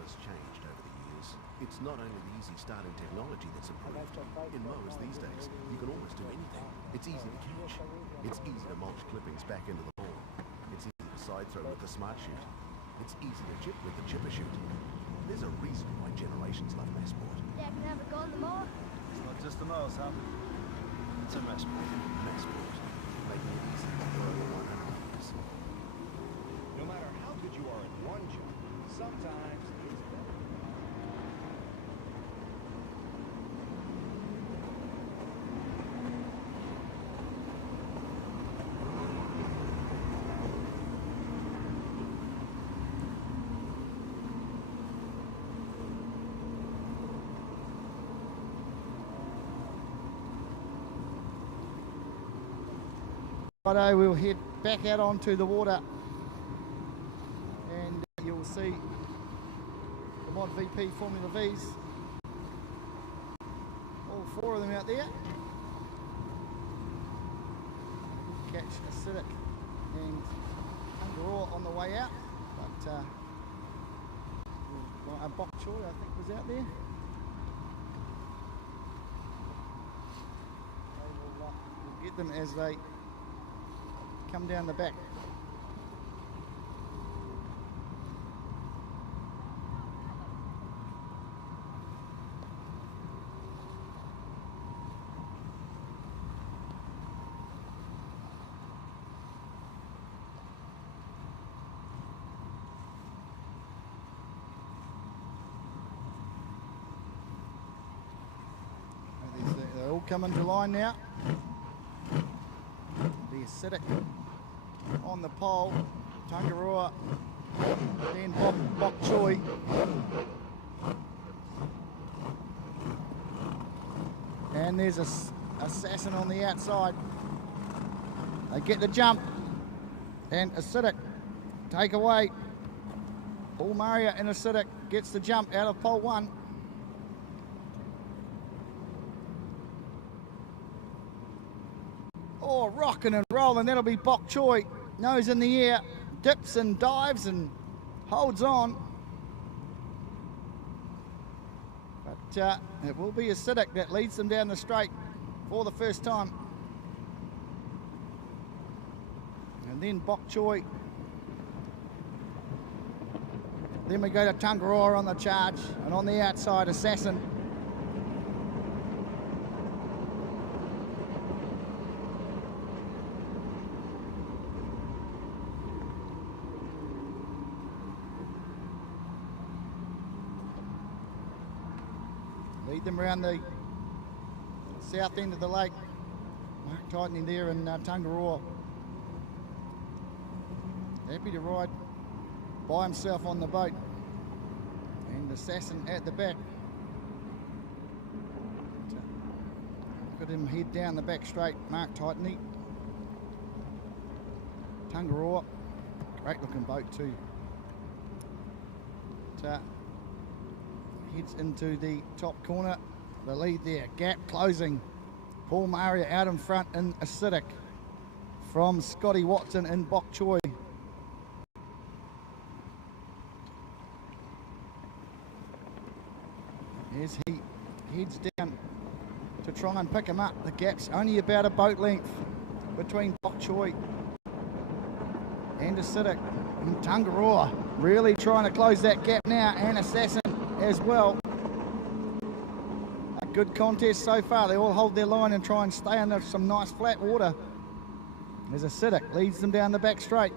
has changed over the years. It's not only the easy starting technology that's improved. In mowers these days, you can almost do anything. It's easy to catch. It's easy to mulch clippings back into the lawn. It's easy to side throw with the Smart Shoot. It's easy to chip with the Chipper Shoot. There's a reason why generations love Masport. Dad can have a go on the mower. It's not just a mower, son. It's a Masport. Masport, making it easy for over 100 years. No matter how good you are at one job, sometimes it's better. Righto, we'll head back out onto the water and you'll see the Mod VP Formula Vs, all four of them out there. Catch Acidic and Underall on the way out, but a Bok Choy I think was out there. We'll get them as they come down the back. They're all coming to line now. The Acidic on the pole, Tangaroa, then Bok Choy. And there's a Assassin on the outside. They get the jump, and Acidic take away. Paul Maria and Acidic gets the jump out of pole one. Oh, rocking and rolling, that'll be Bok Choy. Nose in the air, dips and dives and holds on. But it will be Acidic that leads them down the straight for the first time. And then Bok Choy. Then we go to Tangaroa on the charge, and on the outside, Assassin. Lead them around the south end of the lake. Mark tightening there in Tangaroa. Happy to ride by himself on the boat. And Assassin at the back. Look at him head down the back straight. Mark tightening. Tangaroa. Great looking boat too. But, heads into the top corner. The lead there, gap closing. Paul Maria out in front in Acidic from Scotty Watson and Bok Choy. As he heads down to try and pick him up. The gap's only about a boat length between Bok Choy and Acidic. And Tangaroa really trying to close that gap now, and Assassin as well. A good contest so far. They all hold their line and try and stay under some nice flat water as Acidic leads them down the back straight.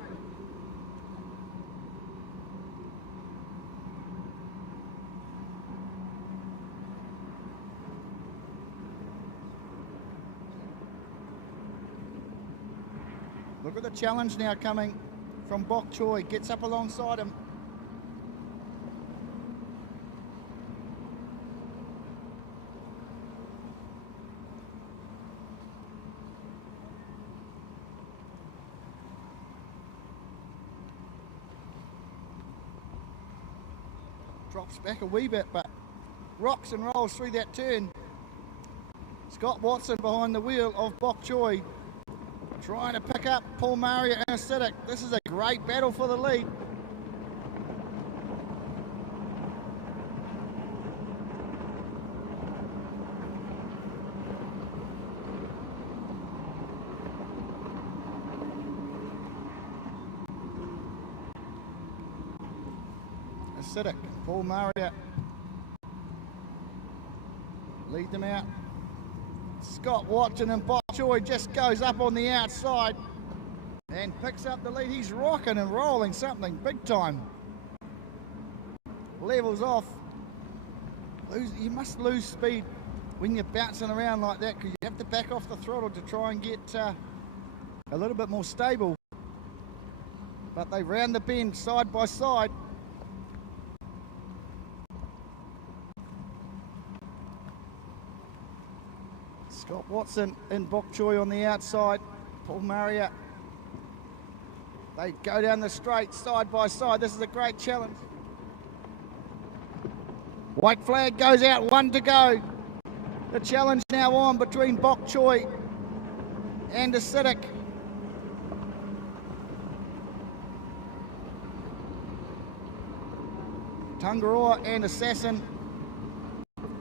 Look at the challenge now coming from Bok Choy. Gets up alongside him. Drops back a wee bit, but rocks and rolls through that turn. Scott Watson behind the wheel of Bok Choy, trying to pick up Paul Maria and Acidic. This is a great battle for the lead. Acidic, Paul Murray lead them out. Scott Watson and Bok Choy just goes up on the outside and picks up the lead. He's rocking and rolling something big time. Levels off. You must lose speed when you're bouncing around like that, because you have to back off the throttle to try and get a little bit more stable. But they round the bend side by side. Scott Watson and Bok Choy on the outside. Paul Murray. They go down the straight side by side. This is a great challenge. White flag goes out, 1 to go. The challenge now on between Bok Choy and Acidic. Tangaroa and Assassin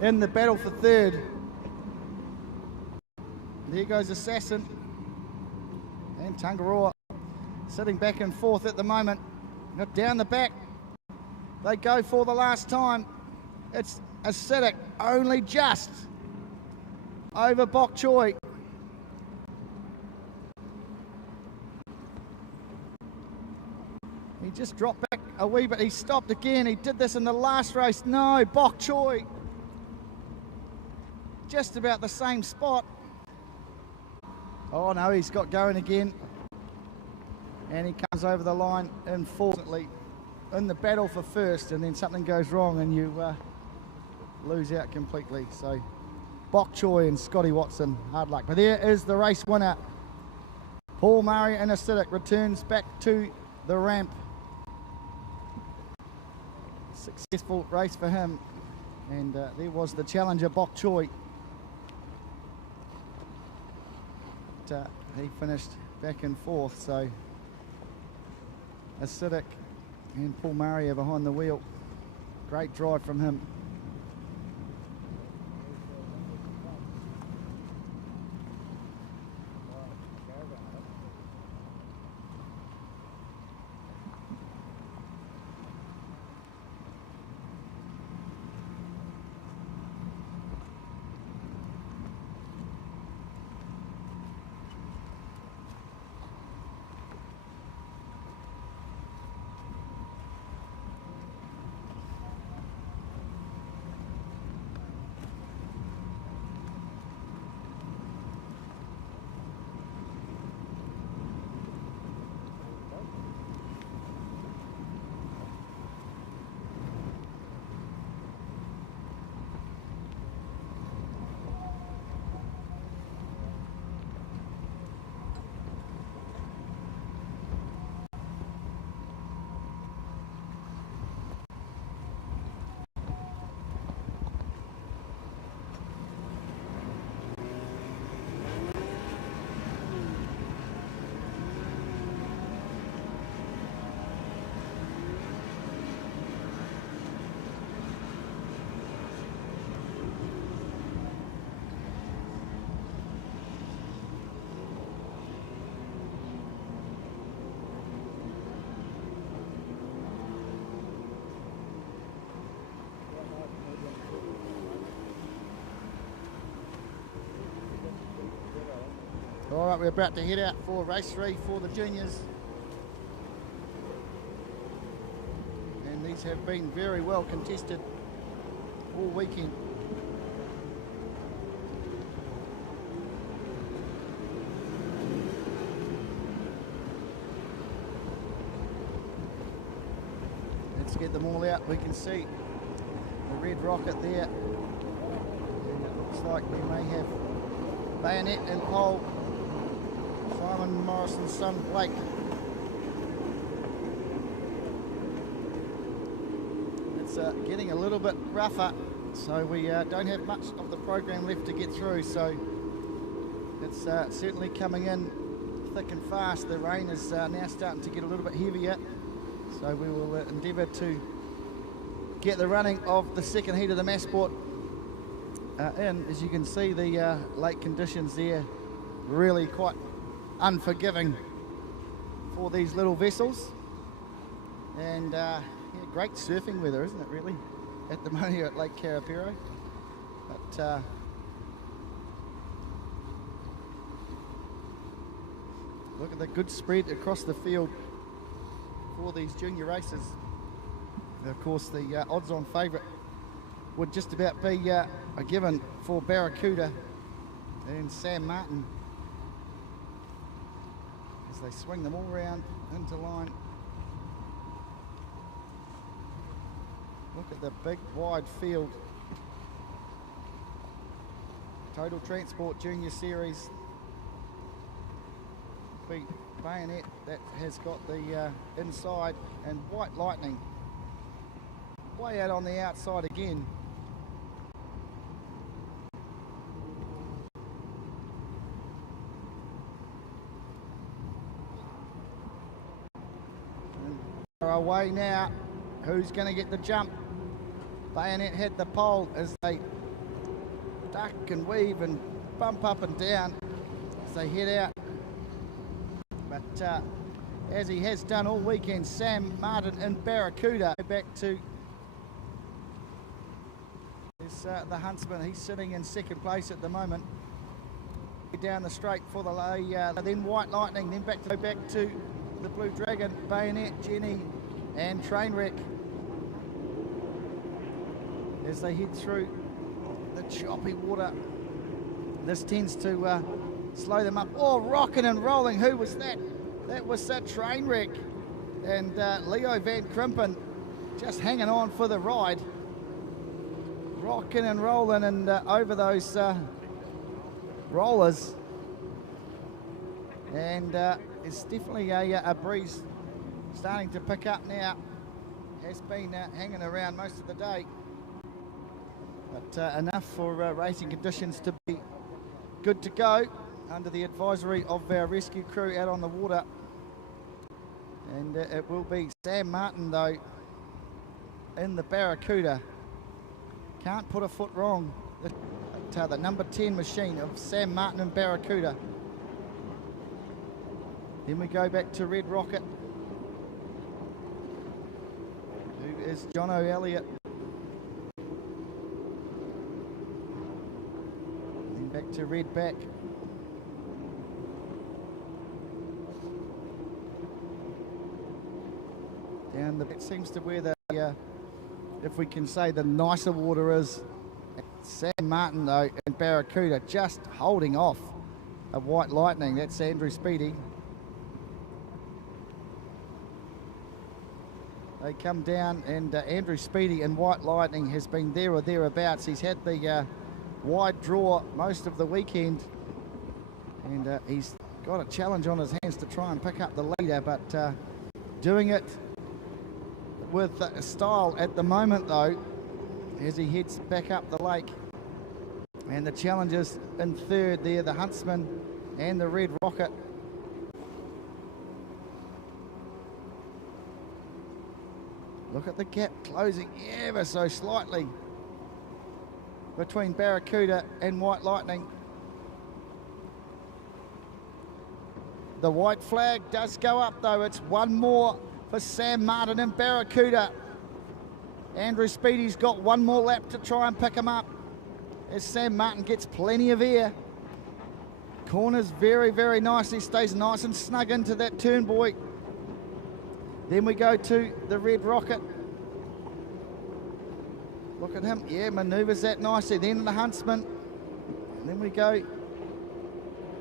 in the battle for third. There goes Assassin and Tangaroa sitting back and forth at the moment. Got down the back. They go for the last time. It's Acidic only just over Bok Choy. He just dropped back a wee bit. He stopped again. He did this in the last race. No, Bok Choy just about the same spot. Oh no, he's got going again. And he comes over the line, unfortunately, in the battle for first, and then something goes wrong and you lose out completely. So Bok Choy and Scotty Watson, hard luck. But there is the race winner. Paul Murray and Acidic returns back to the ramp. Successful race for him. And there was the challenger, Bok Choy. He finished back and forth, so Acidic and Paul Murray are behind the wheel. Great drive from him. All right, we're about to head out for race 3 for the juniors. And these have been very well contested all weekend. Let's get them all out. We can see the red rocket there. And it looks like we may have Bayonet and pole. Simon Morrison's son, Blake. It's getting a little bit rougher, so we don't have much of the program left to get through, so it's certainly coming in thick and fast. The rain is now starting to get a little bit heavier, so we will endeavour to get the running of the second heat of the Masport in. As you can see, the lake conditions there really quite unforgiving for these little vessels. And here great surfing weather, isn't it, really, at the moment here at Lake Karapiro. But look at the good spread across the field for these junior races. Of course, the odds-on favourite would just about be a given for Barracuda and Sam Martin as they swing them all around into line. Look at the big wide field. Total Transport Junior Series. Beat Bayonet, that has got the inside, and White Lightning way out on the outside again. And they're away now. Who's going to get the jump? Bayonet had the pole as they duck and weave and bump up and down as they head out. But as he has done all weekend, Sam Martin and Barracuda. Back to the Huntsman. He's sitting in second place at the moment. Down the straight for the lay, then White Lightning, then back to the Blue Dragon, Bayonet, Jenny, and Trainwreck as they head through the choppy water. This tends to slow them up. Oh, rocking and rolling. Who was that? That was Trainwreck. And Leo Van Krimpen just hanging on for the ride. Rocking and rolling and over those rollers. And it's definitely a breeze starting to pick up now. Has been hanging around most of the day. But enough for racing conditions to be good to go under the advisory of our rescue crew out on the water. And it will be Sam Martin, though, in the Barracuda. Can't put a foot wrong. The number 10 machine of Sam Martin and Barracuda. Then we go back to Red Rocket, who is Jono Elliott. Then back to Red Back. Down the, it seems to where the, if we can say, the nicer water is. Sam Martin, though, and Barracuda just holding off a White Lightning. That's Andrew Speedy. They come down, and Andrew Speedy and White Lightning has been there or thereabouts. He's had the wide draw most of the weekend, and he's got a challenge on his hands to try and pick up the leader, but doing it with style at the moment, though, as he heads back up the lake. And the challengers in third there, the Huntsman and the Red Rocket. Look at the gap closing ever so slightly between Barracuda and White Lightning. The white flag does go up, though. It's one more for Sam Martin and Barracuda. Andrew Speedy's got one more lap to try and pick him up as Sam Martin gets plenty of air. Corners very, very nicely, stays nice and snug into that turn, boy. Then we go to the Red Rocket. Look at him, yeah, manoeuvres that nicely. Then the Huntsman. And then we go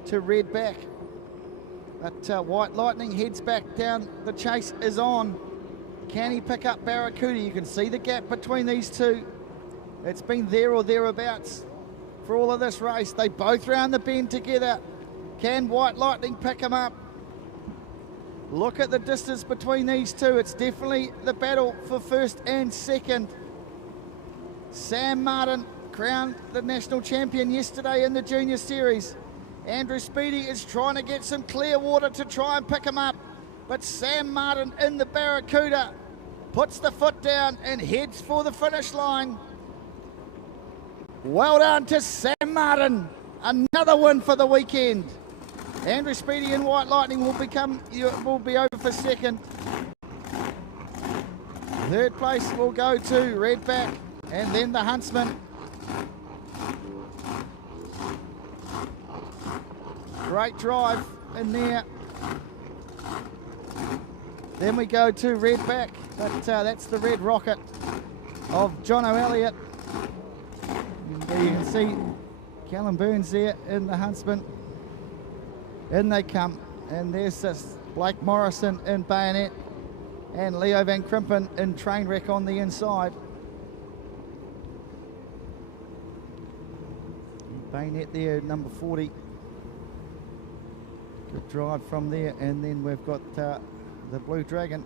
to Red Back. But White Lightning heads back down. The chase is on. Can he pick up Barracuda? You can see the gap between these two. It's been there or thereabouts for all of this race. They both round the bend together. Can White Lightning pick him up? Look at the distance between these two. It's definitely the battle for first and second. Sam Martin crowned the national champion yesterday in the Junior Series. Andrew Speedy is trying to get some clear water to try and pick him up. But Sam Martin in the Barracuda puts the foot down and heads for the finish line. Well done to Sam Martin. Another win for the weekend. Andrew Speedy and White Lightning will be over for second. Third place will go to Redback and then the Huntsman. Great drive in there. Then we go to Redback, but that's the Red Rocket of Jono Elliott. And there you can see Callum Burns there in the Huntsman. In they come, and there's Blake Morrison in Bayonet and Leo Van Krimpen in Trainwreck on the inside. Bayonet there, number 40. Good drive from there, and then we've got the Blue Dragon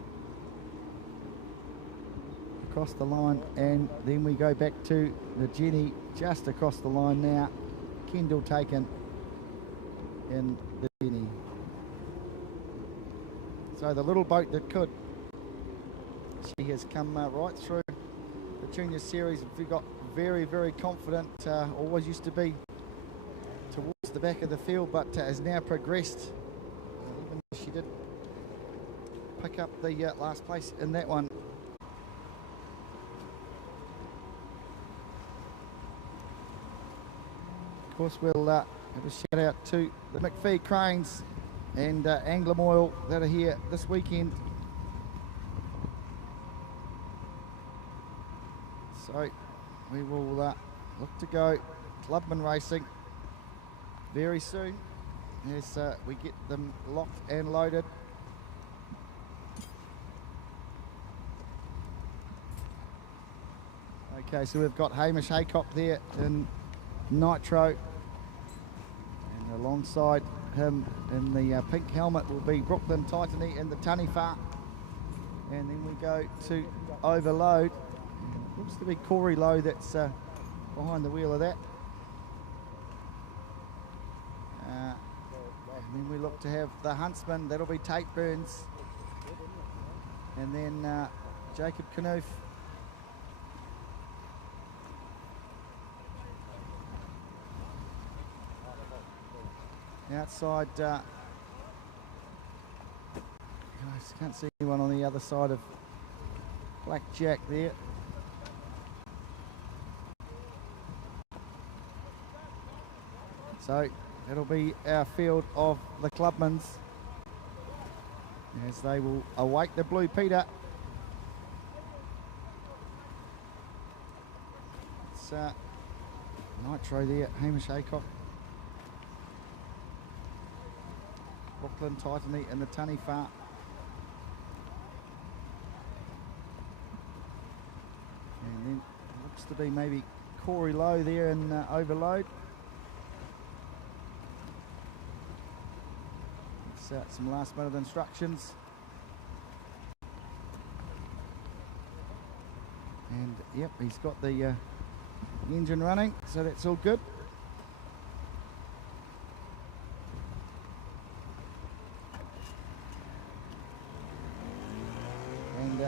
across the line, and then we go back to the Jenny just across the line now. Kendall taken in the Jenny. So the little boat that could, she has come right through the junior series. We got very, very confident, always used to be towards the back of the field, but has now progressed. Even though she did pick up the last place in that one. Of course, we'll have a shout out to the McPhee Cranes and Angler Oil that are here this weekend. So we will look to go Clubman Racing very soon as we get them locked and loaded. Okay, so we've got Hamish Haycock there in Nitro, and alongside him in the pink helmet will be Brooklyn Titany in the Taniwha. And then we go to Overload. Looks to be Corey Lowe that's behind the wheel of that. And then we look to have the Huntsman, that'll be Tate Burns. And then Jacob Knoof. Outside, I can't see anyone on the other side of Blackjack there. So it'll be our field of the Clubmans as they will await the Blue Peter. It's Nitro there, Hamish Haycock. Brooklyn Titany and the Taniwha. And then looks to be maybe Corey Lowe there in Overload. It's some last minute instructions. And yep, he's got the engine running, so that's all good.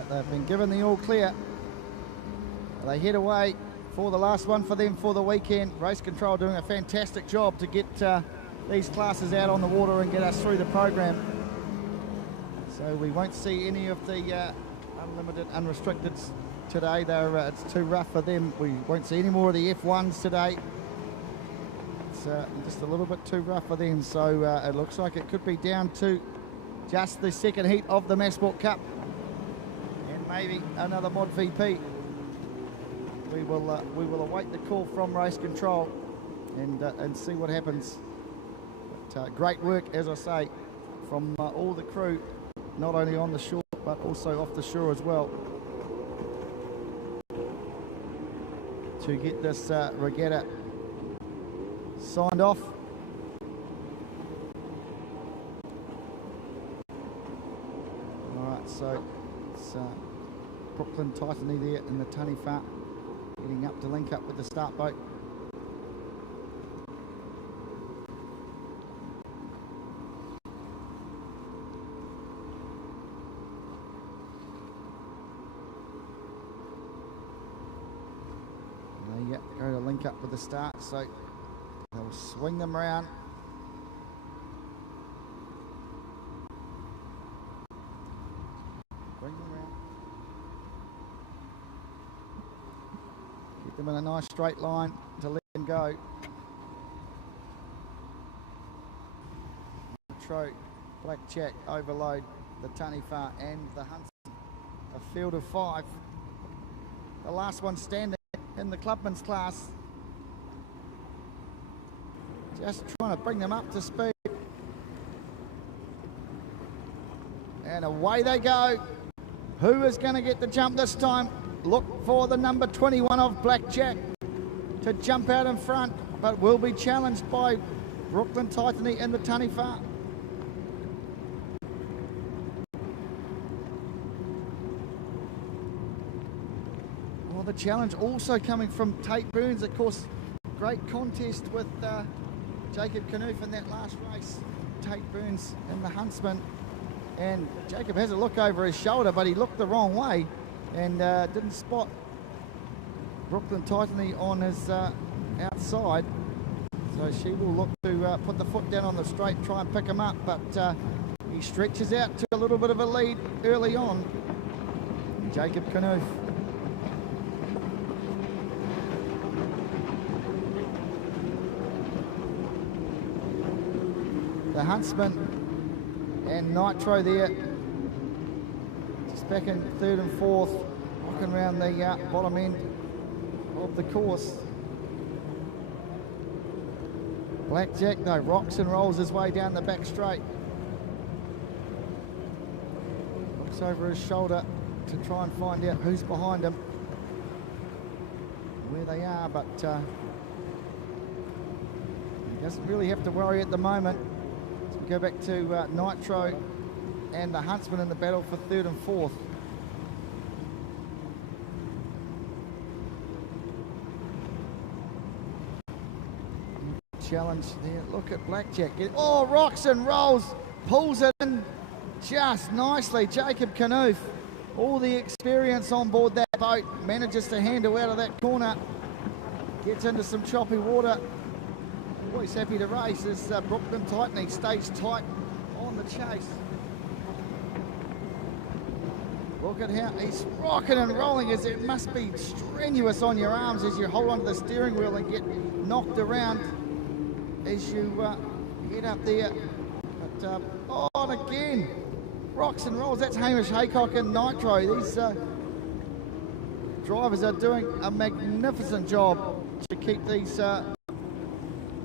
They've been given the all clear. They head away for the last one for them for the weekend. Race Control doing a fantastic job to get these classes out on the water and get us through the program. So we won't see any of the unlimited unrestricteds today. It's too rough for them. We won't see any more of the F1s today. It's just a little bit too rough for them. So it looks like it could be down to just the second heat of the Masport Cup. Maybe another Mod VP. We will await the call from Race Control and see what happens. But great work, as I say, from all the crew, not only on the shore but also off the shore as well, to get this regatta signed off. All right, so it's Brooklyn Titany there in the Taniwha, getting up to link up with the start boat. And they go to link up with the start, so they'll swing them around. Bring them around. Keep them in a nice straight line to let them go. Nitro, Blackjack, Overload, the Taniwha and the Huntsman. A field of 5. The last one standing in the Clubman's class. Just trying to bring them up to speed. And away they go. Who is going to get the jump this time? Look for the number 21 of Blackjack to jump out in front, but will be challenged by Brooklyn Titany in the Taniwha. Well, the challenge also coming from Tate Burns, of course. Great contest with Jacob Knuth in that last race. Tate Burns and the Huntsman. And Jacob has a look over his shoulder, but he looked the wrong way and didn't spot Brooklyn Titany on his outside. So she will look to put the foot down on the straight, try and pick him up, but he stretches out to a little bit of a lead early on. Jacob Knuth. The Huntsman and Nitro there, just back in 3rd and 4th, walking around the bottom end of the course. Blackjack though rocks and rolls his way down the back straight. Looks over his shoulder to try and find out who's behind him, where they are, but he doesn't really have to worry at the moment. Go back to Nitro and the Huntsman in the battle for 3rd and 4th. Challenge there. Look at Blackjack. Oh, rocks and rolls. Pulls it in just nicely. Jacob Knuth. All the experience on board that boat. Manages to handle out of that corner. Gets into some choppy water. Always happy to race as Brooklyn Titany stays tight on the chase. Look at how he's rocking and rolling, as it must be strenuous on your arms as you hold onto the steering wheel and get knocked around as you get up there. But oh, and again, rocks and rolls. That's Hamish Haycock and Nitro. These drivers are doing a magnificent job to keep these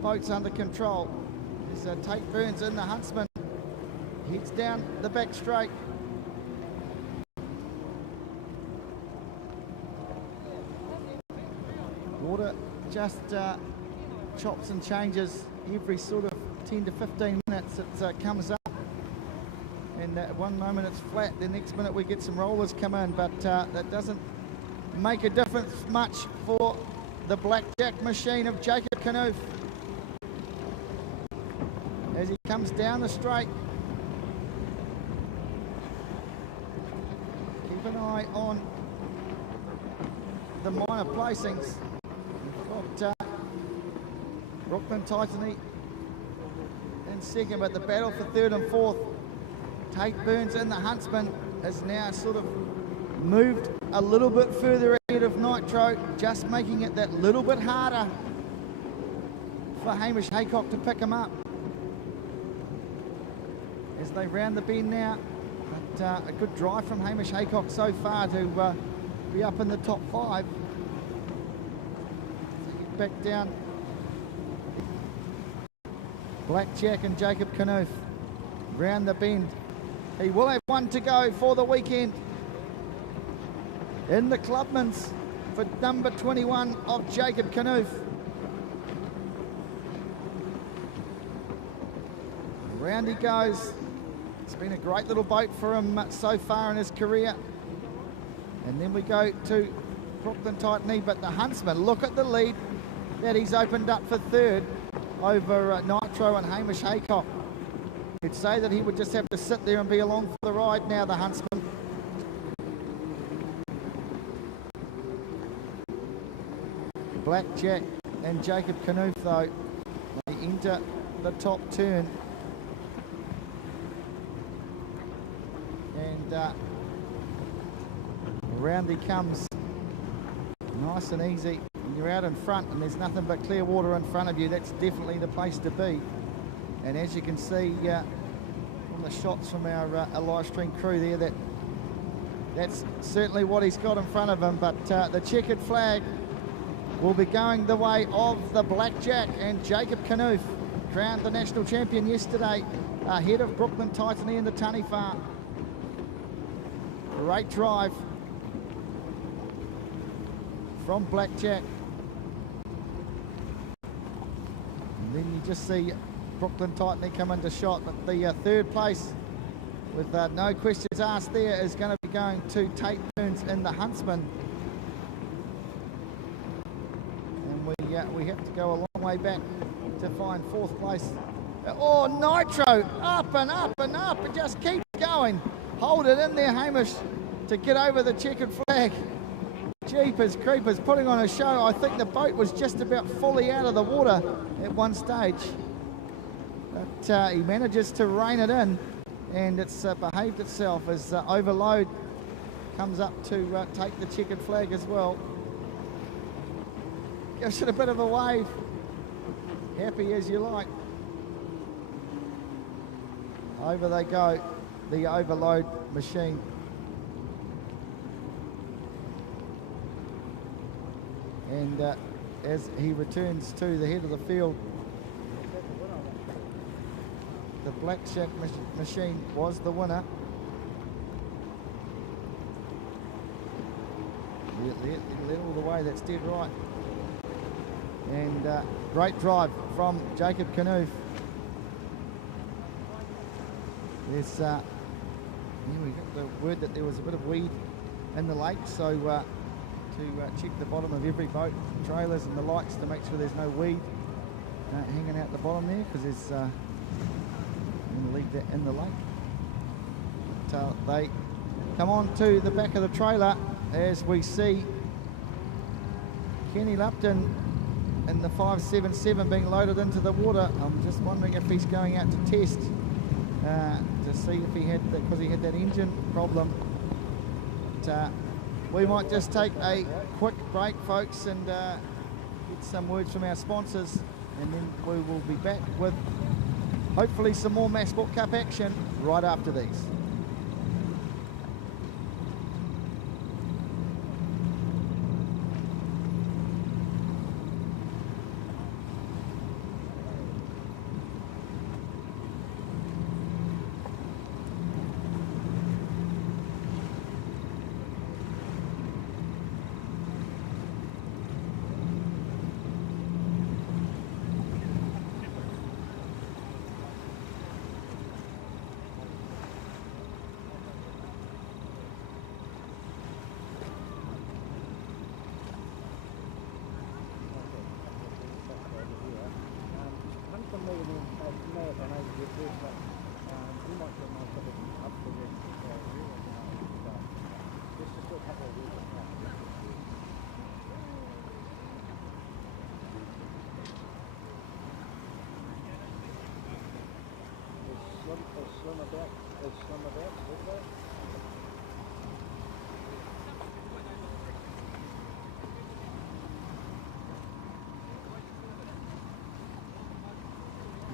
boats under control. There's Tate Burns in the Huntsman. Heads down the back straight. Water just chops and changes every sort of 10 to 15 minutes. It comes up, and at one moment it's flat, the next minute we get some rollers come in, but that doesn't make a difference much for the Blackjack machine of Jacob Knuth. As he comes down the straight. Keep an eye on the minor placings. We've got Brooklyn Titany in second, but the battle for 3rd and 4th. Tate Burns in the Huntsman has now sort of moved a little bit further ahead of Nitro, just making it that little bit harder for Hamish Haycock to pick him up. As they round the bend now, but a good drive from Hamish Haycock so far to be up in the top 5. Back down. Blackjack and Jacob Knuth round the bend. He will have one to go for the weekend in the Clubman's for number 21 of Jacob Knuth. Round he goes. It's been a great little boat for him so far in his career. And then we go to Brooklyn Titany, but the Huntsman, look at the lead that he's opened up for 3rd over Nitro and Hamish Haycock. You'd say that he would just have to sit there and be along for the ride now, the Huntsman. Blackjack and Jacob Knuth, though, they enter the top turn. And around he comes, nice and easy. you're out in front and there's nothing but clear water in front of you, that's definitely the place to be. And as you can see from the shots from our live stream crew there, that's certainly what he's got in front of him. But the checkered flag will be going the way of the Blackjack, and Jacob Knuth, crowned the national champion yesterday, ahead of Brooklyn Titany and the Tunny Farm. Great drive from Blackjack. And then you just see Brooklyn Titany come into shot, but the third place, with no questions asked there, is going to be going to Tate Burns in the Huntsman. And we have to go a long way back to find fourth place. Oh, Nitro, up and up and up, and just keeps going. Hold it in there, Hamish, to get over the checkered flag. Jeepers creepers, putting on a show. I think the boat was just about fully out of the water at one stage. But he manages to rein it in, and it's behaved itself as Overload comes up to take the checkered flag as well. Gives it a bit of a wave. Happy as you like. Over they go, the Overload machine. And as he returns to the head of the field, the Blackjack machine was the winner. Let all the way, that's dead right. And great drive from Jacob Knuth. There's, we got the word that there was a bit of weed in the lake, so to check the bottom of every boat, trailers and the likes, to make sure there's no weed hanging out the bottom there, because there's, I'm going to leave that in the lake. But, they come on to the back of the trailer as we see Kenny Lupton in the 577 being loaded into the water. I'm just wondering if he's going out to test to see if he had, because he had that engine problem. But, we might just take a quick break, folks, and get some words from our sponsors, and then we will be back with hopefully some more Masport Cup action right after these.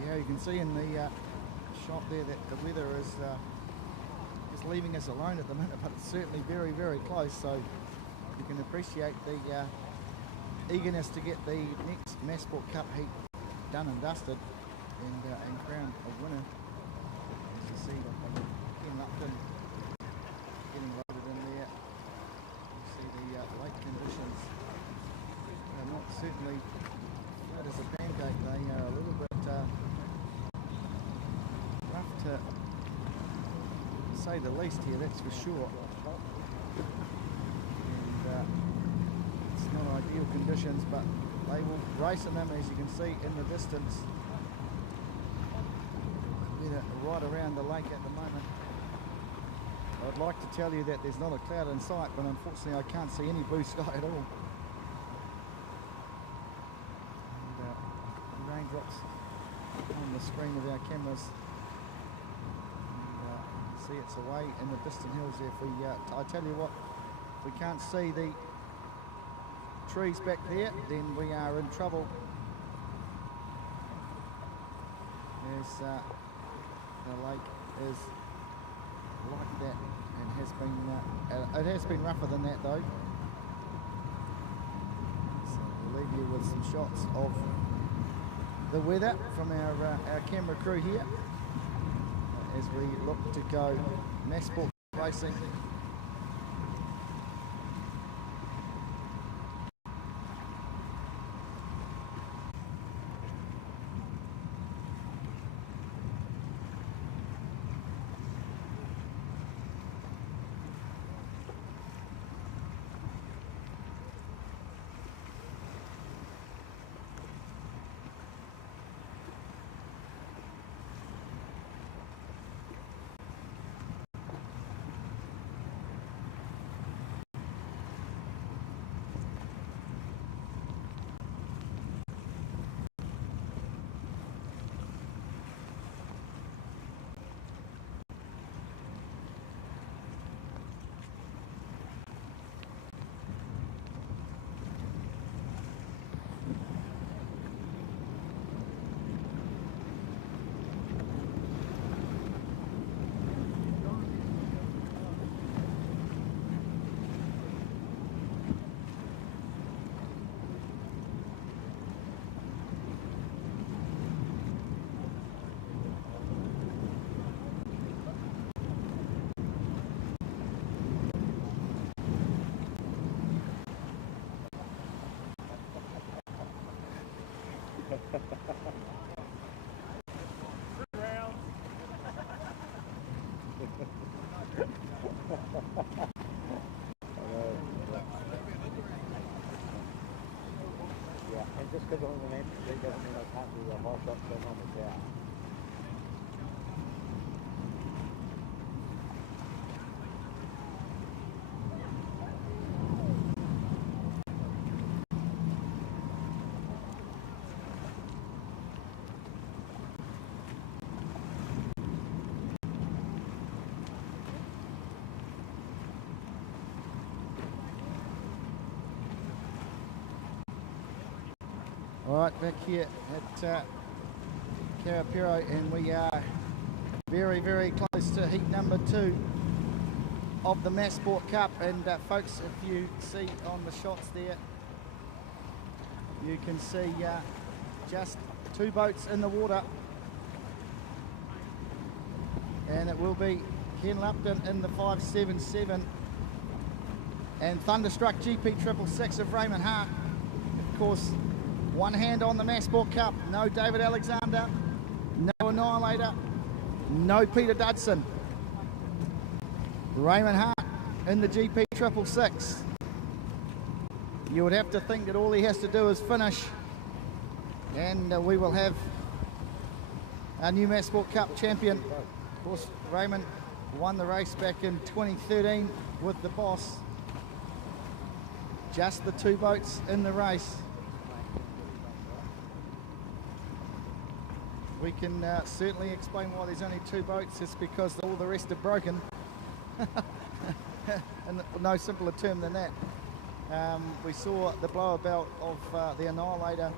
Yeah, you can see in the shot there that the weather is just leaving us alone at the minute, but it's certainly very, very close, so you can appreciate the eagerness to get the next Masport Cup heat done and dusted and crowned a winner. As you see, Ken Lupton getting loaded in there. You see the lake conditions are not certainly flat as a pancake. They are a little bit rough to say the least here, that's for sure. And it's not ideal conditions, but they will race in them, as you can see in the distance. Right around the lake at the moment. I'd like to tell you that there's not a cloud in sight, but unfortunately I can't see any blue sky at all. And, raindrops on the screen of our cameras. And, see it's away in the distant hills there. If we, I tell you what, if we can't see the trees back there, then we are in trouble. As the lake is like that and has been, it has been rougher than that though. So we'll leave you with some shots of the weather from our camera crew here as we look to go Masport racing. Yeah, and just because I'm an entry doesn't mean I can't do a high shot turn on the tower. All right, back here at Karapiro, and we are very, very close to heat number 2 of the Masport Cup. And folks, if you see on the shots there, you can see just 2 boats in the water. And it will be Ken Lupton in the 577 and Thunderstruck GP 666 of Raymond Hart. Of course, one hand on the Masport Cup. No David Alexander, no Annihilator, no Peter Dudson. Raymond Hart in the GP 666. You would have to think that all he has to do is finish, and we will have our new Masport Cup champion. Of course, Raymond won the race back in 2013 with the boss. Just the 2 boats in the race. We can certainly explain why there's only 2 boats. It's because all the rest are broken. And no simpler term than that. We saw the blower belt of the Annihilator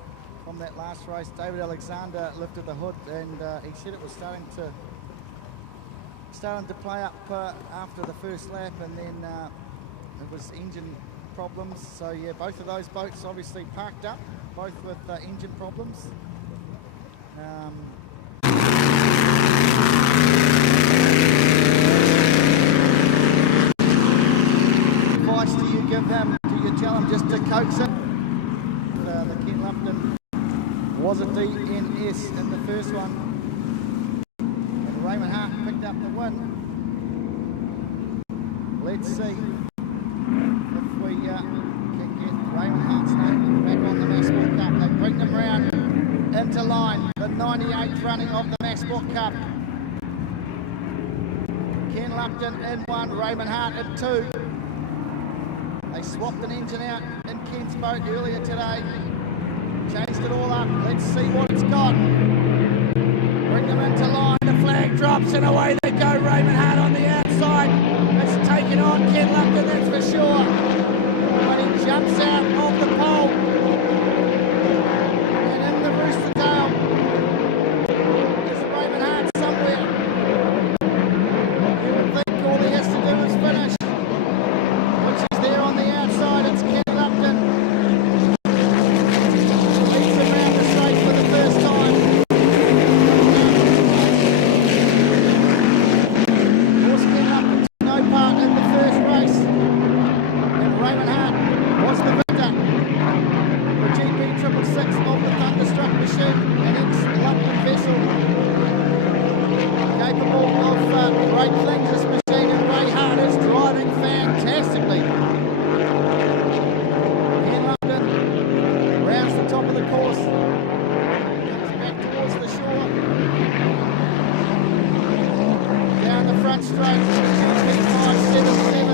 from that last race. David Alexander lifted the hood, and he said it was starting to play up after the first lap, and then it was engine problems. So yeah, both of those boats obviously parked up, both with engine problems. Advice do you give them? Do you tell them just to coax it? The Ken Lupton was a DNS in the first one, and Raymond Hart picked up the win. Let's see if we can get Raymond Hart's name back on the Masport Cup. They bring them round into line, the 98th running of the Masport Cup. Ken Lupton in 1, Raymond Hart in 2. They swapped an engine out in Ken's boat earlier today, changed it all up. Let's see what it's got. Bring them into line, the flag drops and away they go. Raymond Hart on the outside. It's taken on Ken Lupton, that's for sure. But he jumps out of the pole. And in the rooster tail is Raymond Hart somewhere. You would think all he has to do is finish, which is there on the outside. It's Ken Lupton. Leads him round the straight for the first time. Of course, Ken Lupton took no part in the first race, and Raymond Hart was the victor. The GP 666 of the Thunderstruck machine, an ex-Lupton vessel, capable of great things, this machine, and Ray Hart is driving fantastically. Ken Lupton rounds the top of the course, comes back towards the shore, down the front straight, GP577,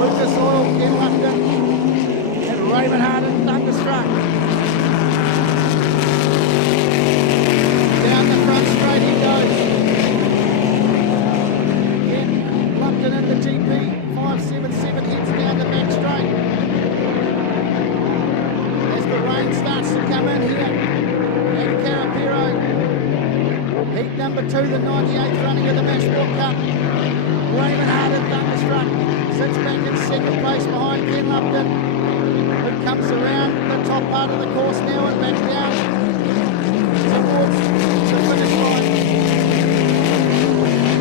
Lucas Oil, Ken Lupton, and Raymond Hart and Thunderstruck. Down the front straight he goes. Ken Lupton in the GP577 heads down the back straight. As the rain starts to come in here at Karapiro. Heat number 2, the 98th running of the Masport Cup. Raymond Hart and Thunderstruck sits back in second place behind Ken Lupton, who comes around the top part of the course now and back down towards the finish line.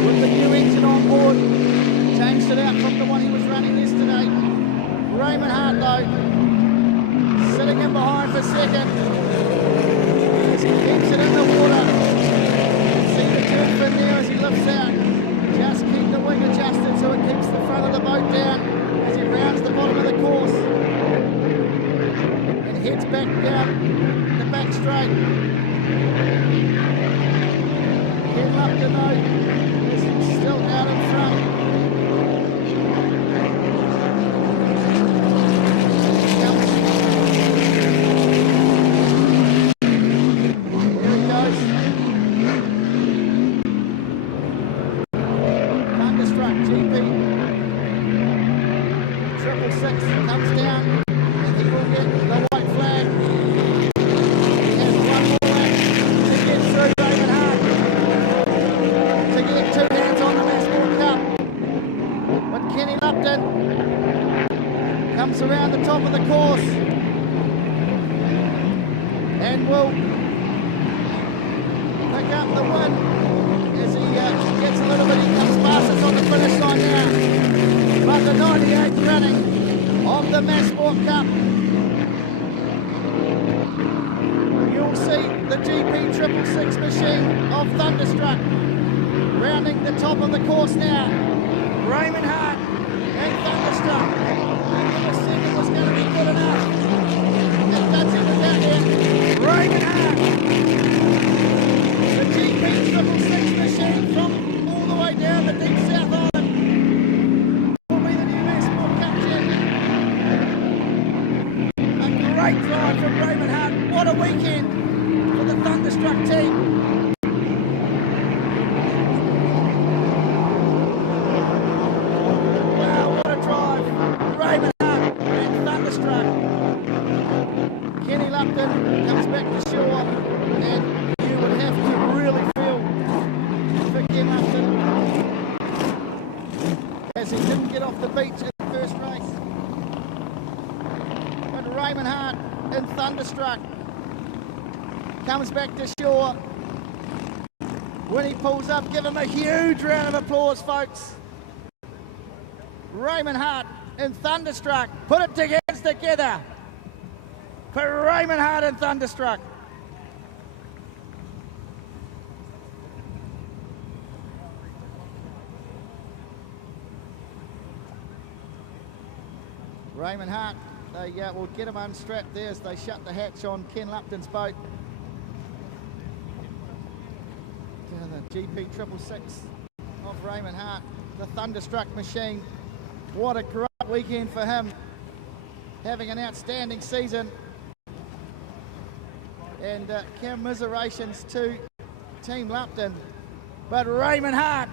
With the new engine on board, changed it out from the one he was running yesterday. Raymond Hart though, sitting in behind for second as he keeps it in the water. See the turn fin there as he lifts out. Just keep the wing adjusted so it keeps the front of the boat down as he rounds the bottom of the course and heads back down the back straight. Ken Lupton though is still out in front. Here he goes. Thunderstruck GP 666 comes down and he will get the white flag. He has one more lap to get through Raymond Hart to get 2 hands on the Masport Cup. But Kenny Lupton comes around the top of the course and will pick up the win as he gets a little bit. He comes past us on the finish line now. But the 98th running of the Masport Cup. You'll see the GP 666 machine of Thunderstruck rounding the top of the course now. Raymond Hart and Thunderstruck. The second was going to be good enough. If that's it, was out there. Raymond Hart. The GP 666 machine from all the way down the deep South Island. Great drive from Raymond Hart. What a weekend for the Thunderstruck team. Wow, what a drive. Raymond Hart and Thunderstruck. Kenny Lupton comes back to shore and you would have to really feel for Ken Lupton as he didn't get off the beach in the first race. Raymond Hart and Thunderstruck comes back to shore. When he pulls up, give him a huge round of applause, folks. Raymond Hart and Thunderstruck, put it together for Raymond Hart and Thunderstruck. Raymond Hart, they will get him unstrapped there as they shut the hatch on Ken Lupton's boat. Down the GP 666 of Raymond Hart, the Thunderstruck machine. What a great weekend for him, having an outstanding season. And commiserations to Team Lupton. But Raymond Hart,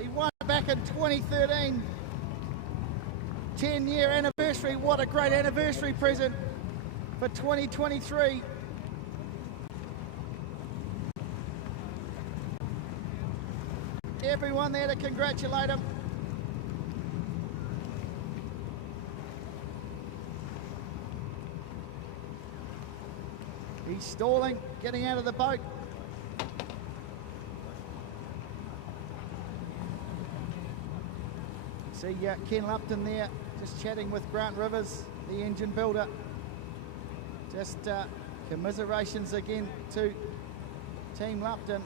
he won back in 2013. 10-year anniversary. What a great anniversary present for 2023. Everyone there to congratulate him. He's stalling, getting out of the boat. See Ken Lupton there, just chatting with Grant Rivers, the engine builder. Just commiserations again to Team Lupton.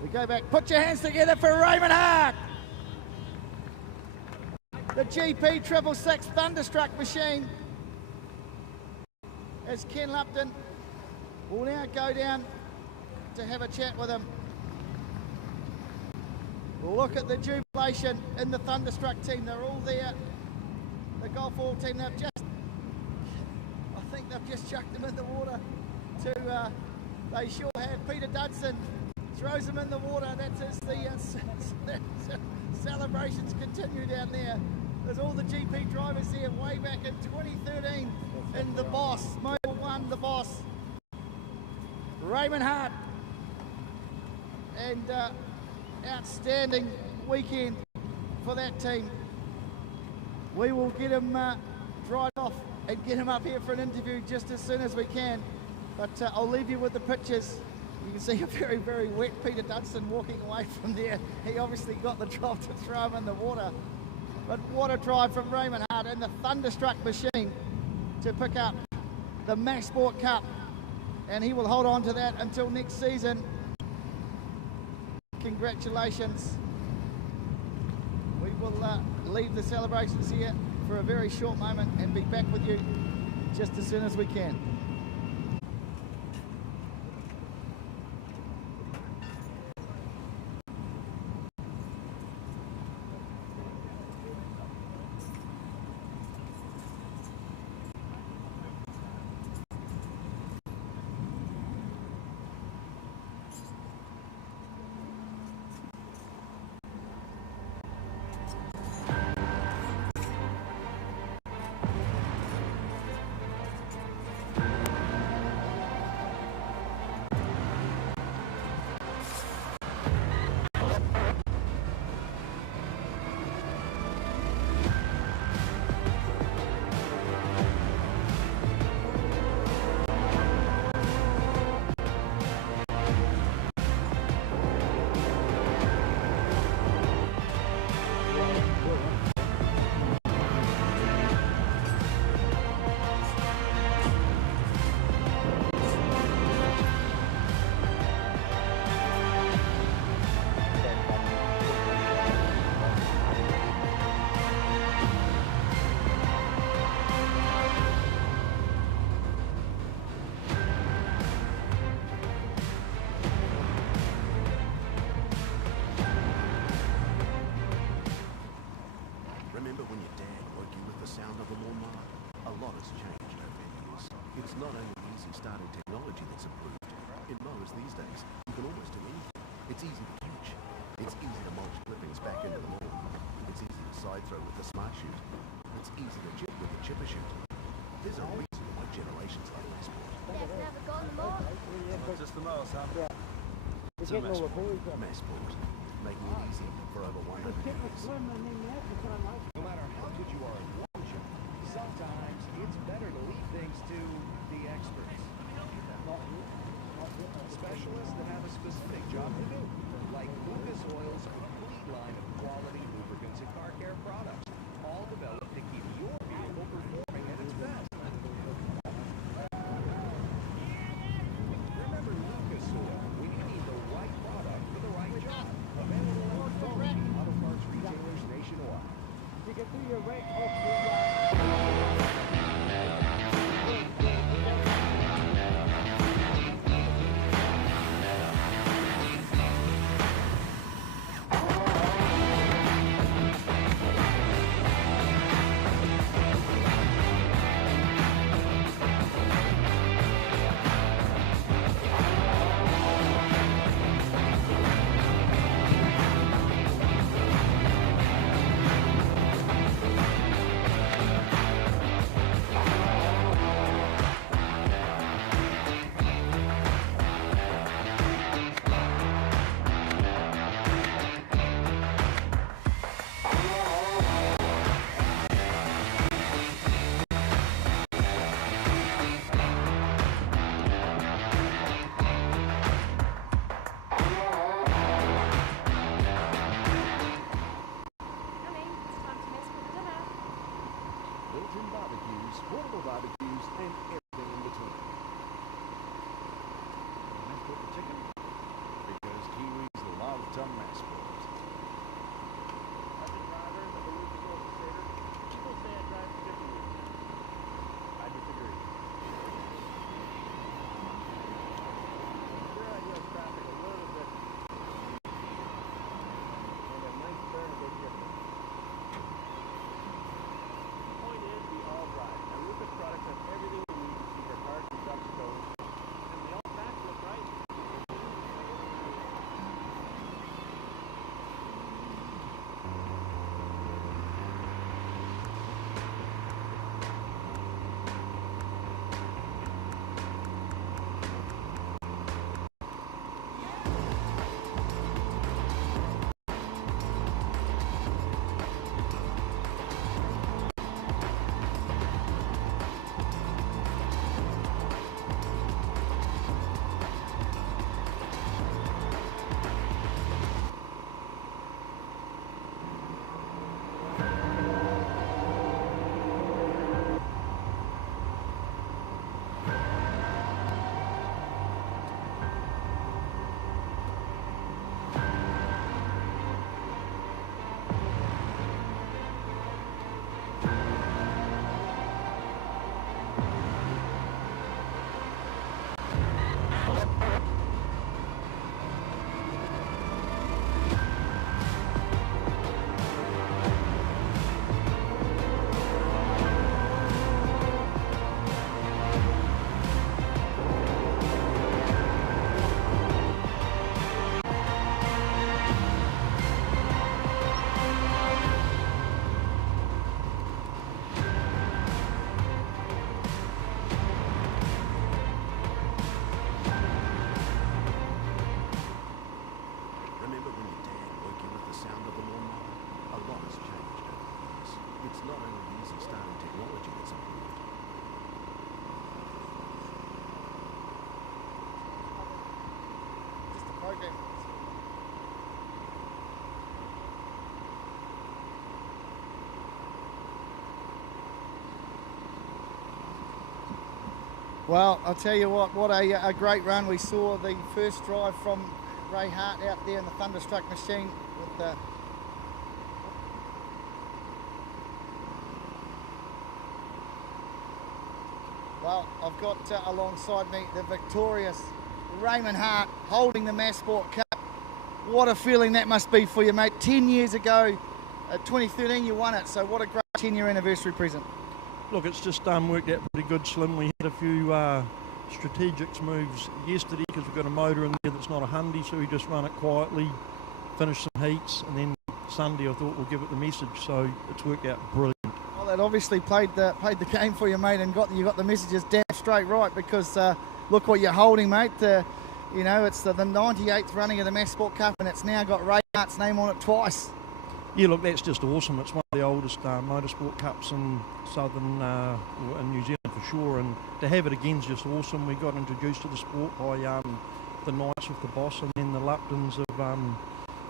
We go back, put your hands together for Raymond Hart. The GP 666 Thunderstruck machine. As Ken Lupton will now go down to have a chat with him. Look at the jubilation in the Thunderstruck team. They're all there. The Golf Oil team, I think they've just chucked them in the water. They sure have. Peter Dudson throws them in the water. That's as the celebrations continue down there. There's all the GP drivers there way back in 2013 in the Boss, Mobil 1, the Boss. Raymond Hart. And outstanding weekend for that team. We will get him dried off and get him up here for an interview just as soon as we can. But I'll leave you with the pictures. You can see a very, very wet Peter Dudson walking away from there. He obviously got the drop to throw him in the water. But what a drive from Raymond Hart and the Thunderstruck machine to pick up the Masport Cup. And he will hold on to that until next season. Congratulations. We will leave the celebrations here for a very short moment and be back with you just as soon as we can. It's not only easy starting technology that's improved. In mowers these days, you can almost do anything. It's easy to catch. It's easy to mulch clippings back into the lawn. It's easy to side throw with the smart shoot. It's easy to chip with the chipper shoot. There's a reason why generations love Masport. Dad's never gone the mower. Just the mower, son. It's a Masport, making it easy for over 100 years. No matter how good you are at one job, sometimes it's better to leave things to the experts. Specialists that have a specific job to do, like Lucas Oil's complete line of quality lubricants and car care products, all developed to keep your vehicle performing at its best. Remember Lucas Oil when you need the right product for the right job. Available at all auto parts retailers nationwide. You can do your rate off portable barbecues, and everything in between. Masport the chicken, because Kiwis love to Masport. As a driver of the Lucas Oil Crusader, people say I drive chicken wings. I disagree. Sure, I yell traffic a little bit. And a nice burn of big chicken. The point is, we all drive. And Lucas products have everything we need to keep our cars and trucks going. And we all backflip right. Remember when your dad woke you with the sound of the lawnmower? A lot has changed over the years. It's not only the easy starting technology that's improved. Just the program. Well, I'll tell you what a great run. We saw the first drive from Ray Hart out there in the Thunderstruck machine with the well, I've got alongside me the victorious Raymond Hart holding the Masport Cup. What a feeling that must be for you, mate. 10 years ago, 2013, you won it, so what a great 10-year anniversary present. Look, it's just worked out pretty good, Slim. We had a few strategics moves yesterday because we've got a motor in there that's not a Hyundai, so we just run it quietly, finish some heats, and then Sunday I thought we'll give it the message, so it's worked out brilliant. Well, that obviously played the game for you, mate, and you got the messages damn straight right, because look what you're holding, mate. You know, it's the 98th running of the Masport Cup, and it's now got Ray Hart's name on it twice. Yeah, look, that's just awesome. It's one of the oldest motorsport cups in southern in New Zealand for sure, and to have it again is just awesome. We got introduced to the sport by the Knights with the Boss, and then the Luptons have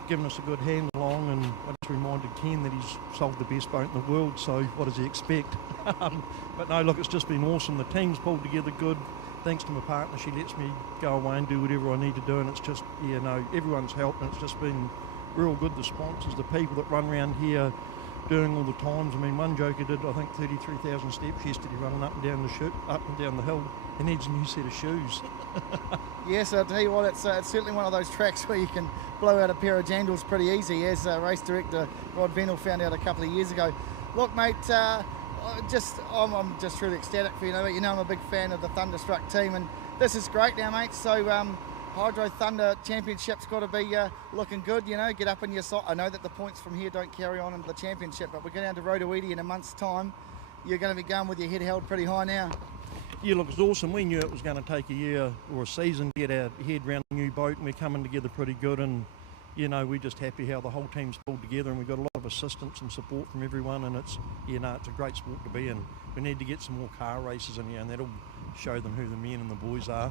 given us a good hand along, and I just reminded Ken that he's sold the best boat in the world, so what does he expect? But no, look, it's just been awesome. The team's pulled together good. Thanks to my partner, she lets me go away and do whatever I need to do, and it's just, yeah, no, everyone's helped, and it's just been real good. The sponsors, the people that run around here doing all the times. I mean, one joker did, I think, 33,000 steps yesterday running up and down the hill. He needs a new set of shoes. Yes, I'll tell you what, it's certainly one of those tracks where you can blow out a pair of jandals pretty easy, as race director Rod Venel found out a couple of years ago. Look, mate, I'm just really ecstatic for you. You know I'm a big fan of the Thunderstruck team, and this is great now, mate. So Hydro Thunder Championship's got to be looking good, you know, get up in your side. I know that the points from here don't carry on into the championship, but we're going down to Rotoiti in a month's time. You're going to be going with your head held pretty high now. Yeah, look, it's awesome. We knew it was going to take a year or a season to get our head around the new boat, and we're coming together pretty good, and, you know, we're just happy how the whole team's pulled together, and we've got a lot of assistance and support from everyone, and it's, you know, it's a great sport to be in. We need to get some more car races in here, and that'll show them who the men and the boys are.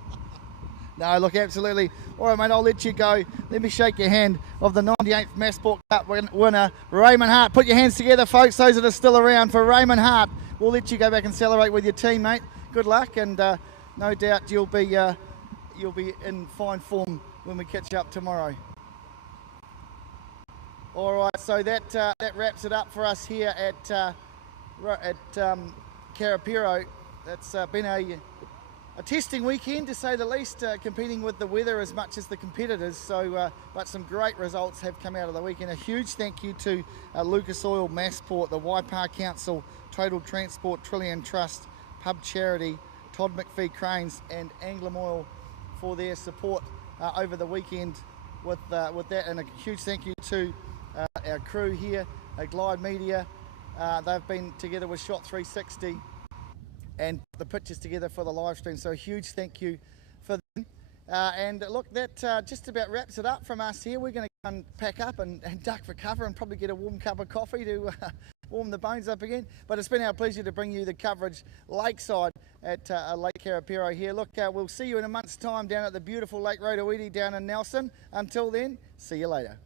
No, look, absolutely. All right, mate, I'll let you go. Let me shake your hand of the 98th Masport Cup winner, Raymond Hart. Put your hands together, folks, those that are still around, for Raymond Hart, we'll let you go back and celebrate with your team, mate. Good luck, and no doubt you'll be in fine form when we catch up tomorrow. All right, so that wraps it up for us here at Karapiro. That's been a testing weekend, to say the least, competing with the weather as much as the competitors. So, but some great results have come out of the weekend. A huge thank you to Lucas Oil, Masport, the Waipa Council, Total Transport, Trillion Trust, Pub Charity, Todd McPhee Cranes, and Anglam Oil for their support over the weekend with that. And a huge thank you to our crew here at Glide Media. They've been together with Shot 360 and put the pictures together for the live stream, so a huge thank you for them. And look, that just about wraps it up from us here. We're going to pack up and duck for cover and probably get a warm cup of coffee to warm the bones up again. But it's been our pleasure to bring you the coverage lakeside at Lake Karapiro here. Look, we'll see you in a month's time down at the beautiful Lake Rotoiti down in Nelson. Until then, see you later.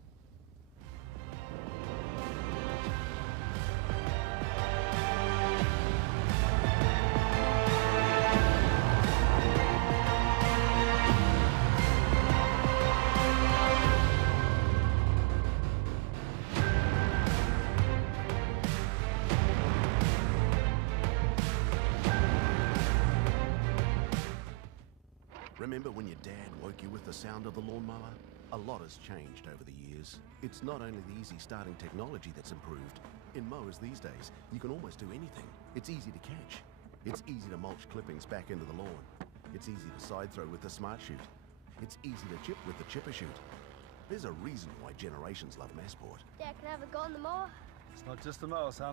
Remember when your dad woke you with the sound of the lawnmower? A lot has changed over the years. It's not only the easy starting technology that's improved. In mowers these days, you can almost do anything. It's easy to catch. It's easy to mulch clippings back into the lawn. It's easy to side throw with the Smart Shoot. It's easy to chip with the Chipper Shoot. There's a reason why generations love Masport. Dad, can I have a go on the mower? It's not just the mower, son.